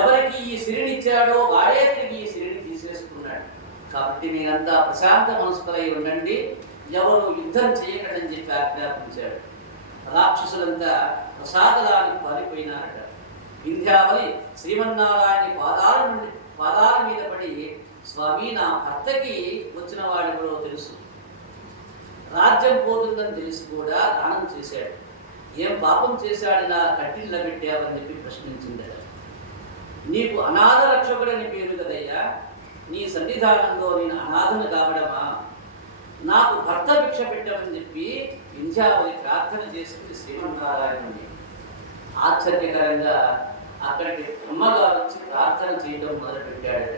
ఎవరికి ఈ సిరినిచ్చాడో వాడే తిరిగి ఈ సిరిని తీసేసుకున్నాడు. కాబట్టి మీరంతా ప్రశాంత మనస్కులై ఉండండి, ఎవరు యుద్ధం చేయకడని చెప్పి ఆజ్ఞాపించాడు. రాక్షసులంతా ప్రసాదలానికి పారిపోయినారట. వింధ్యావళి శ్రీమన్నారాయణ పాదాల మీద పడి, స్వామి నా భర్తకి వచ్చిన వాడెవడో తెలుసు, రాజ్యం పోతుందని తెలిసి కూడా దానం చేశాడు. ఏం పాపం చేశాడు నా కట్టిళ్ళ పెట్టావని చెప్పి ప్రశ్నించిందట. నీకు అనాథ రక్షకుడని పేరు కదయ్యా, నీ సన్నిధానంలో నేను అనాథను కావడమా, నాకు భర్త భిక్ష పెట్టమని చెప్పి వింధ్యావళి ప్రార్థన చేసింది శ్రీమన్నారాయణుని. ఆశ్చర్యకరంగా అక్కడికి అమ్మగారు వచ్చి ప్రార్థన చేయడం మొదలుపెట్టాడట.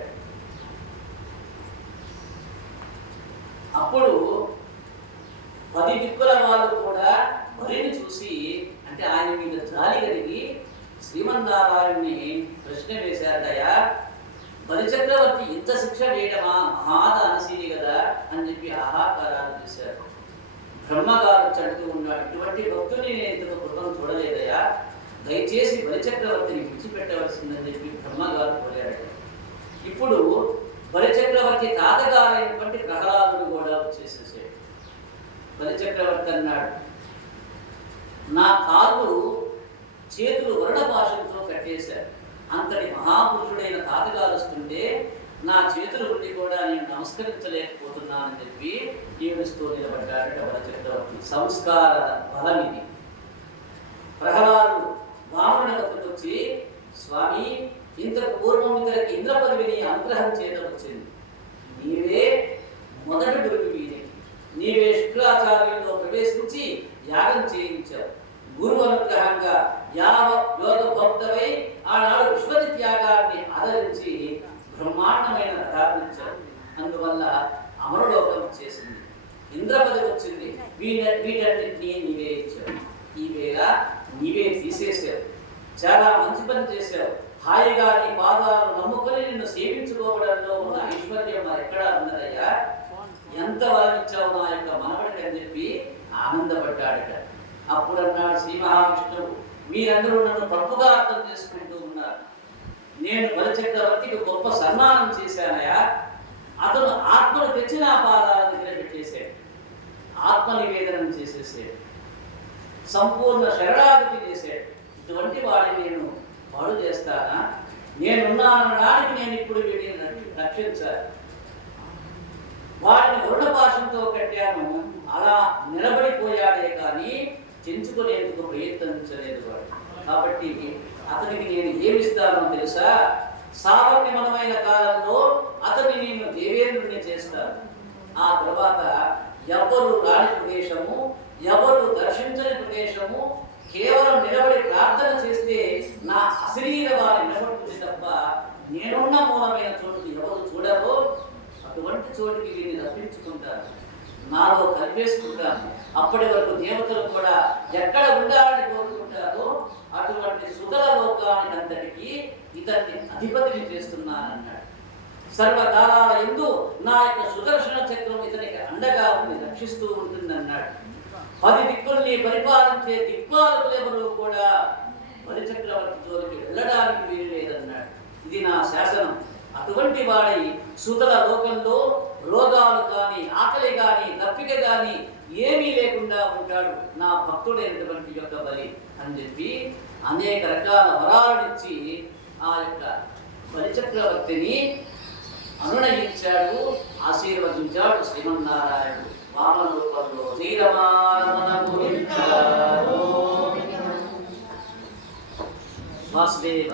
అప్పుడు 10 దిక్కుల వాళ్ళు కూడా బలిని చూసి, అంటే ఆయన మీద జాలి కలిగి శ్రీమన్నారాయణుని ప్రశ్న వేశారటయా, బలిచక్రవర్తి ఇంత శిక్ష వేయడమా, మహాదానశీలి కదా అని చెప్పి ఆహాకారాలు చేశారు. బ్రహ్మగారు చడుతూ ఉన్నాడు, ఇటువంటి భక్తుని నేను ఇంతకు కృపను చూడలేదయా, దయచేసి బలిచక్రవర్తిని విడిచిపెట్టవలసిందని చెప్పి బ్రహ్మగారు కోరారట. ఇప్పుడు బలిచక్రవర్తి తాతగారైనటువంటి ప్రహ్లాదుడు కూడా వచ్చేసేసాడు. బలిచక్రవర్తి అన్నాడు, నా కాళ్ళు చేతులు వర్ణపాశంతో కట్టేశారు, అంతటి మహాపురుషుడైన తాతగారు వస్తుంటే నా చేతులు ఉండి కూడా నేను నమస్కరించలేకపోతున్నానని చెప్పి ఏడుస్తూ నిలబడ్డాడట బలిచక్రవర్తి. సంస్కార బలం ఇది. ప్రహ్లాదుడు వామనుడి వద్దకు వచ్చి, స్వామి ఇంతకు పూర్వం ఇతనికి ఇంద్ర పదవిని అనుగ్రహం చేయడం వచ్చింది, నీవే మొదటి గురువు వీరికి, నీవే శుక్రాచార్యంలో ప్రవేశించి యాగం చేయించావు. గురువు అనుగ్రహంగా యోగ భక్తవై ఆనాడు విశ్వజిత్ యాగాన్ని ఆదరించి బ్రహ్మాండమైన రథాన్నిచ్చావు. అందువల్ల అమరలోకం చేసింది, ఇంద్ర పదవి వచ్చింది, వీటన్నిటినీ నీవే ఇచ్చావు. ఈ వేళ నీవే తీసేశావు. చాలా మంచి పని చేశావు. హాయిగా నీ పాదాలు నమ్ముకొని నిన్ను సేవించుకోవడంలో ఉన్న ఐశ్వర్యం మరి ఎక్కడా ఉన్నదయ్యా, ఎంత వరమిచ్చావు నా యొక్క మనవడికి అని చెప్పి ఆనందపడ్డాడట. అప్పుడు అన్నాడు శ్రీ మహావిష్ణువు, మీరందరూ నన్ను తప్పుగా అర్థం చేసుకుంటూ ఉన్నారు. నేను బలిచక్రవర్తికి గొప్ప సన్మానం చేశానయా, అతను ఆత్మను తెచ్చి నా పాదాల దగ్గర పెట్టేశాడు, ఆత్మ నివేదనం చేసేసాడు, సంపూర్ణ శరణాగతి చేశాడు. ఇటువంటి వాడిని నేను పాడు చేస్తానా? నేనున్నానడానికి నేను ఇప్పుడు వీడిని రక్షించాలి. వాడిని వరుణపాశంతో కట్టాను, అలా నిలబడిపోయాడే కానీ చెంచుకునేందుకు ప్రయత్నించలేదు వాడు. కాబట్టి అతనికి నేను ఏమిస్తానో తెలుసా? సావర్ణ్యమనమైన కాలంలో అతన్ని నేను దేవేంద్రుని చేస్తాను. ఆ తర్వాత ఎవరు రాని ప్రదేశము, ఎవరు దర్శించని ప్రదేశము, కేవలం నిలబడి ప్రార్థన చేస్తే నా అశరీర వారి నిలబడుతుంది తప్ప నేనున్న మూలమైన చోటుకి ఎవరు చూడరో అటువంటి చోటుకి వీరిని రప్పించుకుంటాను, నాలో కలిపేసుకుంటాను. అప్పటి వరకు దేవతలు కూడా ఎక్కడ ఉండాలని కోరుకుంటారో అటువంటి సుతల లోకానికి అంతటికి ఇతన్ని అధిపతిని చేస్తున్నానన్నాడు. సర్వకాలాల యందు నా యొక్క సుదర్శన చక్రం ఇతనికి అండగా ఉండి రక్షిస్తూ ఉంటుందన్నాడు. 10 దిక్కుల్ని పరిపాలించే దిక్పాలకులు ఎవరు కూడా బలిచక్రవర్తి జోలికి వెళ్ళడానికి వీలు లేదన్నాడు. ఇది నా శాసనం. అటువంటి వాడి సుతల లోకంలో రోగాలు కానీ, ఆకలి కానీ, దప్పిక కానీ ఏమీ లేకుండా ఉంటాడు నా భక్తుడైనటువంటి యొక్క బలి అని చెప్పి అనేక రకాల వరాలనిచ్చి ఆ యొక్క బలిచక్రవర్తిని అనునయించాడు, ఆశీర్వదించాడు శ్రీమన్నారాయణుడు వామన రూపంలో. శ్రీరమారమణ గోవింద. వాసుదేవ